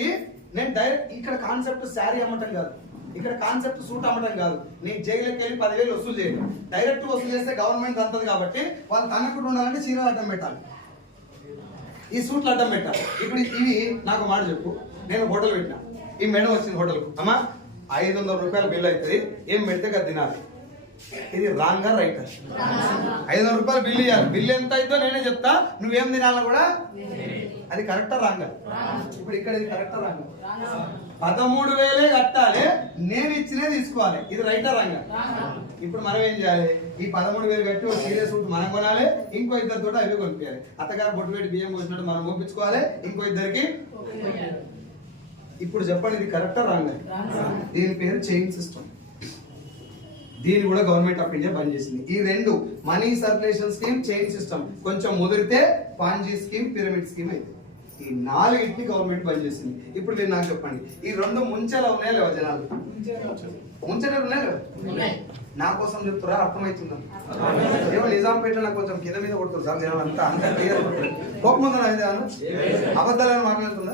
నేను డైరెక్ట్ ఇక్కడ కాన్సెప్ట్ శారీ అమ్మటం కాదు, ఇక్కడ కాన్సెప్ట్ సూట్ అమ్మటం కాదు. నీకు జైలుకి వెళ్ళి 10,000 వసూలు చేయండి. డైరెక్ట్ వసూలు చేస్తే గవర్నమెంట్ అంతది కాబట్టి వాళ్ళు తనకుండా ఉండాలంటే చీరలు అడ్డం పెట్టాలి, ఈ సూట్లు అడ్డం పెట్టాలి. ఇప్పుడు ఇవి నాకు మాట చెప్పు, నేను హోటల్ పెట్టినా, ఈ మేడం వచ్చింది హోటల్కు, అమ్మా ₹500 బిల్ అవుతుంది, ఏం పెడితే కదా తినాలి. ఇది రాంగా రైట్? ₹500 బిల్ ఇవ్వాలి. బిల్ ఎంత అవుతుందో నేనే చెప్తా, నువ్వేం తినాలో కూడా. అది కరెక్టా రాంగా? ఇప్పుడు ఇక్కడ ఇది కరెక్టా రాంగా? 13,000 కట్టాలి, నేను ఇచ్చినే తీసుకోవాలి. ఇది రైటా రాంగా? ఇప్పుడు మనం ఏం చేయాలి? ఈ 13,000 కట్టి ఒక సీరియస్ సూట్ మనం కొనాలి, ఇంకో 2 తోట అవి కొనిపించాలి. అత్తగారు బొట్టు పెట్టి బియ్యం పోసినట్టు మనం పంపించుకోవాలి, ఇంకో 2కి. ఇప్పుడు చెప్పండి, ఇది కరెక్టా రాంగా? దీని పేరు చైన్ సిస్టమ్. దీన్ని కూడా గవర్నమెంట్ ఆఫ్ ఇండియా బంద్ చేసింది. ఈ 2 money circulation scheme, chain system కొంచెం ముదిరితే పాంజీ స్కీమ్, పిరమిడ్ స్కీమ్ అయితే ఈ 4ని గవర్నమెంట్ బంద్ చేసింది. ఇప్పుడు మీరు నాకు చెప్పండి, ఈ 2 ముంచేలా ఉన్నాయా లేవా? జనాలు ముంచలే ఉన్నాయా లేవా? నా కోసం చెప్తారా? అర్థమవుతుందా? ఏమో నిజాంపేటలో నాకు కొంచెం కింద మీద కొడుతుంది సార్, జనాలు అంతా క్లియర్ కొడుతుంది. కోపముందా అయితే అబద్ధాలను మాట్లాడుతుందా?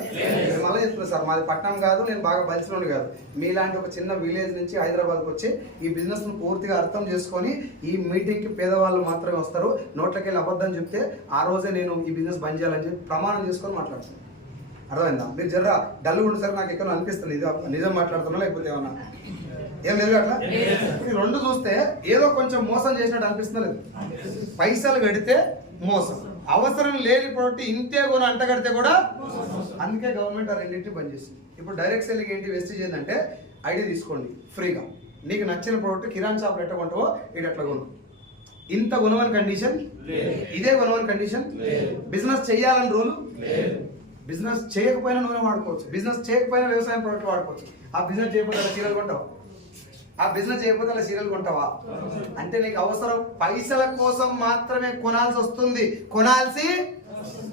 మళ్ళీ చెప్తున్నా సార్, మాది పట్టణం కాదు, నేను బాగా బలిసినోడు కాదు. మీలాంటి ఒక చిన్న విలేజ్ నుంచి హైదరాబాద్కి వచ్చి ఈ బిజినెస్ ను పూర్తిగా అర్థం చేసుకొని ఈ మీటింగ్కి పేదవాళ్ళు మాత్రమే వస్తారు. నోట్లకెళ్ళి అబద్ధం చెప్తే ఆ రోజే నేను ఈ బిజినెస్ బంద్ చేయాలని చెప్పి ప్రమాణం చేసుకొని మాట్లాడుతున్నాను. అర్థమైందా? మీరు జర్రా డల్ ఉండి సార్, నాకు ఎక్కడ అనిపిస్తుంది ఇది నిజం మాట్లాడుతున్నా లేకపోతే ఏమన్నా ఏం లేదు అట్లా. ఈ 2 చూస్తే ఏదో కొంచెం మోసం చేసినట్టు అనిపిస్తుంది లేదు. పైసలు కడితే మోసం, అవసరం లేని ప్రోడక్ట్ ఇంతే కొని అంట కడితే కూడా. అందుకే గవర్నమెంట్ ఆ 2ని బంద్ చేసింది. ఇప్పుడు డైరెక్ట్ సెల్లింగ్ ఏంటి? వెస్టేజ్ ఏంటంటే ఐడి తీసుకోండి ఫ్రీగా, నీకు నచ్చిన ప్రోడక్ట్ కిరాణా షాప్ ఎట్లా కొంటావో ఇటు ఎట్లా కొను. ఇంత కొనవని కండిషన్, ఇదే కొనవని కండిషన్, బిజినెస్ చేయాలని రూల్, బిజినెస్ చేయకపోయినా నూనె వాడుకోవచ్చు, బిజినెస్ చేయకపోయినా వ్యవసాయం ప్రోడక్ట్ వాడుకోవచ్చు. ఆ బిజినెస్ చేయకపోతే అలా చీరలు కొంటావా? ఆ బిజినెస్ చేయకపోతే అలా చీరలు కొంటావా? అంటే నీకు అవసరం పైసల కోసం మాత్రమే కొనాల్సి వస్తుంది,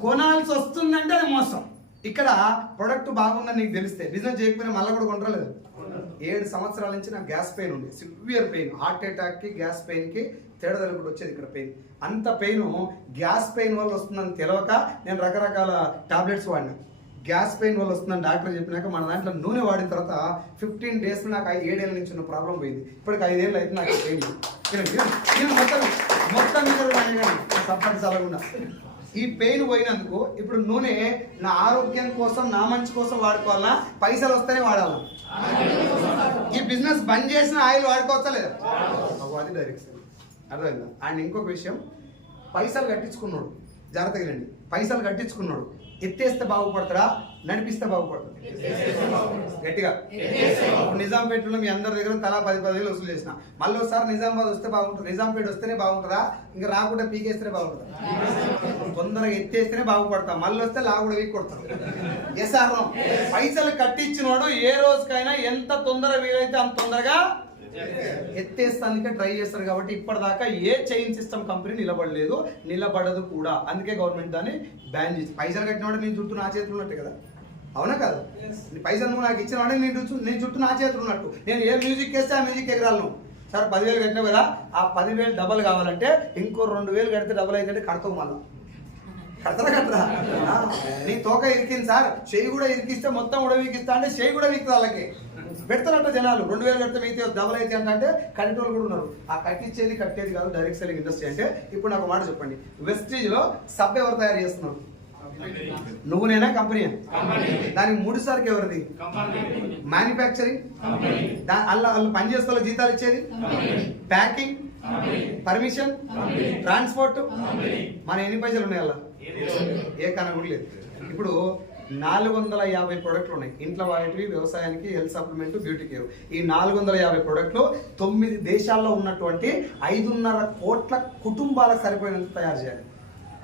కొనాల్సి వస్తుందంటే అది మోసం. ఇక్కడ ప్రొడక్ట్ బాగుందని నీకు తెలిస్తే బిజినెస్ చేయకపోయినా మళ్ళీ కూడా కొంటలేదు. 7 సంవత్సరాల నుంచి నాకు గ్యాస్ పెయిన్ ఉంది, సివియర్ పెయిన్, హార్ట్ అటాక్కి గ్యాస్ పెయిన్కి తేడా కూడా వచ్చేది ఇక్కడ పెయిన్. అంత పెయిన్ గ్యాస్ పెయిన్ వల్ల వస్తుందని తెలియక నేను రకరకాల టాబ్లెట్స్ వాడినా. గ్యాస్ పెయిన్ వల్ల వస్తుందని డాక్టర్ చెప్పినాక మన దాంట్లో నూనె వాడిన తర్వాత 15 days నాకు 7 ఏళ్ళ నుంచి ఉన్న ప్రాబ్లం పోయింది. ఇప్పటికి 5 ఏళ్ళు అయితే నాకు పెయిన్ మొత్తం సప్పటి చల్లకుండా ఈ పెయిన్ పోయినందుకు ఇప్పుడు నూనె నా ఆరోగ్యం కోసం, నా మంచి కోసం వాడుకోవాలన్నా పైసలు వస్తేనే వాడాలా? ఈ బిజినెస్ బంద్ చేసిన ఆయిల్ వాడుకోవచ్చా లేదా? అది డైరెక్షన్ అర్థమైందా? అండ్ ఇంకొక విషయం, పైసలు కట్టించుకున్నాడు, జాగ్రత్తగా వినండి, పైసలు కట్టించుకున్నాడు ఎత్తేస్తే బాగుపడతాడా, నడిపిస్తే బాగుపడతాడు? గట్టిగా. నిజాంపేటలో మీ అందరి దగ్గర తలా 10,000 వసూలు చేసిన, మళ్ళీ ఒకసారి నిజామాబాద్ వస్తే బాగుంటుంది, నిజాంపేట వస్తేనే బాగుంటుందా, ఇంకా రాకుండా పీకేస్తేనే బాగుంటుందా? తొందరగా ఎత్తేస్తేనే బాగుపడతా, మళ్ళీ వస్తే లాగుడ వీక్ కొడతాం. Yes or no? పైసలు కట్టించినోడు ఏ రోజుకైనా ఎంత తొందర వీలైతే అంత తొందరగా ఎత్తేస్తానికే ట్రై చేస్తారు. కాబట్టి ఇప్పటిదాకా ఏ చైన్ సిస్టమ్ కంపెనీ నిలబడలేదు, నిలబడదు కూడా. అందుకే గవర్నమెంట్ దాన్ని బ్యాన్ చేసి, పైసలు కట్టినవాడు నేను చుట్టూ నా చేతులు ఉన్నట్టే కదా, అవునా కదా? పైసలు నువ్వు నాకు ఇచ్చినవాడే నేను చుట్టూ నా చేతులు ఉన్నట్టు. నేను ఏ మ్యూజిక్ వేస్తే ఆ మ్యూజిక్ ఎగరాలను. సార్ 10,000 కట్టినావు కదా, ఆ 10,000 డబల్ కావాలంటే ఇంకో 2,000 కడితే డబల్ అయితే కడతావు, మళ్ళా కడతరా? నీ తోక ఇరికింది సార్, చెయ్యి కూడా ఇరికిస్తే మొత్తం ఉడవికిస్తా అంటే చెయ్యి కూడా వీక్తుంది. వాళ్ళకి పెడతారంట జనాలు, 2,000 కడితే మిగతా డబల్ అయితే అంటే కట్టేటోళ్ళు కూడా ఉన్నారు. ఆ కట్టించేది కట్టేది కాదు డైరెక్ట్ సెల్లింగ్ ఇండస్ట్రీ అంటే. ఇప్పుడు నాకు మాట చెప్పండి, వెస్టీజ్ లో సబ్ ఎవరు తయారు చేస్తున్నారు? నువ్వునేనా, కంపెనీ? దానికి 3 సార్కి ఎవరిది? మ్యానుఫ్యాక్చరింగ్, వాళ్ళు పనిచేస్తే జీతాలు ఇచ్చేది, ప్యాకింగ్, పర్మిషన్, ట్రాన్స్పోర్ట్. మన ఎన్ని పైసలు ఉన్నాయి అలా? ఏ కన్నా కూడా లేదు. ఇప్పుడు 450 ప్రొడక్ట్లు ఉన్నాయి ఇంట్లో వాడేటివి, వ్యవసాయానికి, హెల్త్ సప్లిమెంట్, బ్యూటీ కేర్. ఈ 450 ప్రొడక్ట్లు 9 దేశాల్లో ఉన్నటువంటి 5.5 కోట్ల కుటుంబాలకు సరిపోయినంత తయారు చేయాలి.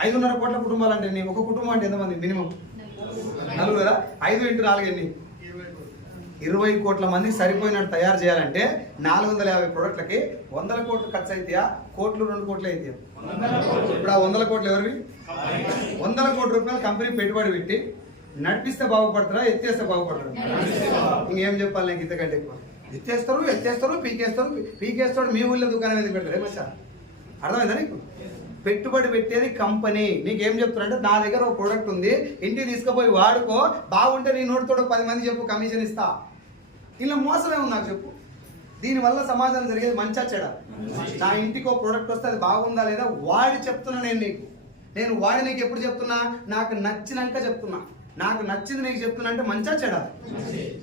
5.5 కోట్ల కుటుంబాలు అంటే ఒక కుటుంబం అంటే ఎంతమంది? మినిమం 4 కదా, 5 × 4 ఎన్ని? 20 కోట్ల మంది సరిపోయినట్టు తయారు చేయాలంటే 450 ప్రొడక్ట్లకి 100 కోట్లు ఖర్చు అవుతాయా, కోట్లు 2 కోట్లు అవుతాయా? ఇప్పుడు ఆ 100 కోట్లు ఎవరివి? 100 కోట్ల రూపాయలు కంపెనీ పెట్టుబడి పెట్టి నడిపిస్తే బాగుపడతారా, ఎత్తేస్తే బాగుపడతారా? ఇంకేం చెప్పాలి నీకు ఇంతకంటే ఎక్కువ? ఎత్తేస్తారు, పీకేస్తాడు. మీ ఊళ్ళో దుకాణం ఎందుకు పెడతారు? ఏమో సార్, అర్థమైందా నీకు? పెట్టుబడి పెట్టేది కంపెనీ. నీకేం చెప్తున్నారంటే, నా దగ్గర ఒక ప్రోడక్ట్ ఉంది, ఇంటికి తీసుకుపోయి వాడుకో, బాగుంటే నీ నోటితో 10 మంది చెప్పు, కమిషన్ ఇస్తా. ఇలా మోసమే ఉంది నాకు చెప్పు. దీనివల్ల సమాజం జరిగేది మంచా చెడా? నా ఇంటికి ఒక ప్రోడక్ట్ వస్తే అది బాగుందా లేదా వాడి చెప్తున్నా నేను వాడి నీకు ఎప్పుడు చెప్తున్నా? నాకు నచ్చినాక చెప్తున్నా. నాకు నచ్చింది నీకు చెప్తున్నా అంటే మంచా చెడా?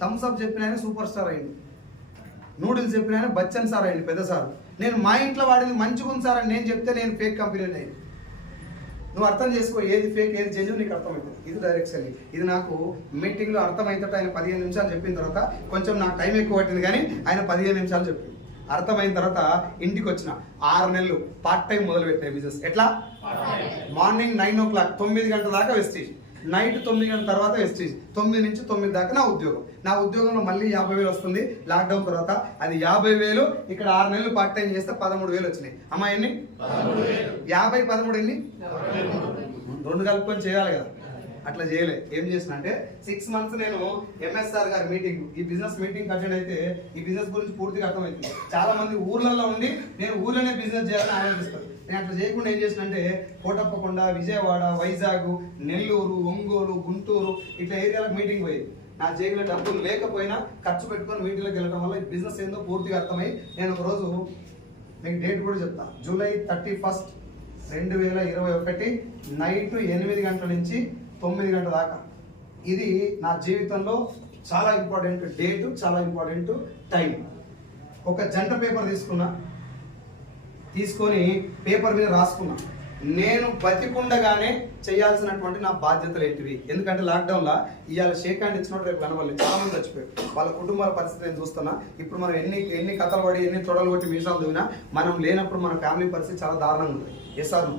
థమ్స్ అప్ చెప్పిన ఆయన సూపర్ స్టార్ అయింది, నూడిల్స్ చెప్పిన ఆయన బచ్చన్ సార్ అయింది, పెద్ద సార్. నేను మా ఇంట్లో వాడింది మంచిగా ఉంది సార్ అని నేను చెప్తే నేను ఫేక్ కంపెనీని అయింది. నువ్వు అర్థం చేసుకో, ఏది ఫేక్ ఏది జెన్యూన్ నీకు అర్థమవుతుంది. ఇది డైరెక్ట్ సెల్లింగ్. ఇది నాకు మీటింగ్లో అర్థమైతే ఆయన 15 నిమిషాలు చెప్పిన తర్వాత కొంచెం నాకు టైం ఎక్కువ పట్టింది, కానీ ఆయన 15 నిమిషాలు చెప్పింది. అర్థమైన తర్వాత ఇంటికి వచ్చిన 6 నెలలు పార్ట్ టైం మొదలు పెట్టాయి బిజినెస్. ఎట్లా? మార్నింగ్ 9 o'clock 9 గంటల దాకా వెస్టీజ్, నైట్ 9 గంటల తర్వాత వెస్టీజ్, 9 నుంచి 9 దాకా నా ఉద్యోగం. నా ఉద్యోగంలో మళ్ళీ 50,000 వస్తుంది లాక్డౌన్ తర్వాత. అది 50,000 ఇక్కడ 6 నెలలు పార్ట్ టైం చేస్తే 13,000 వచ్చినాయి. అమ్మా ఎన్ని? 50, 13 ఎన్ని? 2 కలుపుకొని చేయాలి కదా, అట్లా చేయలే. ఏం చేసిన అంటే 6 months నేను ఎంఎస్ఆర్ గారి మీటింగ్, ఈ బిజినెస్ మీటింగ్ అటెండ్ అయితే ఈ బిజినెస్ గురించి పూర్తిగా అర్థమవుతుంది. చాలా మంది ఊర్లలో ఉండి నేను ఊర్లోనే బిజినెస్ చేయాలని ఆలోచిస్తాను. నేను అట్లా చేయకుండా ఏం చేసిన అంటే కోటప్పకొండ, విజయవాడ, వైజాగ్, నెల్లూరు, ఒంగోలు, గుంటూరు ఇట్లా ఏరియాలకు మీటింగ్ పోయేది. నా జేబులో డబ్బులు లేకపోయినా ఖర్చు పెట్టుకొని మీటింగ్లోకి వెళ్ళడం వల్ల ఈ బిజినెస్ ఏందో పూర్తిగా అర్థమై నేను ఒకరోజు మీకు డేట్ కూడా చెప్తా, July 31, 2021 నైట్ 8 గంటల నుంచి 9 గంటల దాకా. ఇది నా జీవితంలో చాలా ఇంపార్టెంట్ డేటు, చాలా ఇంపార్టెంట్ టైం. ఒక జంట పేపర్ తీసుకొని పేపర్ మీద రాసుకున్నా నేను బతికుండగానే చేయాల్సినటువంటి నా బాధ్యతలు ఏంటివి? ఎందుకంటే లాక్డౌన్లో ఇవాళ షేక్ హ్యాండ్ ఇచ్చినట్టు రేపు కనవాలి, చాలా మంది చచ్చిపోయారు. వాళ్ళ కుటుంబాల పరిస్థితి నేను చూస్తున్నా. ఇప్పుడు మనం ఎన్ని కథలు పడి ఎన్ని తొడలు కొట్టి మీసాలు దిగినా మనం లేనప్పుడు మన ఫ్యామిలీ పరిస్థితి చాలా దారుణంగా ఉంటుంది. ఎస్ఆర్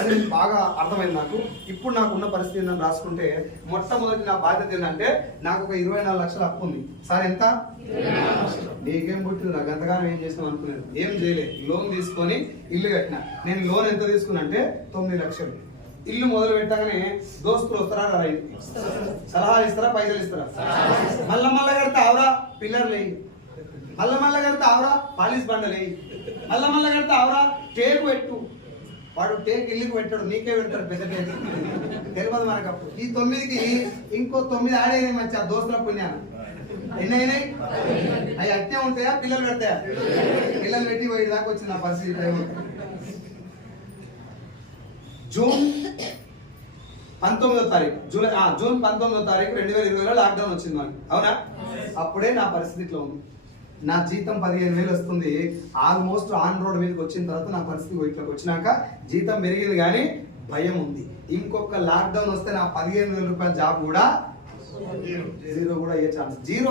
అది బాగా అర్థమైంది నాకు. ఇప్పుడు నాకు ఉన్న పరిస్థితి ఏంటని రాసుకుంటే మొట్టమొదటి నా బాధ్యత ఏంటంటే నాకు ఒక 24 లక్షల అప్పు ఉంది. సార్ ఎంత? నీకేం పుట్టింది? నాకు అంతగానో ఏం చేసినాం అనుకునేది, ఏం చేయలేదు. లోన్ తీసుకొని ఇల్లు కట్టిన. నేను లోన్ ఎంత తీసుకున్నా అంటే 9 లక్షలు. ఇల్లు మొదలు పెట్టగానే దోస్తులు వస్తారా రాయి, సలహాలు ఇస్తారా, పైసలు ఇస్తారా? మళ్ళా కడితే ఆవరా పిల్లర్లు వేయి, మళ్ళా కడితే ఆవరా పాలిస్ బండలు వేయి, మళ్ళా కడితే ఆవరా టేకు పెట్టు. వాడు టేక్ ఇల్లుకి పెట్టాడు, నీకే పెడతాడు పెద్ద టేక్. తెలియదు మనకు. అప్పుడు ఈ 9కి ఇంకో 9 ఆడేది మంచి ఆ దోస్తుల పుణ్యాన్ని. ఎన్ని అయినాయి? అవి అట్నే ఉంటాయా, పిల్లలు పెడతాయా? పిల్లలు పెట్టి పోయి దాకా వచ్చింది నా పరిస్థితి. జూన్ 19వ తారీఖు, జూన్ 19వ తారీఖు 2020లో లాక్డౌన్ వచ్చింది మనకి, అవునా? అప్పుడే నా పరిస్థితి ఇట్లా ఉంది. నా జీతం 15,000 వస్తుంది. ఆల్మోస్ట్ ఆన్ రోడ్ మీదకి వచ్చిన తర్వాత నా పరిస్థితి ఇట్లోకి వచ్చినాక జీతం పెరిగింది కానీ భయం ఉంది. ఇంకొక లాక్డౌన్ వస్తే నా 15,000 రూపాయల జాబ్ కూడా జీరో కూడా అయ్యే ఛాన్స్. జీరో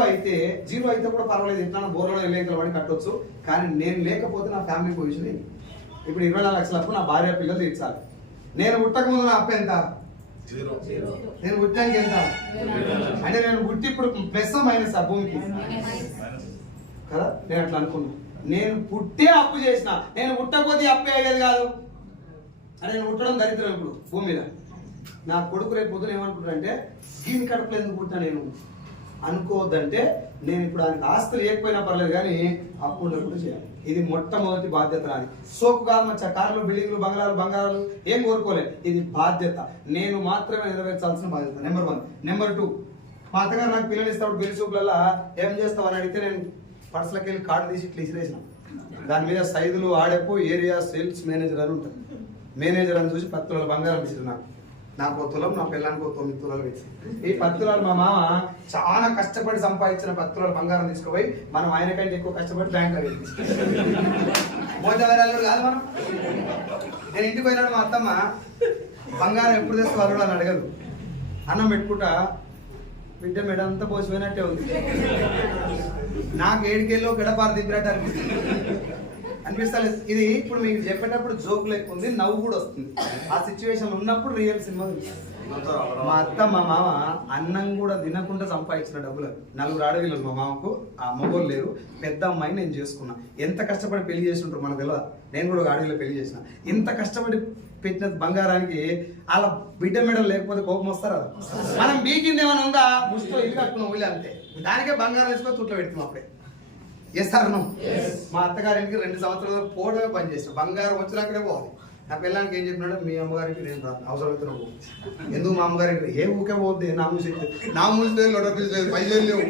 అయితే కూడా పర్వాలేదు, ఎట్లా బోర్లో ఎల్లేకలు పడి కట్టొచ్చు. కానీ నేను లేకపోతే నా ఫ్యామిలీ పొజిషన్ ఏంటి? ఇప్పుడు 24 లక్షల అప్పు నా భార్య పిల్లలు తీర్చాలి. నేను పుట్టక ముందు నా అప్పు ఎంత? నేను పుట్టానికి ఎంత? అంటే నేను పుట్టి ఇప్పుడు ప్లస్ మైనస్ ఆ భూమికి కదా. నేను అట్లా అనుకున్నా. నేను పుట్టే అప్పు చేసిన, నేను పుట్టకపోతే అప్పే అయ్యేది కాదు. అంటే నేను పుట్టడం దరిద్రం ఇప్పుడు భూమి మీద. నా కొడుకు రేపు పొద్దున ఏమనుకుంటాడంటే దీని కడుపులో ఎందుకు పుట్టా నేను అనుకోవద్దంటే, నేను ఇప్పుడు ఆయనకు ఆస్తులు లేకపోయినా పర్లేదు కానీ అప్పు ఉండకుండా చేయాలి. ఇది మొట్టమొదటి బాధ్యత నాది. సోకు కాదు మచ్చా, కార్లు, బిల్డింగ్లు, బంగారాలు ఏం కోరుకోలేదు. ఇది బాధ్యత, నేను మాత్రమే నెరవేర్చాల్సిన బాధ్యత. నెంబర్ 1. నెంబర్ 2, మా అత్తగారు నాకు పిల్లలు ఇస్తాడు బిల్ సూపులలో ఏం చేస్తావు అని అడిగితే నేను పర్సులకి వెళ్ళి కార్డు తీసి ఇట్లా ఇసిరేసిన. దాని మీద సైజులు ఆడెప్పు ఏరియా సేల్స్ మేనేజర్ అని ఉంటుంది. మేనేజర్ అని చూసి 10 తులాల బంగారం ఇచ్చిన నాకు 1 తులం, నా పిల్లానికి 9 తులాలు వేసి. ఈ 10 తులాలు మా మామ చాలా కష్టపడి సంపాదించిన 10 తులాల బంగారం తీసుకుపోయి మనం ఆయన కంటే ఎక్కువ కష్టపడి బ్యాంక్లో వేసి మోజాలు కాదు మనం. నేను ఇంటికి పోయినాడు, మా అత్తమ్మ బంగారం ఎప్పుడు తెస్తావు అని అడగదు. అన్నం పెట్టుకుంటా బిడ్డ మెడ అంతా పోసిపోయినట్టే ఉంది. నాకు 7 కేళ్ళు గడపారు దింపినట్టు అనిపిస్తలేదు. ఇది ఇప్పుడు మీకు చెప్పేటప్పుడు జోక్ లెక్క ఉంది, నవ్వు కూడా వస్తుంది. ఆ సిచ్యువేషన్ ఉన్నప్పుడు రియల్ సినిమా. మా అత్త మా మామ అన్నం కూడా తినకుండా సంపాదించిన డబ్బులు. 4 ఆడపిల్లలు మా మామకు, ఆ అమ్మగోళ్ళు లేరు. పెద్ద అమ్మాయిని నేను చేసుకున్నా. ఎంత కష్టపడి పెళ్లి చేసి ఉంటారు మనకు తెలియదా? నేను కూడా ఒక ఆడపిల్ల పెళ్లి చేసిన. ఇంత కష్టపడి పెట్టిన బంగారానికి వాళ్ళ బిడ్డ మెడలు లేకపోతే కోపం వస్తారా? మనం బీకింది ఏమైనా ఉందా? ముస్తో ఇల్లు కట్టుకున్నాం ఊళ్ళో అంతే. దానికే బంగారం వేసుకొని తుట్లో పెడుతున్నాం అప్పుడే. చేస్తాను. మా అత్తగారికి 2 సంవత్సరాలు పోవడమే పని చేసిన. బంగారం వచ్చినాకనే పోవాలి. నా పిల్లలకి ఏం చెప్పినాడు, మీ అమ్మగారికి నేను అవసరం అయితే నువ్వు ఎందుకు మా అమ్మగారికి ఏ ఊకే పోద్ది, నా మూసి లేదు, లొడపీస్ లేదు, పైసలు లేవు.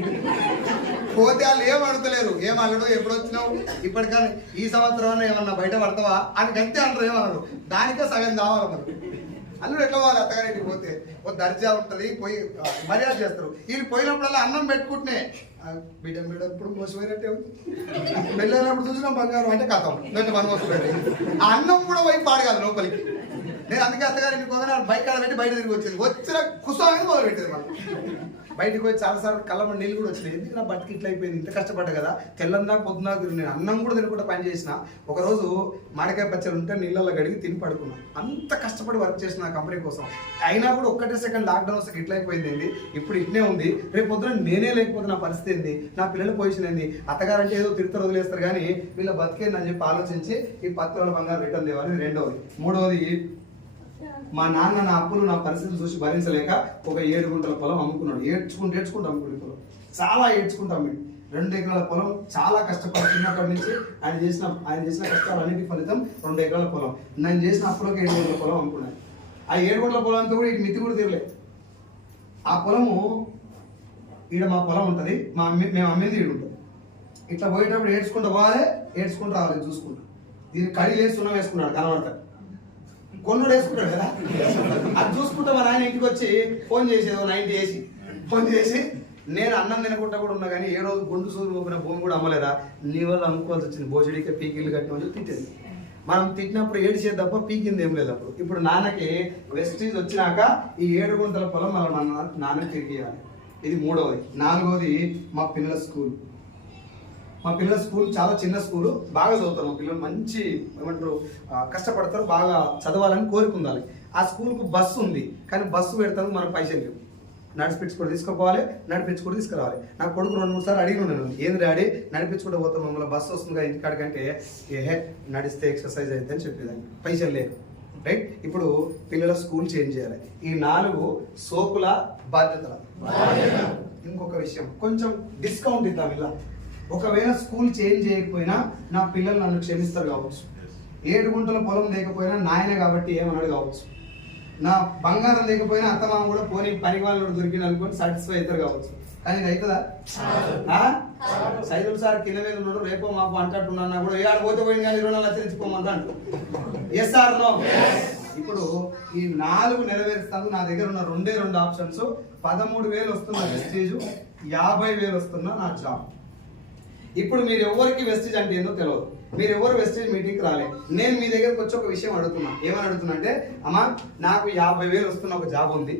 పోతే వాళ్ళు ఏం అడతలేరు, ఏం అల్లడు, ఎప్పుడు వచ్చినావు, ఇప్పటికన్నా ఈ సంవత్సరం ఏమన్నా బయట పడతావా అని గంతే అంటారు. ఏమన్నాడు, దానికే సగం కావాలి మరి. అల్లుడు ఎట్లా పోవాలి అత్తగారింటికి పోతే? ఒక దర్జా ఉంటుంది, పోయి మర్యాద చేస్తారు. వీళ్ళు పోయినప్పుడల్లా అన్నం పెట్టుకుంటే బిడ్డ ఇప్పుడు మోసపోయినట్టే ఉంది. వెళ్ళినప్పుడు చూసినా బంగారం అంటే కథం రెండు మన మోసపోయి ఆ అన్నం కూడా పోయి పాడగాలి లోపలికి. నేను అందుకే అత్తగారింటికి పోగా బైక్ ఆడ పెట్టి బయట తిరిగి వచ్చేది. వచ్చిన కుసాగా మొదలు పెట్టేది మనం. బయటకు పోయి చాలాసార్లు కళ్ళమ్మ నీళ్ళు కూడా వచ్చినాయి. ఎందుకు నా బతికి ఇట్లా అయిపోయింది, ఇంత కష్టపడ్డా కదా, తెల్లందా పొద్దున్నా నేను అన్నం కూడా తినకుండా పని చేసిన. ఒకరోజు మామిడికాయ పచ్చడి ఉంటే నీళ్ళల్లో గడిగి తిని పడుకున్నా. అంత కష్టపడి వర్క్ చేసిన నా కంపెనీ కోసం. అయినా కూడా ఒక్కటే సెకండ్ లాక్డౌన్ వస్తే ఇట్లా అయిపోయింది ఏంది, ఇప్పుడు ఇట్నే ఉంది. రేపు పొద్దున నేనే లేకపోతే నా పరిస్థితి ఏంది, నా పిల్లల పొజిషన్ ఏంది. అత్తగారంటే ఏదో తిరుత్తరు వదిలేస్తారు కానీ వీళ్ళ బతికేంది అని చెప్పి ఆలోచించి ఈ 10 తులాల బంగారం రిటర్న్ తేవాలి. రెండవది. మూడవది, మా నాన్న నా అప్పులు నా పరిస్థితి చూసి భరించలేక ఒక 7 గుంటల పొలం అమ్ముకున్నాడు. ఏడ్చుకుంటూ అమ్ముకునే పొలం, చాలా ఏడ్చుకుంటాం. 2 ఎకరాల పొలం చాలా కష్టపడి చిన్నప్పటి నుంచి ఆయన చేసిన కష్టాలన్నిటి ఫలితం 2 ఎకరాల పొలం. నేను చేసిన అప్పులోకి 7 గుంటల పొలం అమ్ముకున్నాను. ఆ 7 గుంటల పొలంతో కూడా ఇటు మితి కూడా తీరలేదు. ఆ పొలము ఈడ మా పొలం ఉంటుంది, మేము అమ్మింది ఈడు ఉంటుంది. ఇట్లా పోయేటప్పుడు ఏడ్చుకుంటూ పోవాలి, ఏడ్చుకుంటూ రావాలి చూసుకుంటా. దీన్ని కడిగి వేసి సున్నం వేసుకున్నాడు, కనబడతాడు. కొన్నుడు వేసుకుంటాడు కదా, అది చూసుకుంటే మా నాయన ఇంటికి వచ్చి ఫోన్ చేసేది. 90 వేసి ఫోన్ చేసి, నేను అన్నం తినకుండా కూడా ఉన్నా కానీ ఏ రోజు గుండు సూరు పోపిన భూమి కూడా అమ్మలేదా, నీ వల్ల అమ్ముకోవాల్సి వచ్చింది, భోజడికే పీకిళ్ళు కట్టమని తిట్టేది. మనం తిట్టినప్పుడు ఏడిచే తప్ప పీకింది ఏం లేదు అప్పుడు. ఇప్పుడు నాన్నకి వెస్టీజ్ వచ్చినాక ఈ 7 గుంటల పొలం మన నాన్నకి తిరిగి ఇవ్వాలి. ఇది 3వది. 4వది మా పిల్లల స్కూల్. మా పిల్లల స్కూల్ చాలా చిన్న స్కూలు, బాగా చదువుతారు మా పిల్లలు, మంచి ఏమంటారు కష్టపడతారు, బాగా చదవాలని కోరుకుందాలి. ఆ స్కూల్కు బస్సు ఉంది, కానీ బస్సు పెడతానికి మనకు పైసలు లేవు. నడిపించుకుంటూ తీసుకుపోవాలి, నడిపించుకుంటూ తీసుకురావాలి. నా కొడుకు 2-3 సార్లు అడిగి ఉన్నాను, ఏంది డాడీ నడిపించుకుంటూ పోతాం మమ్మల్ని బస్సు వస్తుంది ఇంటికాడికంటే, ఏహే నడిస్తే ఎక్సర్సైజ్ అయితే అని చెప్పేదాన్ని, పైసలు లేవు. రైట్. ఇప్పుడు పిల్లల స్కూల్ చేంజ్ చేయాలి. ఈ 4 సోకుల బాధ్యతల. ఇంకొక విషయం, కొంచెం డిస్కౌంట్ ఇద్దాం. ఇలా ఒకవేళ స్కూల్ చేంజ్ చేయకపోయినా నా పిల్లలు నన్ను క్షమిస్తారు కావచ్చు, 7 గుంటల పొలం లేకపోయినా నాయన కాబట్టి ఏమన్నాడు కావచ్చు, నా బంగారం లేకపోయినా అత్తమామ కూడా పోనీ పని వాళ్ళు దొరికిన అనుకొని సాటిస్ఫై అవుతారు కావచ్చు. కానీ ఇది అవుతుందా? సైదులు సార్ కింద మీద ఉన్నాడు, రేపో మాకు అంటున్నా కూడా ఏడు పోతే పోయింది కానీ 20 లక్షలు ఇచ్చిపోమంతా అంటు. Yes or no? ఇప్పుడు ఈ 4 నెరవేరుస్తాను. నా దగ్గర ఉన్న 2 ఆప్షన్స్. 13,000 వస్తున్న వెస్టేజ్, 50,000 వస్తున్న నా జాబ్. ఇప్పుడు మీరు ఎవరికి వెస్టేజ్ అంటే ఏందో తెలియదు, మీరు ఎవరు వెస్టేజ్ మీటింగ్కి రాలే. నేను మీ దగ్గరకు వచ్చి ఒక విషయం అడుగుతున్నా. ఏమని అడుగుతున్నా అంటే, అమ్మా నాకు 50,000 వస్తున్న ఒక జాబ్ ఉంది,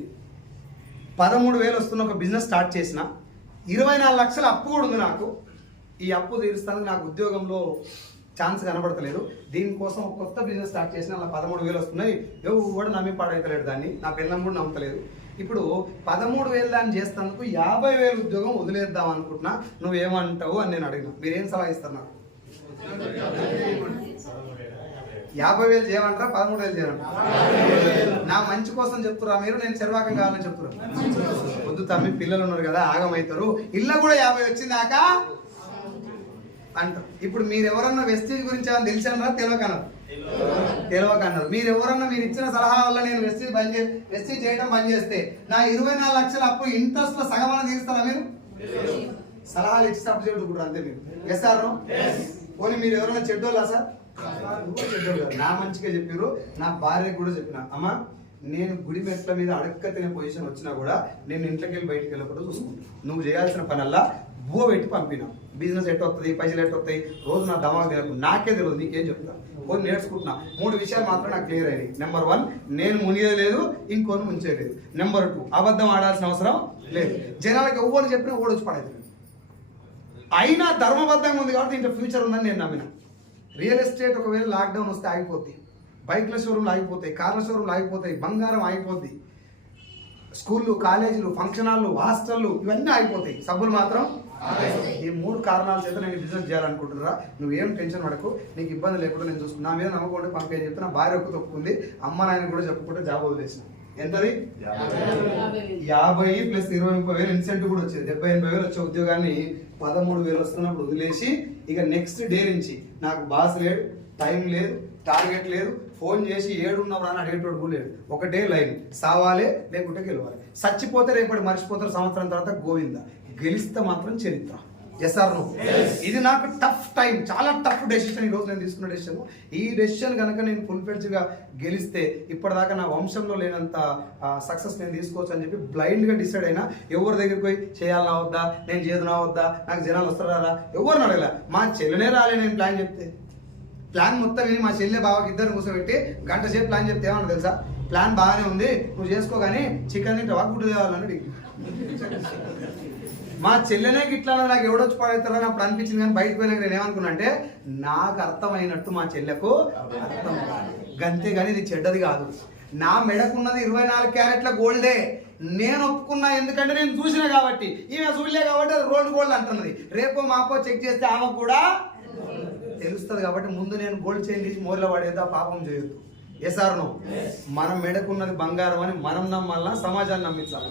13,000 వస్తున్న ఒక బిజినెస్ స్టార్ట్ చేసిన, 24 లక్షల అప్పు కూడా ఉంది నాకు. ఈ అప్పు తీరుస్తానికి నాకు ఉద్యోగంలో ఛాన్స్ కనబడతలేదు. దీనికోసం ఒక కొత్త బిజినెస్ స్టార్ట్ చేసిన, అలా 13,000 వస్తున్నాయి. ఎవరు కూడా నమ్మి పాడైతలేడు, దాన్ని నా పిల్లలు కూడా నమ్మతలేదు. ఇప్పుడు 13,000 దాన్ని చేస్తానికి 50,000 ఉద్యోగం వదిలేద్దాం అనుకుంటున్నా, నువ్వేమంటావు అని నేను అడిగిన. మీరేం సలహా ఇస్తారు నాకు? 50,000 చేయమంటారా, 13,000 చేయమంటారా? నా మంచి కోసం చెప్తురా మీరు, నేను చర్వాకం కావాలని చెప్తురా? వద్దు తమ్మి, పిల్లలు ఉన్నారు కదా ఆగమవుతారు, ఇళ్ళ కూడా 50 వచ్చిందాక అంటారు. ఇప్పుడు మీరు ఎవరన్నా వెస్టేజ్ గురించి ఏమన్నా తెలిసానరా తెలియకన్నారు. మీరు ఎవరన్నా మీరు ఇచ్చిన సలహా వల్ల నేను వెస్టేజ్ చేయడం బంద్ చేస్తే నా 24 లక్షల అప్పు ఇంట్రెస్ట్ లో సగమన తీరుస్తారా మీరు? సలహాలు ఇచ్చి సపోర్ట్ చేయడం అంతే మీరు. Yes or no? పోనీ మీరు ఎవరైనా చెడ్డోళ్ళా సార్? చెడ్డోళ్ళు కాదు, నా మంచిగా చెప్పారు. నా భార్యకు కూడా చెప్పిన, అమ్మా నేను గుడి మెట్ల మీద అడక్క తినే పొజిషన్ వచ్చినా కూడా నేను ఇంట్లోకి వెళ్ళి బయటకు వెళ్ళకుండా చూసుకుంటాను. నువ్వు చేయాల్సిన పనల్లా బువ్వ పెట్టి పంపినా. బిజినెస్ ఎట్టు వస్తుంది, పైసలు ఎట్టు వస్తాయి, రోజు నా దమాకు తినకు, నాకే తెలియదు, నీకేం చెప్తాను. కొన్ని నేర్చుకుంటున్నా. 3 విషయాలు మాత్రం నాకు క్లియర్ అయినాయి. నెంబర్ 1, నేను మునిగేది లేదు, ఇంకొని ముంచేయలేదు. నెంబర్ 2, అబద్ధం ఆడాల్సిన అవసరం లేదు. జనాలకు ఎవరు చెప్పినా ఓడొచ్చి పడేది. అయినా ధర్మబద్ధంగా ఉంది కాబట్టి ఇంట్లో ఫ్యూచర్ ఉందని నేను నమ్మిన. రియల్ ఎస్టేట్ ఒకవేళ లాక్డౌన్ వస్తే ఆగిపోద్ది, బైక్ల షోరూమ్లు ఆగిపోతాయి, కార్ల షోరూమ్లు ఆగిపోతాయి, బంగారం ఆగిపోద్ది, స్కూళ్ళు, కాలేజీలు, ఫంక్షన్ హాల్లు, హాస్టళ్ళు ఇవన్నీ ఆగిపోతాయి, సబ్బులు మాత్రం. ఈ 3 కారణాల చేత నేను బిజినెస్ చేయాలనుకుంటున్నారా? నువ్వేం టెన్షన్ పడకు, నీకు ఇబ్బంది లేకుండా నేను చూసుకున్నా. నా మీద నమ్మకం ఉంటే పంపేయని చెప్తే నా భార్య ఒక్క తొప్పుకుంది, అమ్మ నాయన కూడా చెప్పుకుంటే జాబ్ వదిలేసిన. ఎంతది? 50 ప్లస్ 20,000 ఇన్సెంటివ్ కూడా వచ్చేది. 70,000-80,000 వచ్చే ఉద్యోగాన్ని 13,000 వస్తున్నప్పుడు వదిలేసి, ఇక నెక్స్ట్ డే నుంచి నాకు బాస్ లేడు, టైం లేదు, టార్గెట్ లేదు, ఫోన్ చేసి ఏడున్నప్పుడు అని అడిగేటోడు కూడా లేడు. ఒకటే లైన్, సావాలే లేకుంటే గెలవాలి. చచ్చిపోతే రేపటి మర్చిపోతారు, సంవత్సరం తర్వాత గోవింద, గెలిస్తే మాత్రం చరిత్ర. Yes or no? ఇది నాకు టఫ్ టైం, చాలా టఫ్ డెసిషన్ ఈ రోజు నేను తీసుకున్న డెసిషన్. ఈ డెసిషన్ కనుక నేను ఫుల్ ఫ్లెడ్జ్గా గెలిస్తే ఇప్పటిదాకా నా వంశంలో లేనంత సక్సెస్ నేను తీసుకోవచ్చు అని చెప్పి బ్లైండ్గా డిసైడ్ అయినా. ఎవరి దగ్గరికి పోయి చేయాలన్నా వద్దా, నేను చేదునా వద్దా, నాకు జనాలు వస్తారా, ఎవరిని అడగలే. మా చెల్లెనే రాలే నేను ప్లాన్ చెప్తే. ప్లాన్ మొత్తం విని మా చెల్లె బావకి ఇద్దరు కూర్చోబెట్టి గంట సేపు ప్లాన్ చెప్తే ఏమన్నా తెలుసా, ప్లాన్ బాగానే ఉంది, నువ్వు చేసుకో కానీ చికెన్ తింటే గుడ్డు తేవాలని. మా చెల్లెనే గిట్లా నాకు ఎవడొచ్చి పడవుతారని అప్పుడు అనిపించింది. కానీ బయటకు పోయినాక నేను ఏమనుకున్నా అంటే, నాకు అర్థమైనట్టు మా చెల్లెకు అర్థం కాదు, గంతే కానీ ఇది చెడ్డది కాదు. నా మెడకున్నది 24 క్యారెట్ల గోల్డే, నేను ఒప్పుకున్నా. ఎందుకంటే నేను చూసిన కాబట్టి, ఈమె చూడలే కాబట్టి అది రోల్డ్ గోల్డ్ అంటున్నది. రేపో మాపో చెక్ చేస్తే ఆమెకు కూడా తెలుస్తుంది. కాబట్టి ముందు నేను గోల్డ్ చైన్ తీసి మోర్లో పడేదా, పాపం చేయొద్దు. Yes or no? మనం మెడకున్నది బంగారం అని మనం నమ్మాలన్నా సమాజాన్ని నమ్మించాలి?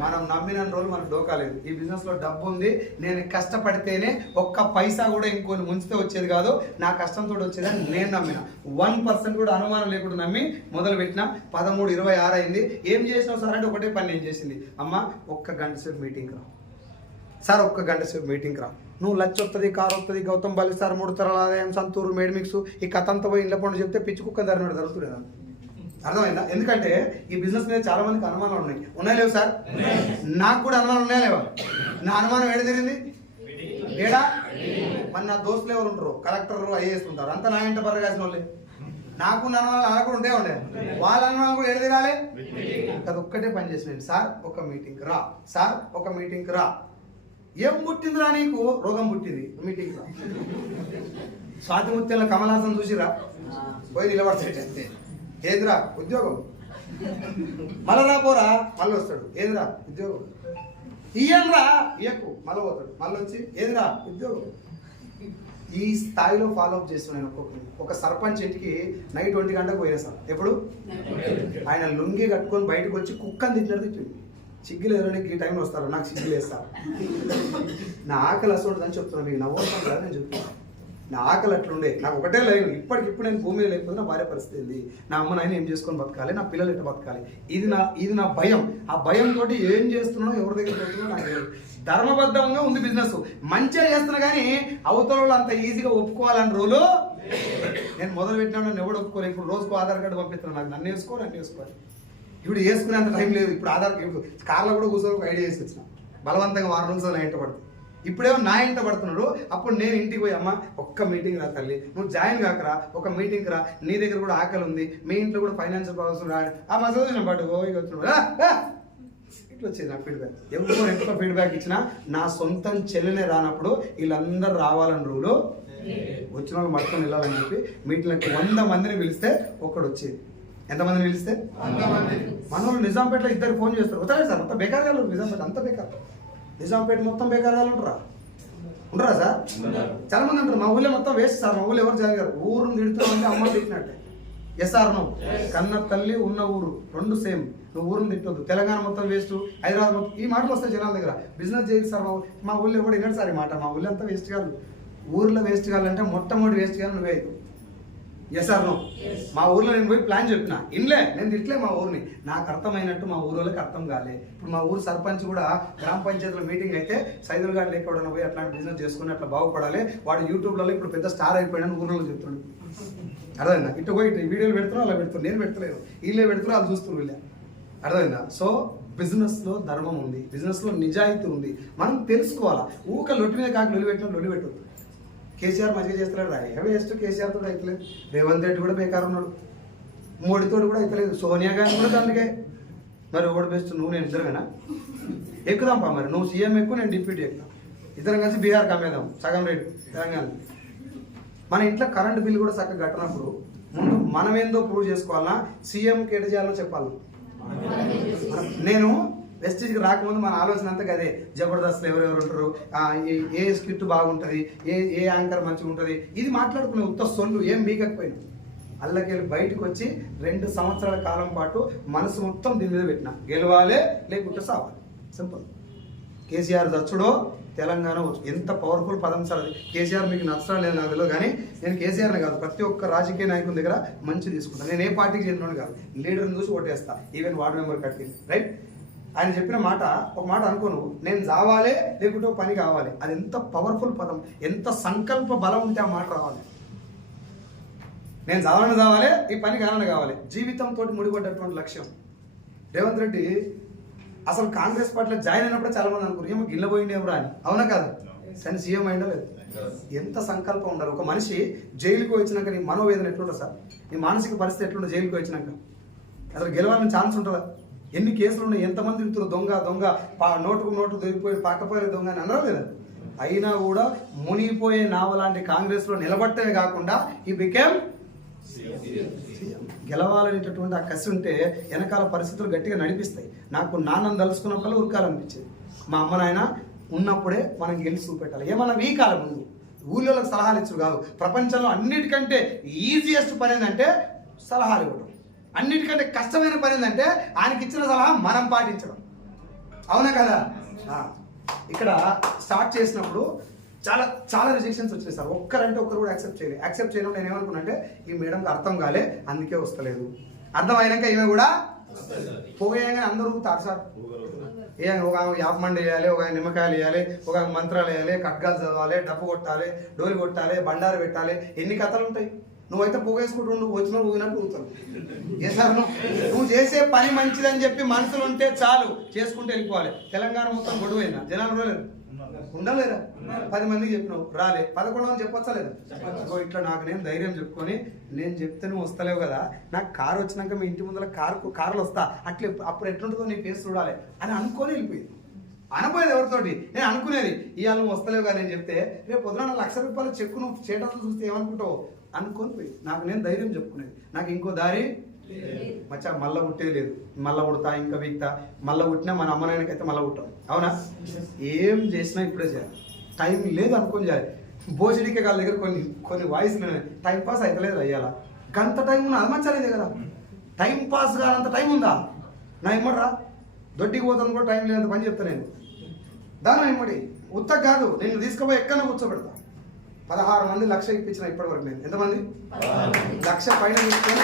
మనం నమ్మిన రోజులు మనకు డోకా లేదు. ఈ బిజినెస్ లో డబ్బు ఉంది, నేను కష్టపడితేనే ఒక్క పైసా కూడా ఇంకొని ముంచితే వచ్చేది కాదు, నా కష్టంతో వచ్చేదని నేను నమ్మిన. 1% కూడా అనుమానం లేకుండా నమ్మి మొదలు పెట్టిన. 13:26 అయింది. ఏం చేసినావు సార్ అంటే ఒకటే పని నేను చేసింది, అమ్మ 1 గంట సేపు మీటింగ్ రా సార్, 1 గంట సేపు మీటింగ్ రా, నువ్వు లచ్చ వస్తుంది, కారు వస్తుంది, గౌతమ్ బాలి సార్ 3 తరాల ఆదాయం, సంతూరు, మేడ్మిక్స్, ఈ కథ అంతా పోయి ఇంట్లో పండు చెప్తే పిచ్చి కుక్క ధరనాడు జరుగుతుంది. అర్థమైందా? ఎందుకంటే ఈ బిజినెస్ మీద చాలా మందికి అనుమానాలు ఉన్నాయి లేవు సార్? నాకు కూడా అనుమానం ఉన్నాయా లేవా? నా అనుమానం ఏడ జరిగింది? ఏడా మరి నా దోస్తులు ఎవరు ఉంటారు, కలెక్టర్ ఐఏఎస్ ఉంటారు, అంతా నా ఇంట బర్రగాసిన వాళ్ళే. నాకు నాకు ఉండే వాళ్ళ కూడా ఏడు తినాలి. అది ఒక్కటే పని చేసినండి, సార్ ఒక మీటింగ్కి రా, సార్ ఒక మీటింగ్కి రా. ఏం పుట్టిందిరా నీకు? రోగం పుట్టింది, మీటింగ్ రా. స్వాతి ముత్యంలో కమలాసన్ చూసిరా, పోయి నిలబడతాడు. ఏదిరా ఉద్యోగం, మళ్ళా రా పోరా, మళ్ళీ వస్తాడు. ఏదిరా ఉద్యోగం, ఇయ్యరా ఇయ్యకు, మళ్ళీ పోతాడు. మళ్ళీ వచ్చి ఏదిరా ఉద్యోగం. ఈ స్థాయిలో ఫాలో అప్ చేస్తున్నాను. ఒక సర్పంచ్ ఇంటికి నైట్ 20 గంటలకు పోయినా సార్. ఎప్పుడు ఆయన లుంగి కట్టుకొని బయటకు వచ్చి కుక్కని తిట్టినట్టు తిట్టింది. సిగ్గులు ఎదురడానికి ఈ టైంలో వస్తారు, నాకు సిగ్గులు వేస్తారు. నా ఆకలి అసలు చెప్తున్నాను, మీకు నవ్వుతాను కదా నేను చెప్తున్నాను. నా ఆకలి అట్లుండే, నాకు ఒకటే లైన్, ఇప్పటికిప్పుడు నేను భూమి మీద లేకపోతే నా భార్య పరిస్థితి ఏంది, నా అమ్మ నాయన ఏం చేసుకొని బతకాలి, నా పిల్లలు ఎట్లా బతకాలి, ఇది నా భయం. ఆ భయంతో ఏం చేస్తున్నానో ఎవరి దగ్గర పెడుతున్నా నాకు తెలియదు. ధర్మబద్ధంగా ఉంది బిజినెస్, మంచిగా చేస్తున్నా కానీ అవతల వాళ్ళు అంత ఈజీగా ఒప్పుకోవాలని రూలు నేను మొదలు పెట్టినా ఎవడు ఒప్పుకోలేదు. ఇప్పుడు రోజుకు ఆధార్ కార్డు పంపిస్తున్నాను, నాకు నన్ను వేసుకోవాలి. ఇప్పుడు వేసుకునేంత టైం లేదు. ఇప్పుడు ఇప్పుడు కార్లో కూడా కూర్చొని ఐడియా వేసి వచ్చిన, బలవంతంగా 6 రోజులు నా ఇంట పడుతుంది. ఇప్పుడేమో నా ఇంట పడుతున్నాడు. అప్పుడు నేను ఇంటికి పోయి, అమ్మ ఒక్క మీటింగ్ రా తల్లి, నువ్వు జాయిన్ కాకరా, ఒక మీటింగ్ రా, నీ దగ్గర కూడా ఆకలి ఉంది, మీ ఇంట్లో కూడా ఫైనాన్షియల్ ప్రాబ్లమ్స్ రా, ఆ మా చదివిన పాటు ఇట్లా వచ్చేది నాకు ఫీడ్బ్యాక్. ఎవరు ఎంత ఫీడ్బ్యాక్ ఇచ్చినా నా సొంతం చెల్లెనే రానప్పుడు వీళ్ళందరూ రావాలని రూలు, వచ్చిన వాళ్ళు మట్టుకొని వెళ్ళాలని చెప్పి మీటింగ్లకి 100 మందిని పిలిస్తే ఒక్కడు వచ్చేది. ఎంతమందిని పిలిస్తే? మన వాళ్ళు నిజాంపేటలో 2 ఫోన్ చేస్తారు. వస్తారా సార్, మొత్తం బేకార్ కాదు నిజాంపేట, అంత బేకార్. నిజాంపేట మొత్తం బేకార్ కాదు ఉండరా సార్? చాలా మంది అంటారు మా ఊళ్ళో మొత్తం వేస్ట్ సార్, మా ఊళ్ళో ఎవరు జరిగారు, ఊరుని తిడుతున్నామంటే అమ్మ తిట్టినట్టే. ఎస్ఆర్ నో, కన్న తల్లి ఉన్న ఊరు 2 సేమ్. నువ్వు ఊరిని తిట్టొద్దు. తెలంగాణ మొత్తం వేస్ట్, హైదరాబాద్ మొత్తం, ఈ మాటలు వస్తాయి జనాల దగ్గర. బిజినెస్ చేయాలి సార్, మా ఊళ్ళో ఎవరు విన్నాడు సార్ ఈ మాట, మా ఊళ్ళో అంతా వేస్ట్ కాదు. ఊర్లో వేస్ట్ కావాలంటే మొట్టమొదటి వేస్ట్ కాదు నువ్వే. ఎస్ఆర్ నో, మా ఊర్లో నేను పోయి ప్లాన్ చెప్పిన, ఇన్లే నేను తిట్లే మా ఊరిని, నాకు అర్థమైనట్టు మా ఊరు వాళ్ళకి అర్థం కాలే. ఇప్పుడు మా ఊరు సర్పంచ్ కూడా గ్రామ పంచాయతీలో మీటింగ్ అయితే సైదుల్ గారు లేకపోవడం పోయి అట్లాంటి బిజినెస్ చేసుకుని అట్లా బాగుపడాలి, వాడు యూట్యూబ్లలో ఇప్పుడు పెద్ద స్టార్ అయిపోయాడని ఊర్లో చెప్తున్నాడు. అర్థమైందా? ఇటు పోయి ఇటు వీడియోలు పెడుతున్నా, అలా పెడుతున్నారు, నేను పెడతలేదు, వీళ్ళే పెడుతున్నారు, వాళ్ళు చూస్తున్నారు వీళ్ళే. అర్థమైందా? సో బిజినెస్లో ధర్మం ఉంది, బిజినెస్లో నిజాయితీ ఉంది, మనం తెలుసుకోవాలా. ఊక లొట్టి మీద కాకి లొలి పెట్టిన లొలి పెట్టదు. కేసీఆర్ మంచిగా చేస్తలేడు రా, వేస్ట్. కేసీఆర్ తోటి అవుతలేదు, రేవంత్ రెడ్డి కూడా బేకార్ ఉన్నాడు, మోడీతో కూడా అవుతలేదు, సోనియా గాంధీ కూడా దానికే. మరి ఒకటి బెస్ట్, నువ్వు నేను ఇద్దరుగానా ఎక్కుదాంపా, మరి నువ్వు సీఎం ఎక్కువ, నేను డిప్యూటీ ఎక్కుతాం, ఇద్దరం కలిసి బీహార్ కమ్మేద్దాం సగం రేటు తెలంగాణ. మన ఇంట్లో కరెంట్ బిల్ కూడా చక్కగా కట్టినప్పుడు ముందు మనం ఏందో ప్రూవ్ చేసుకోవాలన్నా, సీఎంకి ఎటు చేయాలో చెప్పాలి. నేను వెస్టీజ్కి రాకముందు మన ఆలోచన అంతా కదే, జబర్దస్త్లో ఎవరెవరు ఉంటారు, ఏ స్క్రిప్ట్ బాగుంటుంది, ఏ యాంకర్ మంచిగా ఉంటుంది, ఇది మాట్లాడుకునే ఉత్త సొల్లు ఏం బీకకపోయినా. అల్లకెళ్ళి బయటకు వచ్చి 2 సంవత్సరాల కాలం పాటు మనసు మొత్తం దీని మీద పెట్టిన, గెలవాలి లేకుంటే సావాలి, సింపుల్. కేసీఆర్ దచ్చుడో తెలంగాణ వచ్చు, ఎంత పవర్ఫుల్ పదం సార్ అది. కేసీఆర్ మీకు నచ్చడం లేదు నాకు తెలియదు, కానీ నేను కేసీఆర్ని కాదు, ప్రతి ఒక్క రాజకీయ నాయకుల దగ్గర మంచి తీసుకుంటాను. నేను ఏ పార్టీకి చెందినోడు కాదు, లీడర్ని చూసి ఓటేస్తా, ఈవెన్ వార్డు మెంబర్ కట్టింది, రైట్. ఆయన చెప్పిన మాట, ఒక మాట అనుకోను, నేను చావాలి లేకుంటే పని కావాలి, అది ఎంత పవర్ఫుల్ పదం, ఎంత సంకల్ప బలం ఉంటే ఆ మాట రావాలి. నేను చావాలి, ఈ పని కావాలి, జీవితంతో ముడిపడ్డటువంటి లక్ష్యం. రేవంత్ రెడ్డి అసలు కాంగ్రెస్ పార్టీలో జాయిన్ అయినప్పుడు చాలా మంది అనుకున్నారు ఏమో గిల్ల పోయిండేమరా అని, అవునా కాదు? కానీ సీఎం అయిందో లేదు. ఎంత సంకల్పం ఉండాలి. ఒక మనిషి జైలుకి వచ్చినాక నీ మనోవేదన ఎట్లుంటుంది సార్, నీ మానసిక పరిస్థితి ఎట్లుంటుంది జైలుకి వచ్చినాక? అసలు గెలవాలని ఛాన్స్ ఉంటుందా? ఎన్ని కేసులు ఉన్నాయి, ఎంతమంది తిరుగుతారు, దొంగ నోటు దొరికిపోయి పాకపోయే దొంగ అని అనరా లేదా? అయినా కూడా మునిగిపోయే నావలాంటి కాంగ్రెస్లో నిలబట్టమే కాకుండా ఈ బికేమ్ గెలవాలనేటటువంటి ఆ కసి ఉంటే వెనకాల పరిస్థితులు గట్టిగా నడిపిస్తాయి. నాకు నాన్నని తలుసుకున్నప్పుడు ఉరకాలనిపించేది. మా అమ్మ నాయన ఉన్నప్పుడే మనం గెలిచి చూపెట్టాలి. ఏమన్నా వీకాల ముందు ఊళ్ళోకి సలహాలు ఇచ్చు కాదు. ప్రపంచంలో అన్నిటికంటే ఈజియెస్ట్ పని ఏంటంటే సలహాలు ఇవ్వడం. అన్నిటికంటే కష్టమైన పని ఏంటంటే ఆయనకి ఇచ్చిన సలహా మనం పాటించడం. అవునా కదా? ఇక్కడ స్టార్ట్ చేసినప్పుడు చాలా రిజెక్షన్స్ వచ్చాయి సార్. ఒక్కరంటే ఒక్కరు కూడా యాక్సెప్ట్ చేయలేదు. నేను ఏమనుకున్నానంటే ఈ మేడంకి అర్థం కాలే, అందుకే వస్తలేదు. అర్థం అయినాక ఈమె కూడా పోయాగానే అందరూ ఊగుతారు సార్. ఒక యాప్ మండి వేయాలి, ఒక నిమ్మకాయలు వేయాలి, ఒక మంత్రాలు వేయాలి, ఖడ్గాలు చదవాలి, డప్పు కొట్టాలి, డోలు కొట్టాలి, బండారు పెట్టాలి, ఎన్ని కథలు ఉంటాయి. నువ్వైతే పోగేసుకుంటూ నువ్వు వచ్చిన ఊగినట్టు ఊగుతావు. ఏ సార్ నువ్వు చేసే పని మంచిదని చెప్పి మనసులు ఉంటే చాలు, చేసుకుంటూ వెళ్ళిపోవాలి. తెలంగాణ మొత్తం గొడవైందా? జనాలు ఉండలేరా? 10 మందికి చెప్పినావు రాలే, 11 మంది చెప్పొచ్చా లేదా? ఇట్లా నాకు నేను ధైర్యం చెప్పుకొని నేను చెప్తే నువ్వు వస్తలేవు కదా, నాకు కారు వచ్చినాక మీ ఇంటి ముందర కార్లు వస్తా అట్లా అప్పుడు ఎట్లుంటుందో నీ ఫేస్ చూడాలి అని అనుకొని వెళ్ళిపోయింది. అనపోయేది ఎవరితోటి, నేను అనుకునేది ఇవాళ నువ్వు వస్తలేవు కదా నేను చెప్తే రేపు పొద్దున ₹1,00,000 చెక్కు నువ్వు స్టేటస్లో చూస్తే ఏమనుకుంటావు అనుకొని పోయి నాకు నేను ధైర్యం చెప్పుకునేది. నాకు ఇంకో దారి మచ్చా మళ్ళా పుట్టేది లేదు, మళ్ళా పుడతా ఇంకా వీక్తా, మళ్ళా పుట్టినా మన అమ్మ నాయనకైతే మళ్ళా పుట్టాం. అవునా? ఏం చేసినా ఇప్పుడే చేయాలి, టైం లేదు అనుకొని చేయాలి. భోజడికే వాళ్ళ దగ్గర కొన్ని వాయిస్లు టైం పాస్ అవుతలేదు అయ్యాల గంట టైం ఉన్నా అది మంచిదే కదా. టైం పాస్ కానంత టైం ఉందా? నా ఇమ్మడరా దొడ్డికి పోతాను కూడా టైం లేనంత పని చెప్తా నేను. దాని ఇమ్మడి ఉత్త కాదు, నేను తీసుకుపోయి ఎక్కడ కూర్చోబెడతా. 16 మంది 1,00,000 ఇప్పించిన ఇప్పటి వరకు. నేను ఎంతమంది 1,00,000 పైన తీసుకొని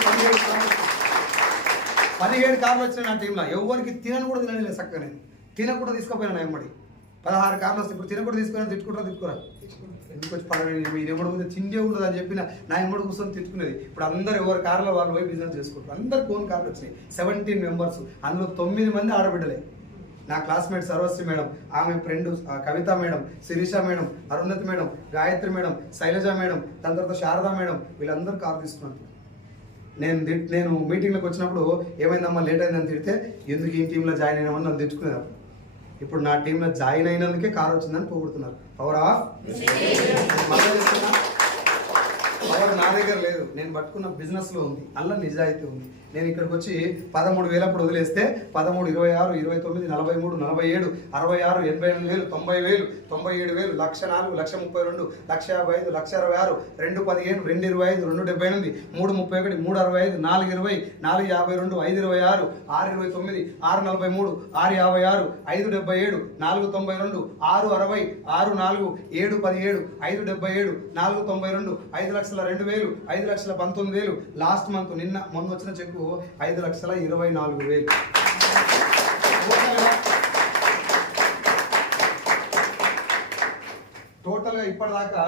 17 కార్లు వచ్చినాయి నా టీంలో. ఎవరికి తినను కూడా తినలేదు చక్కగా, నేను తినకుండా తీసుకుపోయినా నా ఇమ్మడి 16 కార్లు వస్తాయి. ఇప్పుడు తినకుండా తీసుకుని తిట్టుకోరా ఎందుకు వచ్చి పడలేదు మీరు ఎమ్మడి పోతే తిండి ఉండదు అని చెప్పిన నా ఎమ్మడి కూర్చొని తిట్టుకునేది. ఇప్పుడు అందరు ఎవరి కార్లో వాళ్ళు పోయి బిజినెస్ చేసుకుంటారు. అందరు ఫోన్ కార్లు వచ్చినాయి. 17 మెంబర్స్, అందులో 9 మంది ఆడబిడ్డలే. నా క్లాస్మేట్ సర్వశ్రీ మేడం, ఆమె friend Kavitha madam, Sirisha madam, Arunathi madam, Gayatri madam, Shailaja madam, దాని తర్వాత శారదా మేడం, వీళ్ళందరూ కారు తీసుకున్నాను. నేను మీటింగ్లోకి వచ్చినప్పుడు ఏమైందమ్మా లేట్ అయిందని తిడితే ఎందుకు ఈ టీంలో జాయిన్ అయినామని నన్ను తెచ్చుకునేదాన్ని. ఇప్పుడు నా టీంలో జాయిన్ అయినందుకే కారు వచ్చిందని పోగొడుతున్నారు. పవర్ నా దగ్గర లేదు, నేను పట్టుకున్న బిజినెస్లో ఉంది, అల్ల నిజాయితీ ఉంది. నేను ఇక్కడికి వచ్చి 13,000 అప్పుడు వదిలేస్తే 13, 26, 29, 43, 47, 66, 88,000, 90,000, 97,000, 1,04,000, 1,32,000, 1,55,000, 1,66,000, 2,15, 2,25, 2,78, 3,31, 3,65, 4,20, 4,52, 5,26, 6,29, 6,43, 6,56, 5,77, 4,92, 6,60, 6,4, 7,17, 5,77, 4,92, 5,02,000, 5,19,000. లాస్ట్ మంత్ మొన్న వచ్చిన చెక్కు 5,24,000. టోటల్గా ఇప్పటిదాకా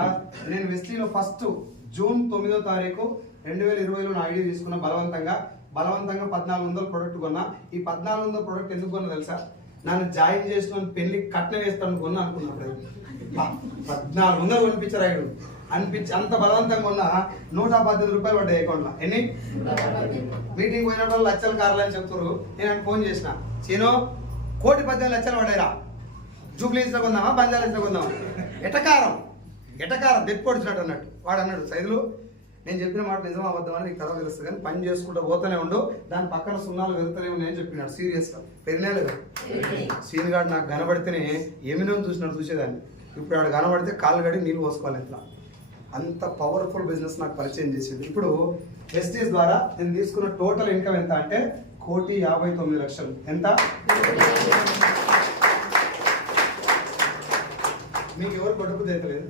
నేను వెస్ట్లీలో ఫస్ట్ జూన్ 9వ తారీఖు 2020లో నా ఐడి తీసుకున్న బలవంతంగా 1,400 ప్రొడక్ట్ కొన్నా. ఈ 1,400 ప్రొడక్ట్ ఎందుకు కొన్నా తెలుసా? నన్ను జాయిన్ చేసిన పెళ్లి కట్నం వేస్తాను కొన్నా అనుకున్నప్పుడు 1,400 కొనిపించారు ఐడు అంత బలవంతంగా ఉన్న ₹118 పడ్డాయి అకౌంట్లో. ఎన్ని మీటింగ్ పోయినప్పుడు లక్షల కార్లు అని చెప్తారు. నేను ఫోన్ చేసిన, చీనో 1,18,00,000 పడ్డాయిరా, జూబ్లీస్లో కొందామా బంజారాస్లో కొందామా? ఎటకారం దెప్పొడిచినట్టు అన్నట్టు. వాడు అన్నాడు సైదులు నేను చెప్పిన మాట నిజం అబద్ధం అని నీకు కథ తెలుస్తుంది కానీ పని చేసుకుంటూ పోతూనే ఉండు, దాని పక్కన సున్నాలు వెళ్తూనే ఉన్నాయని చెప్పినాడు. సీరియస్గా పెరిగినా లేదా? సీన్ గార్డు నాకు కనబడితేనే ఏమినో చూసినాడు చూసేదాన్ని. ఇప్పుడు ఆడు కనబడితే కాళ్ళు గడి నీళ్ళు పోసుకోవాలి. ఇట్లా అంత పవర్ఫుల్ బిజినెస్ నాకు పరిచయం చేసింది. ఇప్పుడు వెస్టీజ్ ద్వారా నేను తీసుకున్న టోటల్ ఇన్కమ్ ఎంత అంటే 1,59,00,000. ఎంత? మీకు ఎవరు కొట్టుకు తెగలేదు?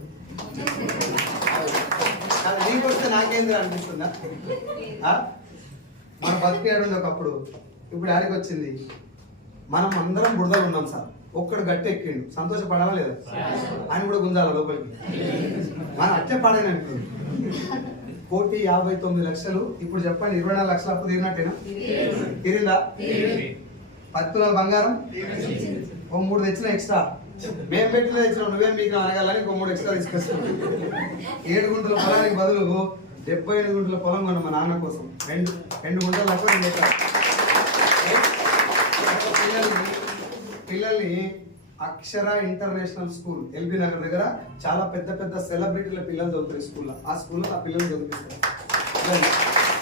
నీకు వస్తే నాకేంద్ర అనిపిస్తుందా? మన బతికేడు ఒకప్పుడు, ఇప్పుడు ఆడికి వచ్చింది. మనం అందరం బురదలు ఉన్నాం సార్. ఒక్కడు గట్టి ఎక్కిండు, సంతోషపడాలా లేదా? ఆయన కూడా గుంజాల లోపలికి. మన అట్టే పాడైన 1,59,00,000. ఇప్పుడు చెప్పండి 24 లక్షల అప్పు తీరినట్టేనా? తీరిందా? 10 తులాల బంగారం ఓ 3 తెచ్చిన ఎక్స్ట్రా. మేము పెట్టిన తెచ్చినాం, నువ్వేం మీకు అనగాలని ఇంకో 3 ఎక్స్ట్రా తీసుకొస్తాం. 7 గుంటల పొలానికి బదులు 78 గుంటల పొలం కొన్నాం మా నాన్న కోసం. 2 గుంటల లక్షలు. పిల్లల్ని అక్షర ఇంటర్నేషనల్ స్కూల్ ఎల్బీ నగర్ దగ్గర చాలా పెద్ద పెద్ద సెలబ్రిటీల పిల్లలు చదువుతారు స్కూల్లో. ఆ స్కూల్లో ఆ పిల్లలు చదివిస్తారు.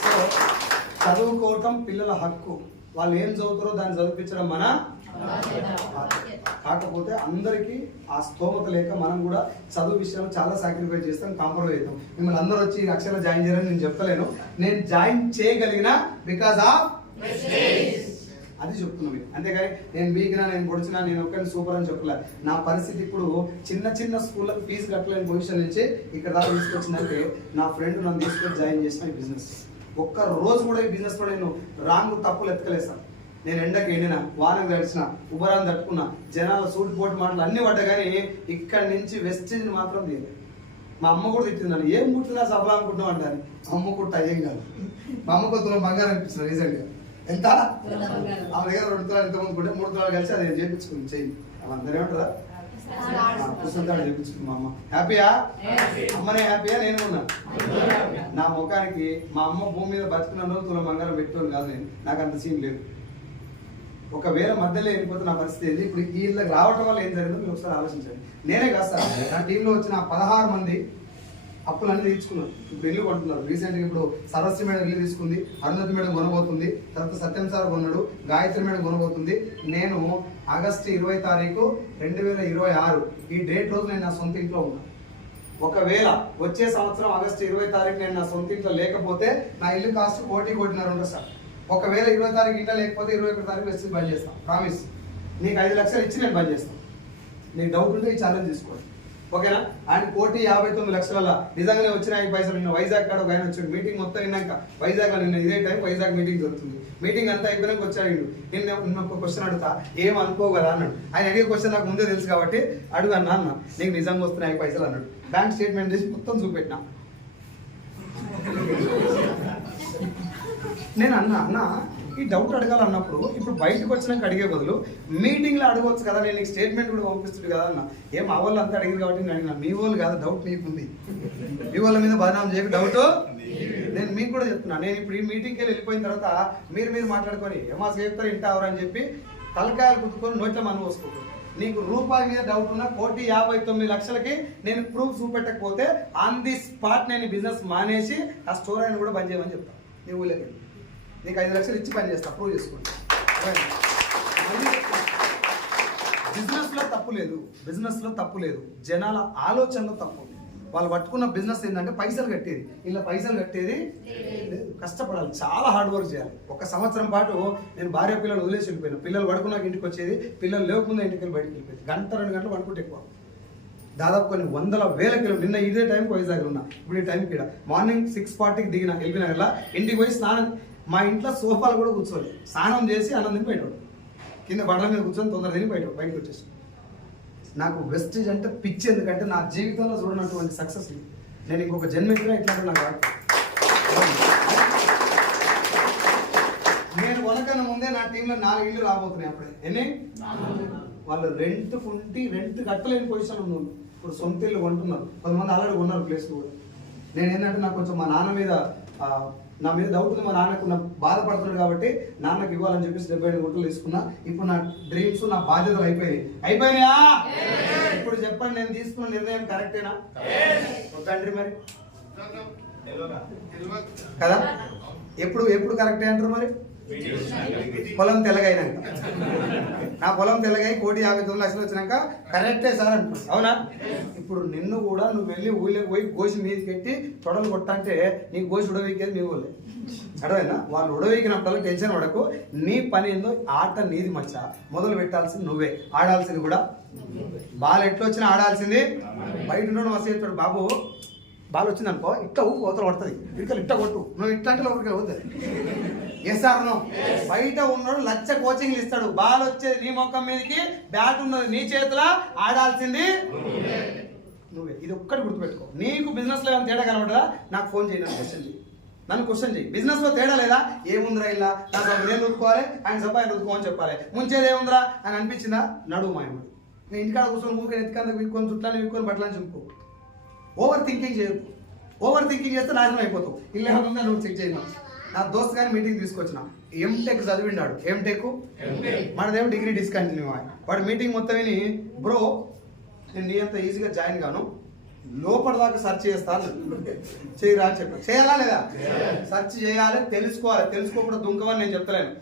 సో చదువుకోవటం పిల్లల హక్కు. వాళ్ళు ఏం చదువుతారో దాన్ని చదివించడం మన. కాకపోతే అందరికీ ఆ స్తోమత లేక మనం కూడా చదువు విషయంలో చాలా సాక్రిఫైస్ చేస్తాం, కాంప్రమైజ్ అవుతాం. మిమ్మల్ని అందరూ వచ్చి అక్షర జాయిన్ చేయాలని నేను చెప్తలేను. నేను జాయిన్ చేయగలిగిన బికాస్ ఆఫ్ అది చెప్తున్నాను. అంతేగాని నేను వీగినా నేను పొడిచినా నేను ఒక్కరిని సూపర్ అని చెప్పలే. నా పరిస్థితి ఇప్పుడు చిన్న స్కూళ్ళకి ఫీజు కట్టలేని పొజిషన్ నుంచి ఇక్కడ దాకా తీసుకొచ్చిందంటే నా ఫ్రెండ్ నన్ను తీసుకొని జాయిన్ చేసిన ఈ బిజినెస్. ఒక్క రోజు కూడా ఈ బిజినెస్లో నేను రాంగ్ తప్పులు ఎత్తుకలేసాను. నేను ఎండకి ఎండిన, వానకు తడిచిన, ఉబరాన్ని తట్టుకున్నా, జనాల సూట్ పోటు మాటలు అన్ని పడ్డా కానీ ఇక్కడి నుంచి వెస్టేజ్ని మాత్రం తీయలేదు. మా అమ్మ కూడా తిట్టిందని ఏం కుట్టినా సఫలం అనుకుంటున్నాం అంటారు. అమ్మ కుట్ట ఏం కాదు. మా అమ్మ కొత్తలో బంగారం అనిపిస్తుంది రీసెంట్గా. ఎంత? ఆమె దగ్గర 2 తులాలు ఇంతకుముందు కూడా 3 తులాలు కలిసి అది చేయించుకుంది చెయ్యి. అవందరూ ఏమంటారా? పుస్తకాలు చూపించుకున్నా మా అమ్మ హ్యాపీయా? అమ్మనే హ్యాపీయా? నేను ఉన్నా. నా ముఖానికి మా అమ్మ భూమి మీద బతుకున్న రోజు తుల మంగళం పెట్టుకోను కాదు నేను. నాకు అంత సీన్ లేదు. ఒకవేళ మధ్యలో వెళ్ళిపోతే నా పరిస్థితి ఏంది? ఇప్పుడు వీళ్ళకి రావటం వల్ల ఏం జరిగిందో మీరు ఒకసారి ఆలోచించండి. నేనే కాదు సార్, నా టీంలో వచ్చిన 16 మంది అప్పులన్నీ తీర్చుకున్నారు. ఇప్పుడు ఇల్లు కొంటున్నారు. రీసెంట్గా ఇప్పుడు సరస్సు మేడం ఇల్లు తీసుకుంది, అరుంధతి మేడం కొనబోతుంది, తర్వాత సత్యం సార్ కొన్నాడు, గాయత్రి మేడం కొనబోతుంది. నేను ఆగస్టు 20 తారీఖు 2026 ఈ డేట్ రోజు నేను నా సొంత ఇంట్లో ఉన్నా. ఒకవేళ వచ్చే సంవత్సరం ఆగస్టు 20 తారీఖు నేను నా సొంత ఇంట్లో లేకపోతే నా ఇల్లు కాస్ట్ 1.5 ఉంటుంది సార్. ఒకవేళ 20 తారీఖు ఇంట్లో లేకపోతే 21 తారీఖు వెస్ట్ బంద్ చేస్తాం. ప్రామిస్. నీకు 5 లక్షలు ఇచ్చి నేను బంద్ చేస్తాను. నీకు డౌట్ ఉంటే ఈ ఛాలెంజ్ తీసుకోండి, ఓకేనా? ఆయన 1,59,00,000 నిజంగానే వచ్చిన ఈ పైసలు. నిన్న వైజాగ్ కాడ ఆయన వచ్చాడు. మీటింగ్ మొత్తం విన్నాక వైజాగ్ నిన్న ఇదే టైం వైజాగ్ మీటింగ్ జరుగుతుంది. మీటింగ్ అంతా అయిపోయినాక వచ్చాడు. నిన్న ఒక క్వశ్చన్ అడుగుతా, ఏం అనుకో కదా అన్నాడు. ఆయన అడిగే క్వశ్చన్ నాకు ముందే తెలుసు కాబట్టి అడుగు అన్నా అన్న. నీకు నిజంగా వస్తున్నాయి పైసలు అన్నాడు. బ్యాంక్ స్టేట్మెంట్ చేసి మొత్తం చూపెట్టినా. నేను అన్నా ఈ డౌట్ అడగాలన్నప్పుడు ఇప్పుడు బయటకు వచ్చినాక అడిగే బదులు మీటింగ్లో అడగవచ్చు కదా, నేను నీకు స్టేట్మెంట్ కూడా పంపిస్తుంది కదా అన్న. ఏం మా వాళ్ళు అంతా అడిగింది కాబట్టి నేను అడిగిన. మీ వాళ్ళు కాదు, డౌట్ మీకుంది. మీ వాళ్ళ మీద బదనాం చేయకు, డౌట్ నేను మీకు కూడా చెప్తున్నా. నేను ఇప్పుడు ఈ మీటింగ్కి వెళ్ళిపోయిన తర్వాత మీరు మాట్లాడుకొని ఏమా చెప్తారు ఇంటావరు అని చెప్పి తలకాయలు కుట్టుకొని నోట్ల మనం పోసుకుంటారు. నీకు రూపాయి మీద డౌట్ ఉన్న 1,59,00,000కి నేను ప్రూఫ్ చూపెట్టకపోతే ఆన్ ది స్పాట్ నేను బిజినెస్ మానేసి ఆ స్టోర్ అయినా కూడా బంద్ చేయమని చెప్తాను. నీ ఊళ్ళకి నీకు 5 లక్షలు ఇచ్చి పని చేస్తా, ప్రూవ్ చేసుకోండి. బిజినెస్లో తప్పు లేదు, బిజినెస్లో తప్పు లేదు, జనాల ఆలోచనలో తప్పు. వాళ్ళు పట్టుకున్న బిజినెస్ ఏంటంటే పైసలు కట్టేది. ఇలా పైసలు కట్టేది కష్టపడాలి, చాలా హార్డ్ వర్క్ చేయాలి. 1 సంవత్సరం పాటు నేను భార్య పిల్లలు వదిలేసి వెళ్ళిపోయాను. పిల్లలు పడుకున్నాక ఇంటికి వచ్చేది, పిల్లలు లేకుండా ఇంటికి వెళ్ళి బయటకు వెళ్ళిపోయింది. 1-2 గంటలు పడుకుంటే ఎక్కువ. దాదాపు కొన్ని 100,000 కిలోమీటర్లు. నిన్న ఇదే టైంకి వైజాగ్లో ఉన్నా. ఇప్పుడు ఈ టైంకి ఇక్కడ మార్నింగ్ 6:40కి దిగిన ఎల్బీనగర్లో. ఇంటికి పోయి స్నానం, మా ఇంట్లో సోఫాలు కూడా కూర్చోలేదు, స్నానం చేసి అన్నం తిని బయట కింద బట్టల మీద కూర్చొని తొందర తిని బయటకు వచ్చేసి. నాకు వెస్టేజ్ అంటే పిచ్చి. ఎందుకంటే నా జీవితంలో చూడనటువంటి సక్సెస్ ఇది. నేను ఇంకొక జన్మించినా ఇట్లాంటి నాకు రాదు. నేను కొనకన్నా ముందే నా టీంలో 4 ఇళ్ళు రాబోతున్నాయి. అప్పుడే ఎన్ని వాళ్ళు రెంట్ కట్టలేని పొజిషన్ ఉన్నారు. ఇప్పుడు సొంత ఇల్లు కొంటున్నారు. కొంతమంది ఆల్రెడీ కొన్నారు ప్లేస్ కూడా. నేను ఏంటంటే నాకు కొంచెం మా నాన్న మీద నా మీద డౌట్ ఉంది. మా నాన్నకు నా బాధపడుతున్నాడు కాబట్టి నాన్నకి ఇవ్వాలని చెప్పేసి 75 గుంటలు తీసుకున్నా. ఇప్పుడు నా డ్రీమ్స్, నా బాధ్యతలు అయిపోయినాయా? ఇప్పుడు చెప్పండి, నేను తీసుకున్న నిర్ణయం కరెక్టేనా? తండ్రి మరి కదా, ఎప్పుడు కరెక్టే అంటారు మరి? పొలం తెల్లగైనాక. నా పొలం తెల్లగై 1,59,00,000 వచ్చినాక కరెక్టే సార్ అంటున్నాను. అవునా? ఇప్పుడు నిన్ను కూడా నువ్వు వెళ్ళి ఊళ్ళోకి పోయి గోసి మీదకి పెట్టి తొడలు కొట్టంటే నీకు గోసి ఉడవీకేది మీ ఊళ్ళే. అర్థమైందా? వాళ్ళు ఉడవీకినప్పుడు టెన్షన్ పడకు. నీ పని ఏందో, ఆట నీది మచ్చ. మొదలు పెట్టాల్సింది నువ్వే, ఆడాల్సింది కూడా. బాల్ ఎట్లా వచ్చినా ఆడాల్సింది. బయట ఉండడం మస్తు చెప్తాడు, బాబు బాల్ వచ్చింది అనుకో ఇట్లా ఊపు అవతల పడుతుంది, ఇట్లా కొట్టు, నువ్వు ఇట్లా అంటే లోపలికి అవుతుంది. ఎస్ఆర్నో బయట ఉన్నాడు 1,00,000 కోచింగ్లు ఇస్తాడు. బాల్ వచ్చేది నీ మొక్కం మీదకి, బ్యాట్ ఉన్నది నీ చేతిలో, ఆడాల్సింది నువ్వే. ఇది ఒక్కటి గుర్తుపెట్టుకో. నీకు బిజినెస్లో ఏమైనా తేడా కనబడదా నాకు ఫోన్ చేయి, నన్ను క్వశ్చన్ చేయి. బిజినెస్లో తేడా లేదా? ఏముందిరా ఇలా నా నేను రుద్దుకోవాలి, ఆయన సభ ఆయన రుద్దుకోమని చెప్పాలి. ముంచేది ఏముందిరా అని అనిపించిందా? నడువు మాయమని. నేను ఇంటికాడ కూర్చొని ఊరికే ఎత్తుకందుకు వీక్కొని చుట్టాన్ని వీక్కొని బట్టలని చెప్పుకో. ఓవర్ థింకింగ్ చేయకు. ఓవర్ థింకింగ్ చేస్తే నాశనం అయిపోతావు. ఇలా ఉందా నువ్వు చెక్ చేయను. నా దోస్త్ గారిని మీటింగ్ తీసుకొచ్చిన, ఎంటెక్ చదివిండాడు. ఎంటెక్ మనదేమో డిగ్రీ డిస్కంటిన్యూ. వాడు మీటింగ్ మొత్తం విని, బ్రో నేను నీ అంత ఈజీగా జాయిన్ కాను, లోపల దాకా సెర్చ్ చేస్తాను, చేయరా అని చెప్పాను. చేయాలా లేదా? సెర్చ్ చేయాలి, తెలుసుకోకుండా దుంకమని నేను చెప్తలేను.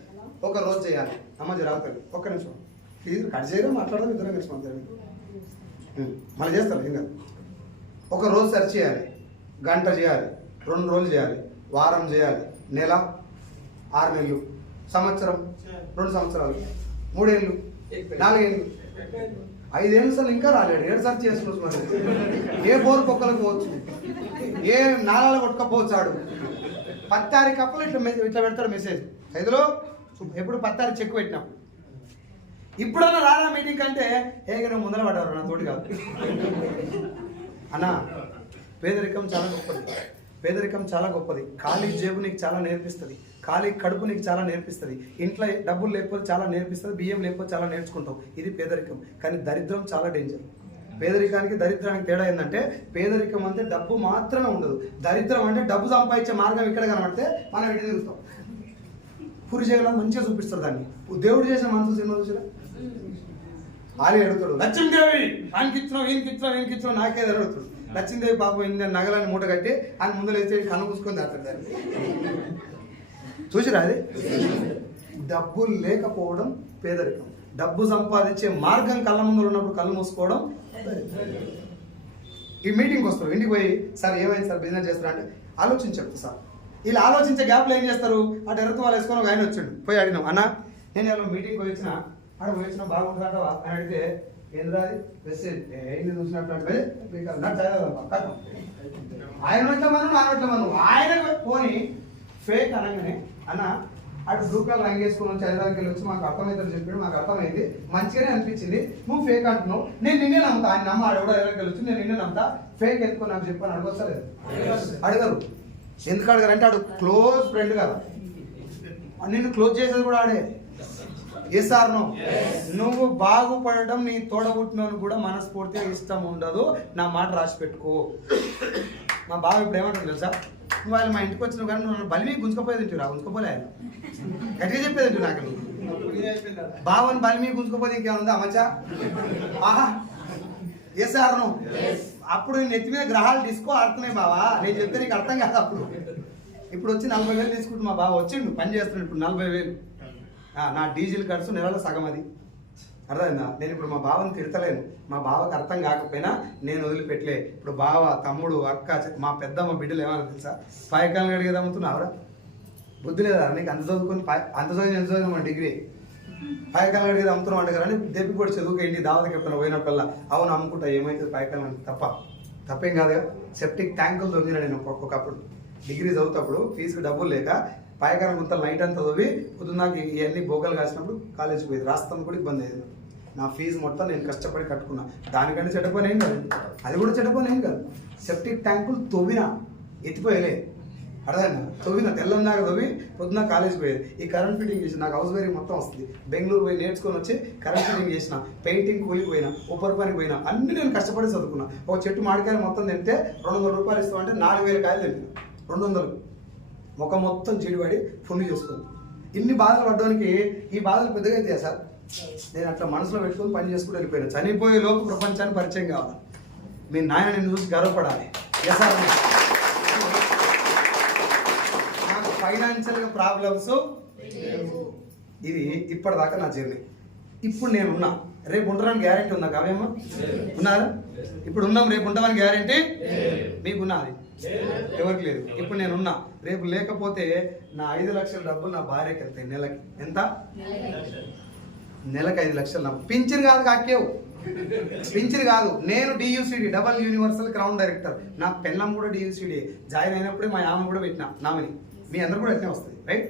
ఒక రోజు చేయాలి. అమ్మ రావుతుంది. ఒక్క నిమిషం కట్ చేయడం, మాట్లాడడం, ఇద్దరం కలిసి మాట్లాడండి. మళ్ళీ చేస్తాను. ఇంకా ఒక రోజు సెర్చ్ చేయాలి, గంట చేయాలి, 2 రోజులు చేయాలి, వారం చేయాలి, నెల, 6 నెలలు, సంవత్సరం, 2 సంవత్సరాలు, 3 ఏళ్ళు, 4 ఏళ్ళు, 5 ఏళ్ళు సార్ ఇంకా రాలేడు. 7 సెర్చ్ చేసుకుంటున్నాడు. ఏ బోరు పొక్కలకు పోవచ్చు, ఏ నాళాలు కొట్టుకపోవచ్చు. ఆడు 10 తారీఖు అప్పులు ఇట్లా పెడతాడు మెసేజ్. 5లో ఎప్పుడు 10 తారీఖు చెక్ పెట్టినాం. ఇప్పుడన్నా రారా మీటింగ్ అంటే ఏగైనా ముందర పడ్డారు. నా తోటి కాదు అన్నా. పేదరికం చాలా గొప్పది. ఖాళీ జేబు నీకు చాలా నేర్పిస్తుంది, ఖాళీ కడుపు నీకు చాలా నేర్పిస్తుంది. ఇంట్లో డబ్బులు లేకపోతే చాలా నేర్పిస్తుంది, బియ్యం లేకపోతే చాలా నేర్చుకుంటావు. ఇది పేదరికం. కానీ దరిద్రం చాలా డేంజర్. పేదరికానికి దరిద్రానికి తేడా ఏంటంటే పేదరికం అంటే డబ్బు మాత్రమే ఉండదు, దరిద్రం అంటే డబ్బు సంపాదించే మార్గం ఇక్కడ కనబడితే మనం ఇటు తిరుగుతాం. పూరి జగన్నాథ్ మంచిగా చూపిస్తారు దాన్ని. దేవుడు చేసిన మనసు సినిమా చూసినా ఆలే అడుగుతాడు, లక్ష్మీదేవి ఆయనకి ఇచ్చినావు నాకేది అడుగుతాడు. లక్ష్మీదేవి పాపం ఇన్ని నగలాన్ని మూట కట్టి ఆయన ముందు లేచి కన్ను మూసుకొని దాస్తాడు దాన్ని. చూసిరా అది? డబ్బులు లేకపోవడం పేదరికం, డబ్బు సంపాదించే మార్గం కళ్ళ ముందు ఉన్నప్పుడు కళ్ళు మూసుకోవడం. ఈ మీటింగ్కి వస్తారు, ఇంటికి పోయి సార్ ఏమైంది సార్ బిజినెస్ చేస్తారా అంటే ఆలోచించి చెప్తా సార్. ఇలా ఆలోచించే గ్యాప్లో ఏం చేస్తారు, అటు ఎరుతు వాళ్ళు వేసుకొని ఒక ఆయన వచ్చాడు, పోయి అడిగినాం అన్న నేను ఇలా మీటింగ్కి పోయి వచ్చిన అక్కడ పోయి వచ్చినా బాగుంటుందంటవా అని అడిగితే ఏంద్రా అది మెసేజ్ ఏంటి చూసినట్టు అంటే ఆయన నోట్ల మనం ఆయన పోని ఫేక్ అనగానే అన్న అటు బ్లూ కలర్ రంగు వేసుకుని వచ్చి హైదరాబాద్కి వచ్చి మాకు అర్థమవుతుంది చెప్పాడు, మాకు అర్థమైంది మంచిగానే అనిపించింది, నువ్వు ఫేక్ అంటున్నావు, నేను నిన్నే నమ్ముతా. ఆయన నమ్మ ఆడ కూడా హైదరాబాద్కి వచ్చి నేను నిన్నే నమ్ముతా, ఫేక్ ఎత్తుకొని నాకు చెప్పాను అడగొస్తలేదు. అడగరు. ఎందుకు అడగారు అంటే ఆడు క్లోజ్ ఫ్రెండ్ కదా, నిన్ను క్లోజ్ చేసేది కూడా ఆడే. Yes or no? నువ్వు బాగుపడడం నీ తోడబుట్టినోని కూడా మనస్ఫూర్తిగా ఇష్టం ఉండదు, నా మాట రాసి పెట్టుకో. మా బావ ఇప్పుడు ఏమంటాడు తెలుసా, నువ్వు వాళ్ళు మా ఇంటికి వచ్చినావు కానీ నువ్వు బలిమి గుంజుకపోయేది తింటురా, గుంజుకోపోలే ఆయన గట్టిగా చెప్పేది నాకు. బావని బలిమి గుంజుకోపోతే ఇంకేముందా అమ్మచ్చా? ఆహా ఎస్ ఆర్ నో? అప్పుడు నెత్తి మీద గ్రహాలు డిస్కో ఆడుతున్నాయి బావా, నేను చెప్తే నీకు అర్థం కాదు. అప్పుడు ఇప్పుడు వచ్చి 40,000 తీసుకుంటు మా బావ వచ్చిండు పని చేస్తున్నాడు ఇప్పుడు 40,000. నా డీజిల్ ఖర్చు నెలలో సగం అది. అర్థమైందా? నేను ఇప్పుడు మా బావని తిడతలేను, మా బావకు అర్థం కాకపోయినా నేను వదిలిపెట్టలే. ఇప్పుడు బావ తమ్ముడు అక్క మా పెద్దమ్మ బిడ్డలు ఏమన్నా తెలుసా, పాయకాలను అడిగేది అమ్ముతున్నావురా, బుద్ధి లేదా నీకు అంత చదువుకొని అంత చదివి ఎంత చదివిన డిగ్రీ పాయకాలను అడిగేది అమ్ముతున్నావు అంటే కానీ దెబ్బి కూడా చదువుకు ఏంటి దావతకి ఎప్పుడైనా పోయినప్పుడల్లా అవును అమ్ముకుంటా ఏమైతుంది పాయకాలం అంటే తప్పేం కాదుగా. సెప్టిక్ ట్యాంకులు దొరికినా నేను ఒక్కొక్కప్పుడు డిగ్రీ చదువుతప్పుడు ఫీజుకి డబ్బులు లేక పాయకాలం గుంత నైట్ అంతా చదివి పొద్దున్నాక ఇవన్నీ బోగలు కాసినప్పుడు కాలేజీకి పోయేది, రాస్తాను కూడా ఇబ్బంది అయ్యేది. నా ఫీజు మొత్తం నేను కష్టపడి కట్టుకున్నా, దానికంటే చెడ్డపోయిన ఏం కాదు, అది కూడా చెడ్డపోయిన ఏం కాదు. సెప్టిక్ ట్యాంకులు తవ్వినా ఎత్తిపోయలే, అర్థమైనా తవ్విన తెల్లందాక తవ్వి పొద్దున్న కాలేజీకి పోయేది. ఈ కరెంట్ ఫిట్టింగ్ చేసిన నాకు హౌస్ వైరింగ్ మొత్తం వస్తుంది, బెంగళూరు పోయి నేర్చుకొని వచ్చి కరెంట్ ఫిట్టింగ్ చేసిన, పెయింటింగ్ కూలికి పోయినా, ఉప్పర్ పనికి పోయినా, అన్ని నేను కష్టపడి చదువుకున్నా. ఒక చెట్టు మామిడికాయలు మొత్తం తింటే 200 రూపాయలు ఇస్తామంటే 4,000 కాయలు తింటాను, 200 ముఖం మొత్తం చీడిపడి పుండి చేసుకుంది. ఇన్ని బాధలు పడ్డానికి ఈ బాధలు పెద్దగా అయితే సార్ నేను అట్లా మనసులో పెట్టుకొని పని చేసుకుంటూ వెళ్ళిపోయాను. చనిపోయే లోపు ప్రపంచాన్ని పరిచయం కావాలి, మీ నాయన నిన్ను చూసి గర్వపడాలి. సార్ నాకు ఫైనాన్షియల్గా ప్రాబ్లమ్స్ ఇది ఇప్పటిదాకా నా జర్నీ. ఇప్పుడు నేను ఉన్నా, రేపు ఉండడానికి గ్యారెంటీ ఉందా కావ్యమ్మ? ఉన్నారా? ఇప్పుడు ఉన్నాం, రేపు ఉండమని గ్యారెంటీ మీకున్నది, ఎవరికి లేదు. ఇప్పుడు నేను ఉన్నా, రేపు లేకపోతే నా 5 లక్షల డబ్బులు నా భార్యకి వెళ్తాయి నెలకి. ఎంత? నెలకి 5 లక్షలు. నా పింఛన్ కాదు కాకేవు, పింఛన్ కాదు. నేను డియూసిడి డబల్ యూనివర్సల్ క్రౌన్ డైరెక్టర్, నా పెళ్ళం కూడా డియూసిడి. జాయిన్ అయినప్పుడే మా ఆమె కూడా పెట్టినా నామని, మీ అందరు కూడా అట్నే వస్తుంది రైట్.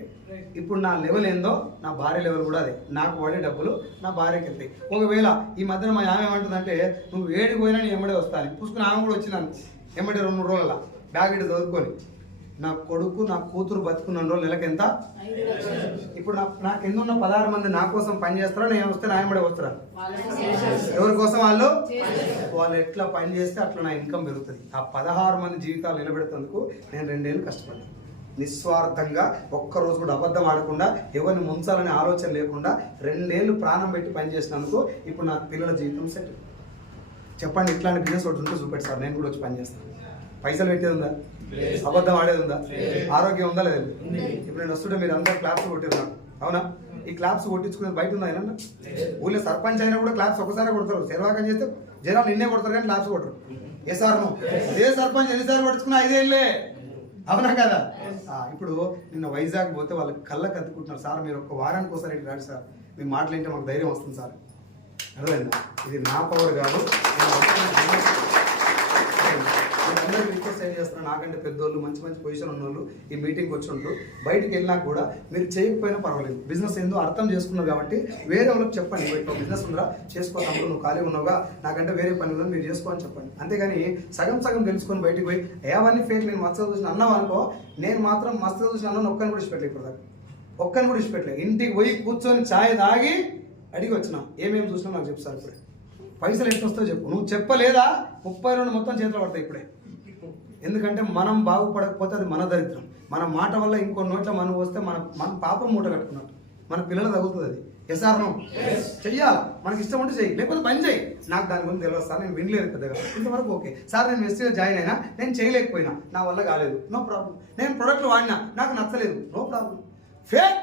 ఇప్పుడు నా లెవెల్ ఏందో నా భార్య లెవెల్ కూడా అదే, నాకు పడే డబ్బులు నా భార్యకి వెళ్తాయి. ఒకవేళ ఈ మధ్యన మా ఆమె ఏమంటుందంటే నువ్వు ఏడికి పోయినా నేను ఎమ్మడే వస్తాను పుసుకుని, ఆమె కూడా వచ్చినాను ఎమ్మడే 2-3 రోజుల బ్యాగ్ ఇటు చదువుకొని. నా కొడుకు నా కూతురు బతుకున్న రోజులు నెలకి ఎంత? ఇప్పుడు నాకు ఎన్నున్న 16 మంది నా కోసం పని చేస్తారా, నేను వస్తే నా ఎమ్మడే వస్తారా? ఎవరి కోసం? వాళ్ళు ఎట్లా పని చేస్తే అట్లా నా ఇన్కమ్ పెరుగుతుంది. ఆ 16 మంది జీవితాలు నిలబెడుతందుకు నేను 2 ఏళ్ళు కష్టపడ్డాను నిస్వార్థంగా, ఒక్కరోజు కూడా అబద్ధం ఆడకుండా, ఎవరిని ముంచాలనే ఆలోచన లేకుండా 2 ఏళ్ళు ప్రాణం పెట్టి పనిచేసినందుకు ఇప్పుడు నా పిల్లల జీవితం సెట్. చెప్పండి, ఇట్లాంటి బిజినెస్ ఒకటి ఉంటే చూపెట్టి సార్, నేను కూడా వచ్చి పని చేస్తాను. పైసలు పెట్టేది ఉందా? అబద్ధం ఆడేది ఉందా? ఆరోగ్యం ఉందా? లేదు. ఇప్పుడు నేను వస్తుంటే మీరు అందరూ క్లాప్స్ కొట్టిరున్నారు, అవునా? ఈ క్లాప్స్ కొట్టించుకునేది బయట ఉందా? అయినా ఊళ్ళో సర్పంచ్ అయినా కూడా క్లాప్స్ ఒకసారి కొడతారు, సేవాకం చేస్తే జనాలు నిన్నే కొడతారు కానీ క్లాప్స్ కొట్టరు. ఏ సార్ ఏ సర్పంచ్ ఎన్నిసార్లు పట్టించుకున్నా 5 ఏళ్ళే, అవునా కదా? ఇప్పుడు నిన్న వైజాగ్ పోతే వాళ్ళు కళ్ళకు అద్దుకుంటున్నారు, సార్ మీరు ఒక వారానికి ఒకసారి ఇటు రాడు సార్, మీ మాటలు ఏంటో మాకు ధైర్యం వస్తుంది సార్. అర్థమైందా? ఇది నా పవర్ కాదు. అందరికీ రిక్వెస్ట్ ఏం చేస్తున్నా, నాకంటే పెద్దోళ్ళు మంచి మంచి పొజిషన్ ఉన్నోళ్ళు ఈ మీటింగ్కి వచ్చి ఉంటారు. బయటికి వెళ్ళినా కూడా మీరు చేయకపోయినా పర్వాలేదు, బిజినెస్ ఏందో అర్థం చేసుకున్నారు కాబట్టి వేరే వాళ్ళకి చెప్పండి, బయట బిజినెస్ ఉందా చేసుకోతాము, నువ్వు ఖాళీ ఉన్నావుగా, నాకంటే వేరే పని ఉందని మీరు చేసుకోని చెప్పండి. అంతేగాని సగం సగం తెలుసుకొని బయటికి పోయి ఏవన్నీ ఫేక్ నేను మస్తు చూసిన అన్నావు అనుకో, నేను మాత్రం మస్తు చూసిన అన్న ఒక్కని కూడా ఇష్టపెట్టలేదు. ఇప్పుడు దాకా ఒక్కని కూడా ఇష్టపెట్టలేదు. ఇంటికి పోయి కూర్చొని ఛాయ్ తాగి అడిగి వచ్చినా ఏమేమి చూసినా నాకు చెప్తారు. ఇప్పుడు పైసలు ఎట్లా వస్తాయో చెప్పు. నువ్వు చెప్పలేదా 32 మొత్తం చేతిలో పడతాయి ఇప్పుడే. ఎందుకంటే మనం బాగుపడకపోతే అది మన దరిద్రం. మన మాట వల్ల ఇంకో నోట్ల మనం వస్తే మన పాపం మూట కట్టుకున్నట్టు మన పిల్లలు తగ్గుతుంది. అది ఎస్ఆర్ నో చెయ్యాలి. మనకి ఇష్టం ఉంటే చెయ్యి, లేకపోతే పని చేయి. నాకు దాని గురించి తెలియదు సార్, నేను వినలేదు పెద్దగా, ఇంతవరకు ఓకే సార్. నేను వెస్టీలో జాయిన్ అయినా, నేను చేయలేకపోయినా, నా వల్ల కాలేదు, నో ప్రాబ్లం. నేను ప్రొడక్ట్లు వాడినా, నాకు నచ్చలేదు, నో ప్రాబ్లం. ఫేక్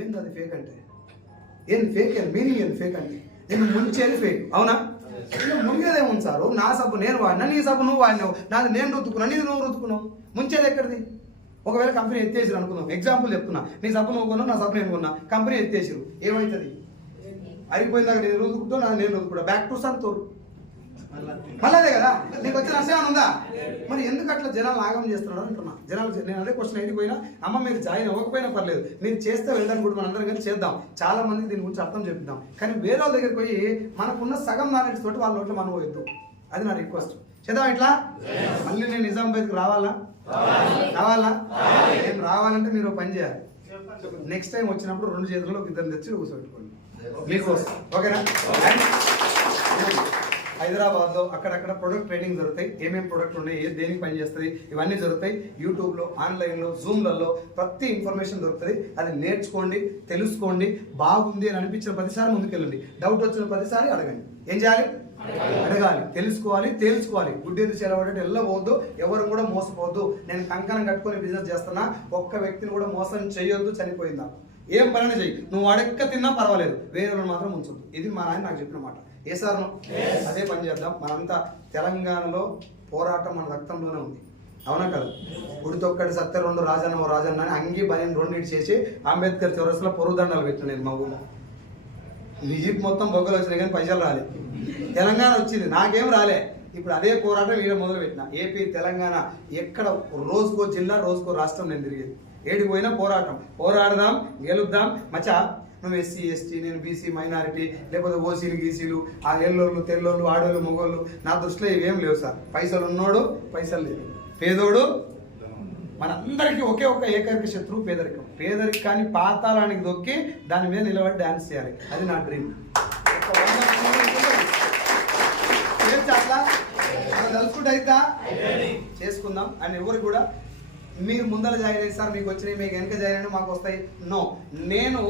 ఏంది అది? ఫేక్ అంటే ఏంది? ఫేక్ ఏంది? మీనింగ్ ఏంది ఫేక్ అంటే? నేను ముంచేది ఫేక్, అవునా? మునిగేదేముంది సారు? నా సబ్బు నేను వాడినా, నీ సబ్బు నువ్వు వాడినావు, నాది నేను రుద్దుకున్నా, నీది నువ్వు రుద్దుకున్నావు. ముంచేది ఎక్కడిది? ఒకవేళ కంపెనీ ఎత్తేసిరు అనుకుందాం, ఎగ్జాంపుల్ చెప్తున్నా. నీ సబ్బు నువ్వు కొన్నావు, నా సబ్బు నేను కొన్నా, కంపెనీ ఎత్తేసిరు, ఏమవుతుంది? అయిపోయిందాక నేను రుద్దుకుంటావు, నాది నేను రుద్దుకుంటా, బ్యాక్ టు సంతూర్. మళ్ళీ అదే కదా, నీకు వచ్చిన నష్టం ఉందా? మరి ఎందుకు అట్లా జనాలు ఆగం చేస్తున్నాడు అంటున్నా. జనాలు నేను అదే క్వశ్చన్ ఏంటి పోయినా, అమ్మ మీరు జాయిన్ అవ్వకపోయినా పర్లేదు, మీరు చేస్తే వెళ్ళడానికి కూడా మనందరం కలిసి చేద్దాం, చాలా మందికి దీని గురించి అర్థం చెప్తాం. కానీ వేరే వాళ్ళ దగ్గరికి పోయి మనకున్న సగం నాలెడ్జ్ తోటి వాళ్ళ నోట్లో మనం పోయొద్దు. అది నా రిక్వెస్ట్. చేద్దాం ఇట్లా. మళ్ళీ నేను నిజామాబాద్కి రావాలా? నేను రావాలంటే మీరు పని చేయాలి. నెక్స్ట్ టైం వచ్చినప్పుడు 2 చేతుల్లో ఇద్దరు తెచ్చి కూర్చోబెట్టుకోండి మీకోసం, ఓకేనా? హైదరాబాద్లో అక్కడక్కడ ప్రొడక్ట్ ట్రైనింగ్ జరుగుతాయి. ఏమేమి ప్రొడక్ట్ ఉన్నాయి, దేనికి పని చేస్తుంది, ఇవన్నీ జరుగుతాయి. యూట్యూబ్లో, ఆన్లైన్లో, జూమ్లలో ప్రతి ఇన్ఫర్మేషన్ దొరుకుతుంది. అది నేర్చుకోండి, తెలుసుకోండి. బాగుంది అని అనిపించిన ప్రతిసారి ముందుకెళ్ళండి. డౌట్ వచ్చిన ప్రతిసారి అడగండి. ఏం చేయాలి? అడగాలి, తెలుసుకోవాలి, తేల్చుకోవాలి. గుడ్డేది చేరబడ్డట్టు వెళ్ళవద్దు, ఎవరు కూడా మోసపోవద్దు. నేను కంకణం కట్టుకొని బిజినెస్ చేస్తున్నా, ఒక్క వ్యక్తిని కూడా మోసం చేయొద్దు. చనిపోయిందా ఏం పని చెయ్యి, నువ్వు అడక్క తిన్నా పర్వాలేదు, వేరే వాళ్ళు మాత్రం ఉంచొద్దు. ఇది మా నాయన నాకు చెప్పిన మాట. ఏ సార్ అదే పని చేద్దాం. మనంతా తెలంగాణలో పోరాటం మన రక్తంలోనే ఉంది, అవునా కదా? ఉడితొక్కడి సత్య 2 రాజన్న రాజన్న అని అంగి బని 2 చేసి అంబేద్కర్ చౌరస్లో పొరుదండాలు పెట్టిన నేను మా ఊళ్ళో. విజిప్ మొత్తం బొగ్గలు వచ్చినాయి కానీ పైసలు రాలే. తెలంగాణ వచ్చింది, నాకేం రాలే. ఇప్పుడు అదే పోరాటం ఈడ మొదలు పెట్టిన. ఏపీ, తెలంగాణ ఎక్కడ రోజుకో జిల్లా, రోజుకో రాష్ట్రం నేను తిరిగేది. ఏడికి పోయినా పోరాటం. పోరాడదాం, గెలుద్దాం. మచ్చా నువ్వు ఎస్సీ, ఎస్టీ, నేను బీసీ, మైనారిటీ, లేకపోతే ఓసీలు, గీసీలు, ఆ ఎల్లోళ్ళు, తెల్లోళ్ళు, ఆడోళ్ళు, మొగోళ్ళు, నా దృష్టిలో ఇవేం లేవు సార్. పైసలు ఉన్నోడు, పైసలు లేదు, పేదోడు, మనందరికీ ఒకే ఒక ఏకైక శత్రువు పేదరికం. పేదరికాన్ని పాతాళానికి దొక్కి దాని మీద నిలబడి డ్యాన్స్ చేయాలి. అది నా డ్రీమ్. అట్లా మనం తలుచుకుంటే అయితే చేసుకుందాం. అండ్ ఎవరు కూడా మీరు ముందర జాయిన్ అయ్యి సార్ మీకు వచ్చినాయి, మీకు వెనక జాయిన్ అయినా మాకు వస్తాయి, నో. నేను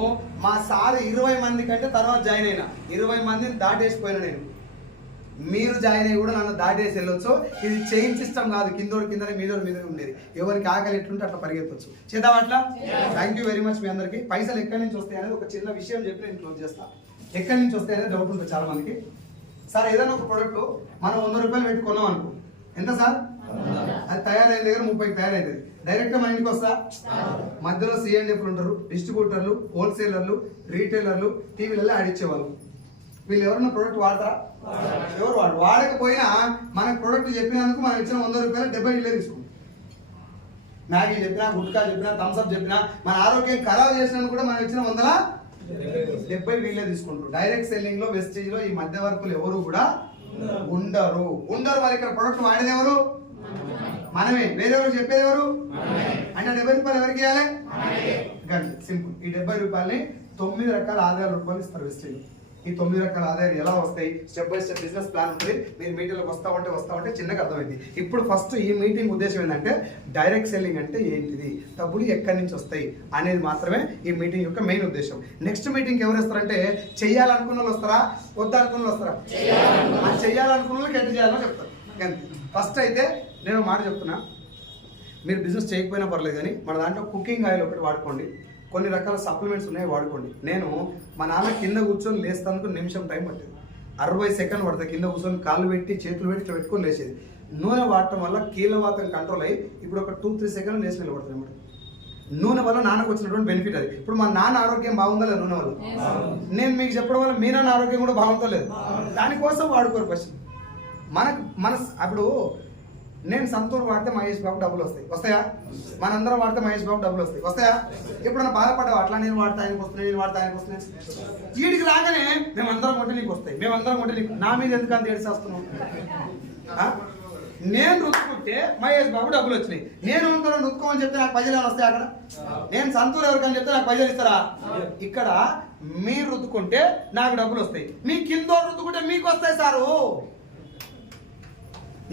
మా సార్ 20 మంది కంటే తర్వాత జాయిన్ అయినా, 20 మందిని దాటేసిపోయినా. నేను మీరు జాయిన్ అయ్యి కూడా నన్ను దాటేసి వెళ్ళొచ్చు. ఇది చైన్ సిస్టమ్ కాదు, కిందోడు కిందనే మీదోడు మీద ఉండేది. ఎవరికి ఆకలి ఎట్లుంటే అట్లా పరిగెత్తవచ్చు. చేద్దాం అట్లా. థ్యాంక్ యూ వెరీ మచ్ మీ అందరికీ. పైసలు ఎక్కడి నుంచి వస్తాయి అనేది ఒక చిన్న విషయం చెప్పి నేను క్లోజ్ చేస్తాను. ఎక్కడి నుంచి వస్తాయి అనేది డౌట్ ఉంటుంది చాలా మందికి. సార్ ఏదైనా ఒక ప్రోడక్ట్ మనం 100 రూపాయలు పెట్టి కొన్నాం అనుకో, ఎంత సార్? అది తయారైన దగ్గర 30కి తయారైతుంది. డైరెక్ట్ మన ఇంటికి వస్తా? మధ్యలో C&F ఉంటారు, డిస్ట్రిబ్యూటర్లు, హోల్సేలర్లు, రీటైలర్లు, టీవీలలో ఆడిచ్చేవాళ్ళు. వీళ్ళు ఎవరన్నా ప్రోడక్ట్ వాడతారా? ఎవరు వాడకపోయినా మనకు ప్రోడక్ట్ చెప్పినందుకు మనం ఇచ్చిన 100 రూపాయలు 70 ఇళ్ళే తీసుకుంటాం. మ్యాగీ చెప్పినా, గుట్కా చెప్పినా, థమ్స్అప్ చెప్పినా, మన ఆరోగ్యం ఖరాబ్ చేసినందుకు కూడా మనం ఇచ్చిన 170 వీళ్ళే తీసుకుంటారు. డైరెక్ట్ సెల్లింగ్ లో, వెస్టేజ్ లో ఈ మధ్యవర్తులు ఎవరు కూడా ఉండరు. మరి ఇక్కడ ప్రొడక్ట్ వాడేది ఎవరు? మనమే. వేరెవరు చెప్పేది ఎవరు? అంటే 70 రూపాయలు ఎవరికి ఇవ్వాలి? గంట సింపుల్. ఈ 70 రూపాయలని 9 రకాల ఆదాయాల రూపాయలు ఇస్తారు వెస్టేజ్. ఈ 9 రకాల ఆదాయాలు ఎలా వస్తాయి? Step by step business plan ఉంటుంది. మీరు మీటింగ్లోకి వస్తా ఉంటే చిన్నగా అర్థమైంది. ఇప్పుడు ఫస్ట్ ఈ మీటింగ్ ఉద్దేశం ఏంటంటే డైరెక్ట్ సెల్లింగ్ అంటే ఏంటిది, డబ్బులు ఎక్కడి నుంచి వస్తాయి అనేది మాత్రమే ఈ మీటింగ్ యొక్క మెయిన్ ఉద్దేశం. నెక్స్ట్ మీటింగ్ ఎవరు వస్తారంటే చెయ్యాలనుకున్న వాళ్ళు వస్తారా, వద్దనుకున్న వాళ్ళు వస్తారా? చెయ్యాలనుకున్న వాళ్ళకి ఎట్లా చేయాలో చెప్తారు. ఫస్ట్ అయితే నేను మాట చెప్తున్నా, మీరు బిజినెస్ చేయకపోయినా పర్లేదు కానీ మన దాంట్లో కుకింగ్ ఆయిల్ ఒకటి వాడుకోండి. కొన్ని రకాల సప్లిమెంట్స్ ఉన్నాయి, వాడుకోండి. నేను మా నాన్న కింద కూర్చొని లేస్తానికి నిమిషం టైం పట్టేది, 60 సెకండ్లు పడుతుంది. కింద కూర్చొని కాళ్ళు పెట్టి చేతులు పెట్టి ఇట్లా పెట్టుకొని లేచేది. నూనె వాడటం వల్ల కీళ్ళవాతం కంట్రోల్ అయ్యి ఇప్పుడు ఒక 2-3 సెకండ్లు లేచి నిలబడుతుంది అన్నమాట. నూనె వల్ల నాన్నకు వచ్చినటువంటి బెనిఫిట్ అది. ఇప్పుడు మా నాన్న ఆరోగ్యం బాగుందా లేదు నూనె వల్ల? నేను మీకు చెప్పడం వల్ల మీ నాన్న ఆరోగ్యం కూడా బాగుందా లేదు? దానికోసం వాడుకోరు ఫస్ట్. మన అప్పుడు నేను సంతూర్ వాడితే మహేష్ బాబు డబ్బులు వస్తాయా? మనందరం వాడితే మహేష్ బాబు డబ్బులు వస్తాయా? ఎప్పుడన్నా బాధపడ్డావు అట్లా నేను వాడితే ఆయనకు వస్తున్నాయి, నేను వాడితే ఆయనకు వస్తున్నాయి? వీడికి రాగానే మేమందరం కొంటే నీకు వస్తాయి, మేమందరం కొంటే నీకు, నా మీద ఎందుకు అంత ఏడిసేస్తున్నావు? నేను రుద్దుకుంటే మహేష్ బాబు డబ్బులు వచ్చినాయి. నేను ఉంటాను రుద్దుకోమని చెప్తే నాకు పైసలు ఏమైనా వస్తాయి? అక్కడ నేను సంతూర్ ఎవరికని చెప్తే నాకు పైసలు ఇస్తారా? ఇక్కడ మీరు రుద్దుకుంటే నాకు డబ్బులు వస్తాయి, మీ కింద రుద్దుకుంటే మీకు వస్తాయి సారు.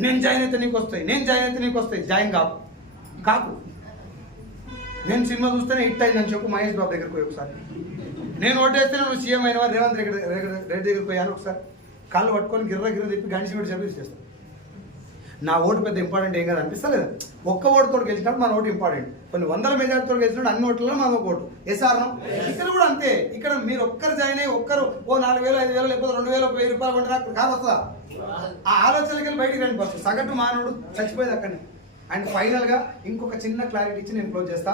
నేను జాయిన్ అయితే నీకు వస్తాయి, నేను జాయిన్ అయితే నీకు వస్తాయి. జాయిన్ కాకు. నేను సినిమా చూస్తేనే హిట్ అయిందని చెప్పు మహేష్ బాబు దగ్గరికి పోయి ఒకసారి. నేను ఓటేస్తే నువ్వు సీఎం అయిన వారు రేవంత్ రెడ్డి దగ్గరికి పోయాను ఒకసారి. కాళ్ళు పట్టుకొని గిర్ర తిప్పి గంచి కూడా చెప్పి చేస్తాను. నా ఓటు పెద్ద ఇంపార్టెంట్ ఏం కాదు అనిపిస్తలేదు. ఒక్క ఓటుతో గెలిచినప్పుడు మన ఓటు ఇంపార్టెంట్. కొన్ని వందల మెజార్టీతో గెలిచినప్పుడు అన్ని ఓట్లలో మన ఒక ఓటు. ఎస్ఆర్ను ఇక్కడ కూడా అంతే. ఇక్కడ మీరు ఒక్కరు జాయిన్ అయ్యి ఒక్కరు 4,000 5,000 లేకపోతే 2,000 1,000 కొంటే నాకు కాదు వస్తుందా? ఆ ఆలోచనకి వెళ్ళి బయటికి రండి ఫస్ట్. సగటు మానవుడు చచ్చిపోయేది అక్కడనే. అండ్ ఫైనల్గా ఇంకొక చిన్న క్లారిటీ ఇచ్చి నేను క్లోజ్ చేస్తా.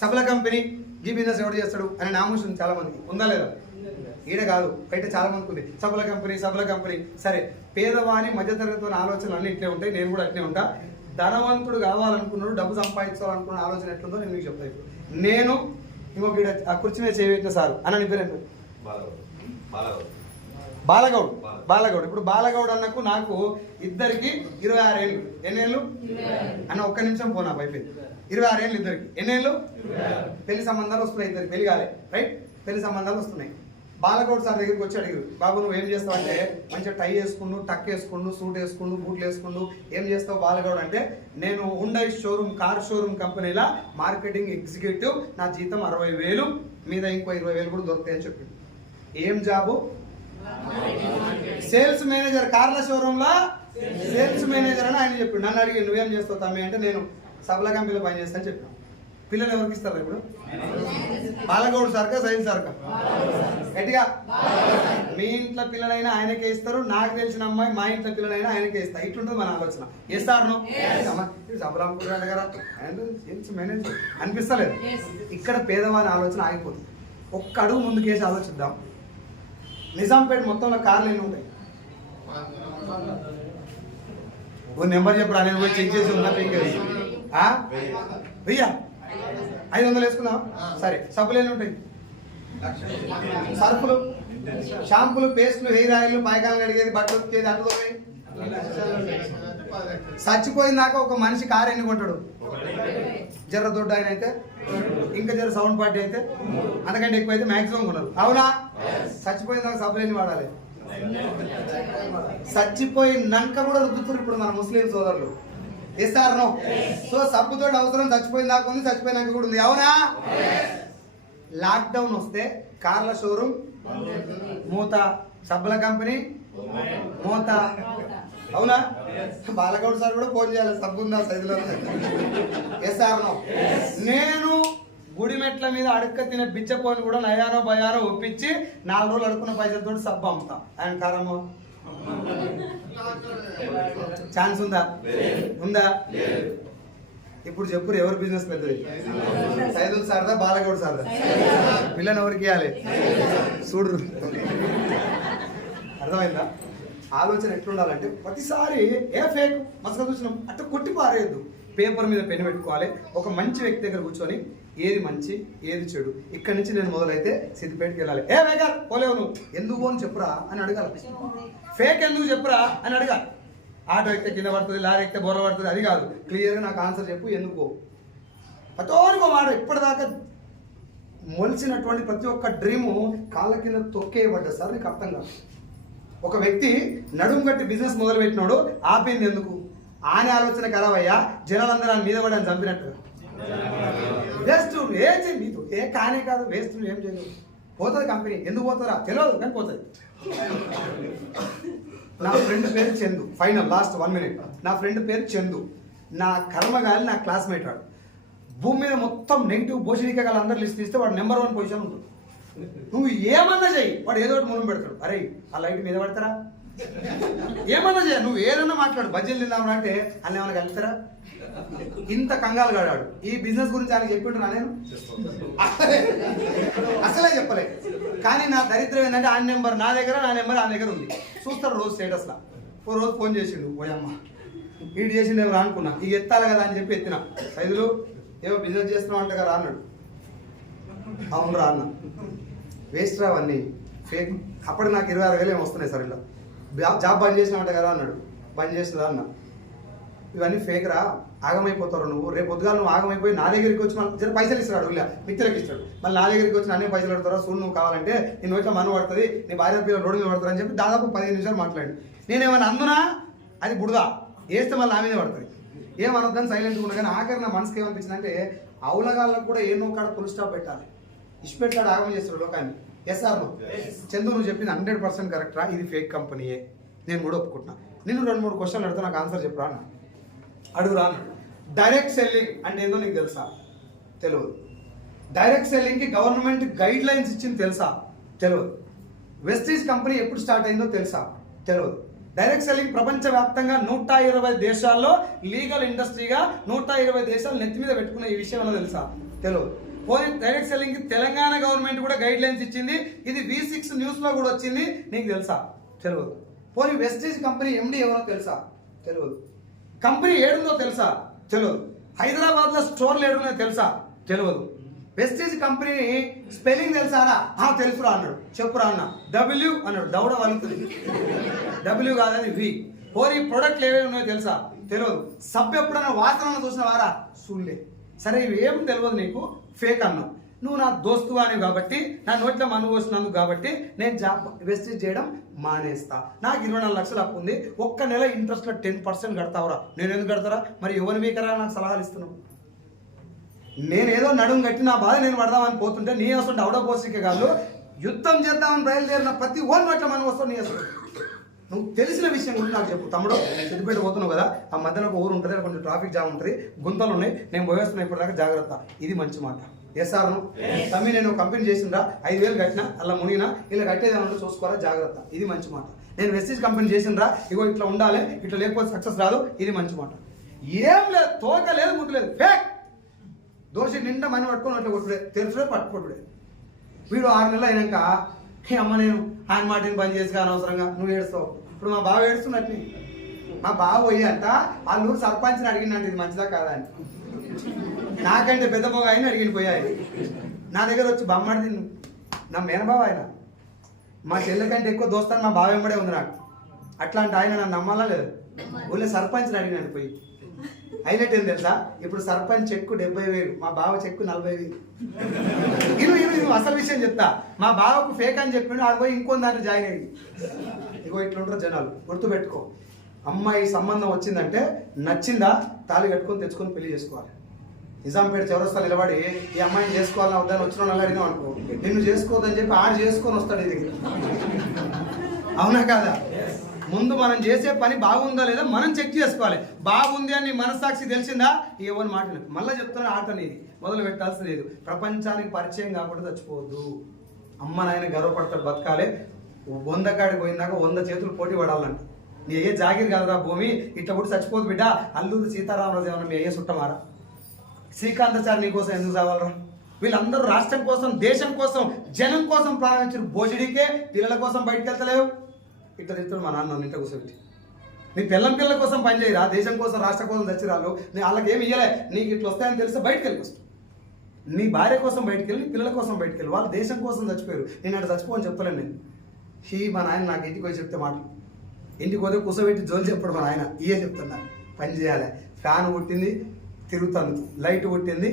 సఫల కంపెనీ ఈ బిజినెస్ ఎవరు చేస్తాడు అనే నామోషన్ చాలా మందికి ఉందా లేదా? ఈడ కాదు, బయట చాలా మందికి ఉంది. సఫల కంపెనీ. సరే, పేదవాని మధ్యతరగతి ఆలోచనలు అన్నీ ఇట్లే ఉంటాయి. నేను కూడా అట్లే ఉంటా. ధనవంతుడు కావాలనుకున్నాడు, డబ్బు సంపాదించాలనుకున్న ఆలోచన ఎట్లుందో నేను మీకు చెప్తాను. ఇప్పుడు నేను ఇంకొక ఈడ ఆ కుర్చీ మీద చేయబెట్టిన సార్ అన్న నీ పేరు బాలగౌడ్. ఇప్పుడు బాలగౌడ్ అన్నకు నాకు ఇద్దరికి 26 ఏళ్ళు. ఎన్నేళ్ళు అన్న? ఒక్క నిమిషం పోనా అయిపోయింది. 26 ఏళ్ళు ఇద్దరికి. ఎన్నేళ్ళు? పెళ్లి సంబంధాలు వస్తున్నాయి ఇద్దరికి. పెళ్లి కాలే, రైట్? పెళ్లి సంబంధాలు వస్తున్నాయి. బాలగౌడ్ సార్ దగ్గరికి వచ్చి అడిగారు, బాబు నువ్వు ఏం చేస్తావు అంటే, మంచిగా టై వేసుకుండు, టక్ వేసుకుండు, సూట్ వేసుకుండు, బూట్లు వేసుకుండు, ఏం చేస్తావు బాలగౌడ్ అంటే, నేను హుండై షోరూమ్ కార్ షోరూమ్ కంపెనీలో మార్కెటింగ్ ఎగ్జిక్యూటివ్, నా జీతం 60,000 మీద ఇంకో 20,000 కూడా దొరుకుతాయి అని చెప్పిండు. ఏం జాబు? Sales manager. కార్ల షోరూమ్ లా సేల్స్ మేనేజర్ అని ఆయన చెప్పిండు. నన్ను అడిగి నువ్వేం చేస్తావు తమ్మి అంటే, నేను సఫల కంపెనీలో పని చేస్తాను చెప్పాను. పిల్లలు ఎవరికి ఇస్తారు ఇప్పుడు? Balagoud Sarka sign Sarka? గట్టిగా. మీ ఇంట్లో పిల్లలైనా ఆయనకే ఇస్తారు, నాకు తెలిసిన అమ్మాయి మా ఇంట్లో పిల్లలైనా ఆయనకే ఇస్తారు. ఇట్లుంటుంది మన ఆలోచన. ఇస్తాను సఫలాంపురాడు గారు మేనేజర్ అనిపిస్తలేదు. ఇక్కడ పేదవాని ఆలోచన ఆగిపోతుంది. ఒక్క అడుగు ముందుకేసి ఆలోచిద్దాం. నిజాంపేట మొత్తంలో కార్లు ఎన్ని ఉంటాయి? ఓ నెంబర్ చెప్పరా, నేను పోయి చెక్ చేసి ఉన్నా. 500 వేసుకుందాం. సరే, సబ్బులు ఎన్ని ఉంటాయి? సర్ఫులు, షాంపులు, పేస్టులు, హెయిర్ ఆయిల్, పాయకాలను అడిగేది, బట్టలు ఉతికేది, అంటుతో చచ్చిపోయిందాక ఒక మనిషి కారు ఎన్ని కొంటాడు? జర్ర దొడ్డు ఆయన అయితే, ఇంకా జర సౌండ్ పార్టీ అయితే, అంతకంటే ఎక్కువ అయితే మ్యాక్సిమం కొనరు. అవునా? చచ్చిపోయిందాక సబ్బులు ఎన్ని వాడాలి? చచ్చిపోయినాక కూడా రుద్దుతారు ఇప్పుడు మన ముస్లిం సోదరులు. ఇస్తారను. సో సబ్బుతో అవసరం చచ్చిపోయిన దాకా ఉంది, చచ్చిపోయినాక కూడా ఉంది. అవునా? లాక్డౌన్ వస్తే కార్ల షోరూమ్ మూత, సబ్బుల కంపెనీ మూత. అవునా? బాలగౌడ్ సార్ కూడా ఫోన్ చేయాలి, సబ్బు ఉందా సైజులో? ఎస్ఆర్నో. నేను గుడిమెట్ల మీద అడుక్క తినే బిచ్చపోని కూడా నయానో భయానో ఒప్పించి 4 రోజులు అడుక్కున్న పైసలతో సబ్బు అమ్ముతాం. ఆయన కారమో ఛాన్స్ ఉందా? ఇప్పుడు చెప్పు, ఎవరు బిజినెస్ పెద్దది? సైదుల్ సార్దా బాలగౌడ్ సార్దా? పిల్లని ఎవరికి ఇవ్వాలి? చూడు, అర్థమైందా? ఆలోచన ఎట్లుండాలంటే ప్రతిసారి ఏ ఫేక్ మసక చూసినాం అట్లా కొట్టి పారేయద్దు. పేపర్ మీద పెన్ను పెట్టుకోవాలి. ఒక మంచి వ్యక్తి దగ్గర కూర్చొని ఏది మంచి ఏది చెడు, ఇక్కడి నుంచి నేను మొదలైతే సిద్దిపేటకి వెళ్ళాలి. ఏ వేగారు పోలేవు నువ్వు, ఎందుకు అని చెప్పురా అని అడగాలి. ఫేక్ ఎందుకు చెప్పురా అని అడగాలి. ఆటో ఎక్కితే కింద పడుతుంది, లారీ ఎక్కితే బొర్ర పడుతుంది, అది కాదు. క్లియర్గా నాకు ఆన్సర్ చెప్పు, ఎందుకో అతోనికో మాట. ఇప్పటిదాకా మొలిసినటువంటి ప్రతి ఒక్క డ్రీము కాళ్ళ కింద తొక్కేయబడ్డా సార్, నీకు అర్థం కాదు. ఒక వ్యక్తి నడుము కట్టి బిజినెస్ మొదలు పెట్టినాడు, ఆపింది ఎందుకు? ఆనే ఆలోచన కలవయ్యా, జనాలందరూ ఆయన మీద పడి ఆయన చంపినట్టుగా. వేస్ట్, నీతో ఏ కానే కాదు, వేస్ట్. ఏం చేయలేదు, పోతుంది కంపెనీ. ఎందుకు పోతుందా తెలియదు కానీ పోతుంది. నా ఫ్రెండ్ పేరు చందు. Final last 1 minute. నా ఫ్రెండ్ పేరు చందు. నా కర్మగాలి నా క్లాస్మేట్ వాడు. భూమి మీద మొత్తం నెగిటివ్ భోషణిక గల అందరు లిస్ట్ తీస్తే వాడు నెంబర్ 1 పొజిషన్ ఉంటుంది. నువ్వు ఏమన్నా చెయ్యి, వాడు ఏదో ఒకటి మునం పెడతాడు. అరే ఆ లైట్ మీద పడతారా? ఏమన్నా చేయ, నువ్వు ఏదన్నా మాట్లాడు. బజ్జీలు తిందామని అంటే అన్నీ ఏమన్నా కలుగుతారా? ఇంత కంగాలు గాడాడు. ఈ బిజినెస్ గురించి ఆయన చెప్పింటున్నా నేను అసలే చెప్పలే. కానీ నా దరిద్రం ఏంటంటే ఆ నెంబర్ నా దగ్గర, నా నెంబర్ ఆ దగ్గర ఉంది. చూస్తాడు రోజు స్టేటస్లో. ఓ రోజు ఫోన్ చేసిండు, పోయమ్మ వీడు చేసిండు ఎవరు అనుకున్నా, ఇక ఎత్తాలి కదా అని చెప్పి ఎత్తిన. సైదులు ఏమో బిజినెస్ చేస్తున్నావు అంటే కదా అన్నాడు. అవును రా అన్న. వేస్ట్ రా అవన్నీ ఫేక్. అప్పటికి నాకు 26,000 ఏమో వస్తున్నాయి సార్. ఇలా జాబ్ బంద్ చేసినామంట కదా అన్నాడు. బంద్ చేసినా అన్న. ఇవన్నీ ఫేక్ రా, ఆగమైపోతారు నువ్వు. రేపు పొద్దుగా నువ్వు ఆగమైపోయి నా దగ్గరికి వచ్చి మళ్ళీ జర పైసలు ఇస్తాడు, ఇలా మిత్రులకు ఇస్తాడు, మళ్ళీ నా దగ్గరికి వచ్చి నన్నే పైసలు అడుగుతారా, చూడు నువ్వు కావాలంటే నీ నోట్లో మన్ను పడుతుంది, నీ భార్య పిల్లలు రోడ్డు మీద పడతారు అని చెప్పి దాదాపు 15 నిమిషాలు మాట్లాడి నేనేమైనా అందునా అది బుడదా వేస్తే మళ్ళీ నా మీద పడుతుంది. ఏమనొద్దని సైలెంట్గా ఉన్నా. కానీ ఆఖరి నా మనసుకి ఏమనిపించింది అంటే అవులగాళ్ళకు కూడా ఏనో కాడ ఫుల్ స్టాప్ పెట్టాలి. ఇష్టపెట్టాడు ఆగమం చేస్తాడు లోకాన్ని. Yes or no? చందు నువ్వు చెప్పింది 100% కరెక్టరా, ఇది ఫేక్ కంపెనీయే, నేను కూడా ఒప్పుకుంటున్నా. నేను 2-3 క్వశ్చన్లు అడితే నాకు ఆన్సర్ చెప్పరా అన్న. అడుగురా అన్న. డైరెక్ట్ సెల్లింగ్ అంటే ఏందో నీకు తెలుసా? తెలియదు. డైరెక్ట్ సెల్లింగ్కి గవర్నమెంట్ గైడ్ లైన్స్ ఇచ్చింది తెలుసా? తెలియదు. వెస్టీజ్ కంపెనీ ఎప్పుడు స్టార్ట్ అయిందో తెలుసా? తెలియదు. డైరెక్ట్ సెల్లింగ్ ప్రపంచవ్యాప్తంగా 120 దేశాల్లో లీగల్ ఇండస్ట్రీగా 120 దేశాలు నెత్తి మీద పెట్టుకున్న ఈ విషయం ఏమో తెలుసా? తెలియదు. పోనీ డైరెక్ట్ సెల్లింగ్ కి తెలంగాణ గవర్నమెంట్ కూడా గైడ్ లైన్స్ ఇచ్చింది, ఇది V6 న్యూస్ లో కూడా వచ్చింది, నీకు తెలుసా? తెలియదు. పోనీ వెస్టీజ్ కంపెనీ MD ఎవరో తెలుసా? తెలియదు. కంపెనీ ఏడుందో తెలుసా? తెలియదు. హైదరాబాద్ లో స్టోర్లు ఏడున్నాయో తెలుసా? తెలియదు. వెస్టీజ్ కంపెనీ స్పెల్లింగ్ తెలుసారా? తెలుసురా అన్నాడు. చెప్పురా అన్న. W అన్నాడు. దౌడ వలుతుంది. W కాదని V. పోనీ ప్రొడక్ట్లు ఏమేమి ఉన్నాయో తెలుసా? తెలియదు. సబ్బు ఎప్పుడన్నా వాసన చూసిన వారా? చూడలే. సరే ఇవి ఏం తెలియదు నీకు, ఫేక్ అన్నావు. నువ్వు నా దోస్తు అని కాబట్టి, నా నోట్లో మను పోసినందుకు కాబట్టి నేను జాబ్ వెస్టీజ్ చేయడం మానేస్తా. నాకు 24 లక్షలు అప్పు ఉంది, ఒక్క నెల ఇంట్రెస్ట్లో 10% కడతావురా. నేను ఎందుకు కడతారా? మరి ఎవరి వీకరా నాకు సలహాలు ఇస్తున్నావు? నేనేదో నడుము కట్టి నా బాధ నేను పడదామని పోతుంటే నీ వస్తుంటే అవుడో పోసికే కాదు, యుద్ధం చేద్దామని బయలుదేరిన ప్రతి ఓన్ నోట్ల మనం వస్తావు. నీ అసలు నువ్వు తెలిసిన విషయం గురించి నాకు చెప్పు. తమ్ముడు సిద్దిపేట పోతున్నావు కదా, ఆ మధ్యలో ఒక ఊరు ఉంటుంది, కొంచెం ట్రాఫిక్ జామ్ ఉంటుంది, గుంతలు ఉన్నాయి, నేను పోయేస్తున్నా ఇప్పటిదాకా, జాగ్రత్త. ఇది మంచి మాట. ఎస్ ఆర్ను? తమ్మి నేను కంపెనీ చేసిందా 5,000 కట్టినా, అలా మునిగినా, ఇలా కట్టేదాన్ని చూసుకోవాలా, జాగ్రత్త. ఇది మంచి మాట. నేను వెస్టీజ్ కంపెనీ చేసిండ్రా, ఇగో ఇట్లా ఉండాలి, ఇట్లా లేకపోతే సక్సెస్ రాదు, ఇది మంచి మాట. ఏం లేదు, తోక లేదు, ముద్దు లేదు, ఫేక్. దోషి నిండా మని పట్టుకొని అట్లా కొట్టుడే, తెలుసుడే పట్టుకొట్టుడే. వీడు 6 నెలలు అయినాక అమ్మ నేను ఆయన మాటని పని చేసి అనవసరంగా నువ్వు ఏడుస్తావు. ఇప్పుడు మా బావ ఏడుస్తున్నట్టు. మా బావ పోయి అంట వాళ్ళ ఊరు సర్పంచ్ని అడిగినంట ఇది మంచిదా కాదా అని. నాకంటే పెద్ద బావ ఆయన అడిగిన పోయాయి. నా దగ్గర వచ్చి బొమ్మడి నా మేనబావ ఆయన, మా చెల్లె కంటే ఎక్కువ దోస్తాను మా బావ వెంబడే ఉంది నాకు. అట్లాంటి ఆయన నన్ను నమ్మాలా లేదు. ఊళ్ళో సర్పంచ్ని అడిగినాను పోయి. హైలైట్ ఏం తెలుసా? ఇప్పుడు సర్పంచ్ చెక్కు 70,000, మా బావ చెక్కు 40,000. ఇను అసలు విషయం చెప్తా. మా బావకు ఫేక్ అని చెప్పిండు, ఆడ పోయి ఇంకో దాంట్లో జాయిన్ అయ్యి. ఇగో ఇట్లుంటారు జనాలు, గుర్తుపెట్టుకో. అమ్మాయి సంబంధం వచ్చిందంటే నచ్చిందా తాళి కట్టుకొని తెచ్చుకొని పెళ్లి చేసుకోవాలి. నిజాంపేట చౌరస్తా నిలబడి ఈ అమ్మాయిని చేసుకోవాలని వద్దని వచ్చిన వాళ్ళు అడిగినాం అనుకో, నిన్ను చేసుకోవద్దని చెప్పి ఆడు చేసుకొని వస్తాడు ఇది. అవునా కాదా? ముందు మనం చేసే పని బాగుందా లేదా మనం చెక్ చేసుకోవాలి. బాగుంది అని మనస్సాక్షి తెలిసిందా ఏమని మాట మళ్ళీ చెప్తున్నా. ఆట అనేది మొదలు పెట్టాల్సి లేదు. ప్రపంచానికి పరిచయం కాకుండా చచ్చిపోవద్దు. అమ్మ నాయన గర్వపడతాడు, బతకాలి. 100 కాడికి పోయిందాక 100 చేతులు పోటీ పడాలంట. నీ అయ్యే జాగిరి కాదురా భూమి, ఇట్లా కూడా చచ్చిపోదు బిడ్డ. అల్లూరు సీతారామరాజు ఏమన్నా మీ అయ్యే చుట్టమారా? శ్రీకాంతాచారి నీ కోసం ఎందుకు కావాలరా? వీళ్ళందరూ రాష్ట్రం కోసం, దేశం కోసం, జనం కోసం ప్రారంభించారు. భోజడికే పిల్లల కోసం బయటకు వెళ్తలేవు. ఇట్లా తింటాడు మా నాన్న ఇంట కూర్చోబెట్టి. నీ పిల్లల కోసం పనిచేయరా, దేశం కోసం, రాష్ట్రం కోసం చచ్చిరాళ్ళు. నేను వాళ్ళకి ఏమి ఇయ్యలే, నీకు ఇట్లా వస్తాయని తెలిస్తే బయటకు వెళ్ళి. నీ భార్య కోసం బయటకు వెళ్ళి, నీ పిల్లల కోసం బయటకు వెళ్ళి. వాళ్ళు దేశం కోసం చచ్చిపోయారు, నేను అట్లా చచ్చిపోని చెప్తాను. నేను మా నాయన నాకు ఇంటికి పోయి చెప్తే మాటలు, ఇంటికి పోతే కూర్చోబెట్టి జోలు చెప్పడు మా నాయన. ఇయే చెప్తున్నా, పని చేయాలి. ఫ్యాన్ పుట్టింది తిరుగుతందుకు, లైట్ పుట్టింది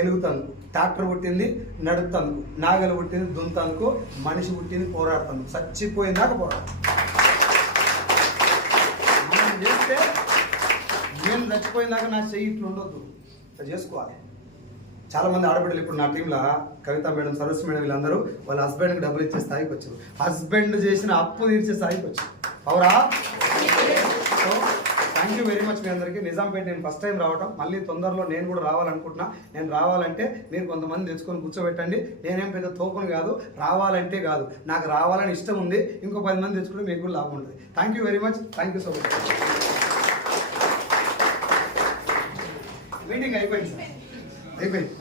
ఎలుగుతందుకు, ట్రాక్టర్ పుట్టింది నడుపుతందుకు, నాగలు పుట్టింది దున్నందుకు, మనిషి పుట్టింది పోరాడుతందుకు. చచ్చిపోయిందాక పోరాడు. మనం చేస్తే నేను చచ్చిపోయిందాక నా చెయ్యి ఇట్లా ఉండొద్దు, ఇట్లా చేసుకోవాలి. చాలామంది ఆడబిడ్డలు ఇప్పుడు నా టీంలో కవిత మేడం, సరస్సు మేడం, వీళ్ళందరూ వాళ్ళ హస్బెండ్కి డబ్బులు ఇచ్చే స్థాయికి వచ్చారు. హస్బెండ్ చేసిన అప్పు తీర్చే స్థాయికి వచ్చారు. అవురా? So thank you very much మీ అందరికీ. నిజాంపేట నేను ఫస్ట్ టైం రావటం, మళ్ళీ తొందరలో నేను కూడా రావాలనుకుంటున్నా. నేను రావాలంటే మీరు కొంతమంది తెచ్చుకొని కూర్చోబెట్టండి. నేనేం పెద్ద తోపును కాదు, రావాలంటే కాదు, నాకు రావాలని ఇష్టం ఉంది. ఇంకో 10 మంది తెచ్చుకుంటే మీకు కూడా లాభం ఉంటుంది. Thank you very much. Thank you so much. Meeting అయిపోయింది సార్, అయిపోయింది.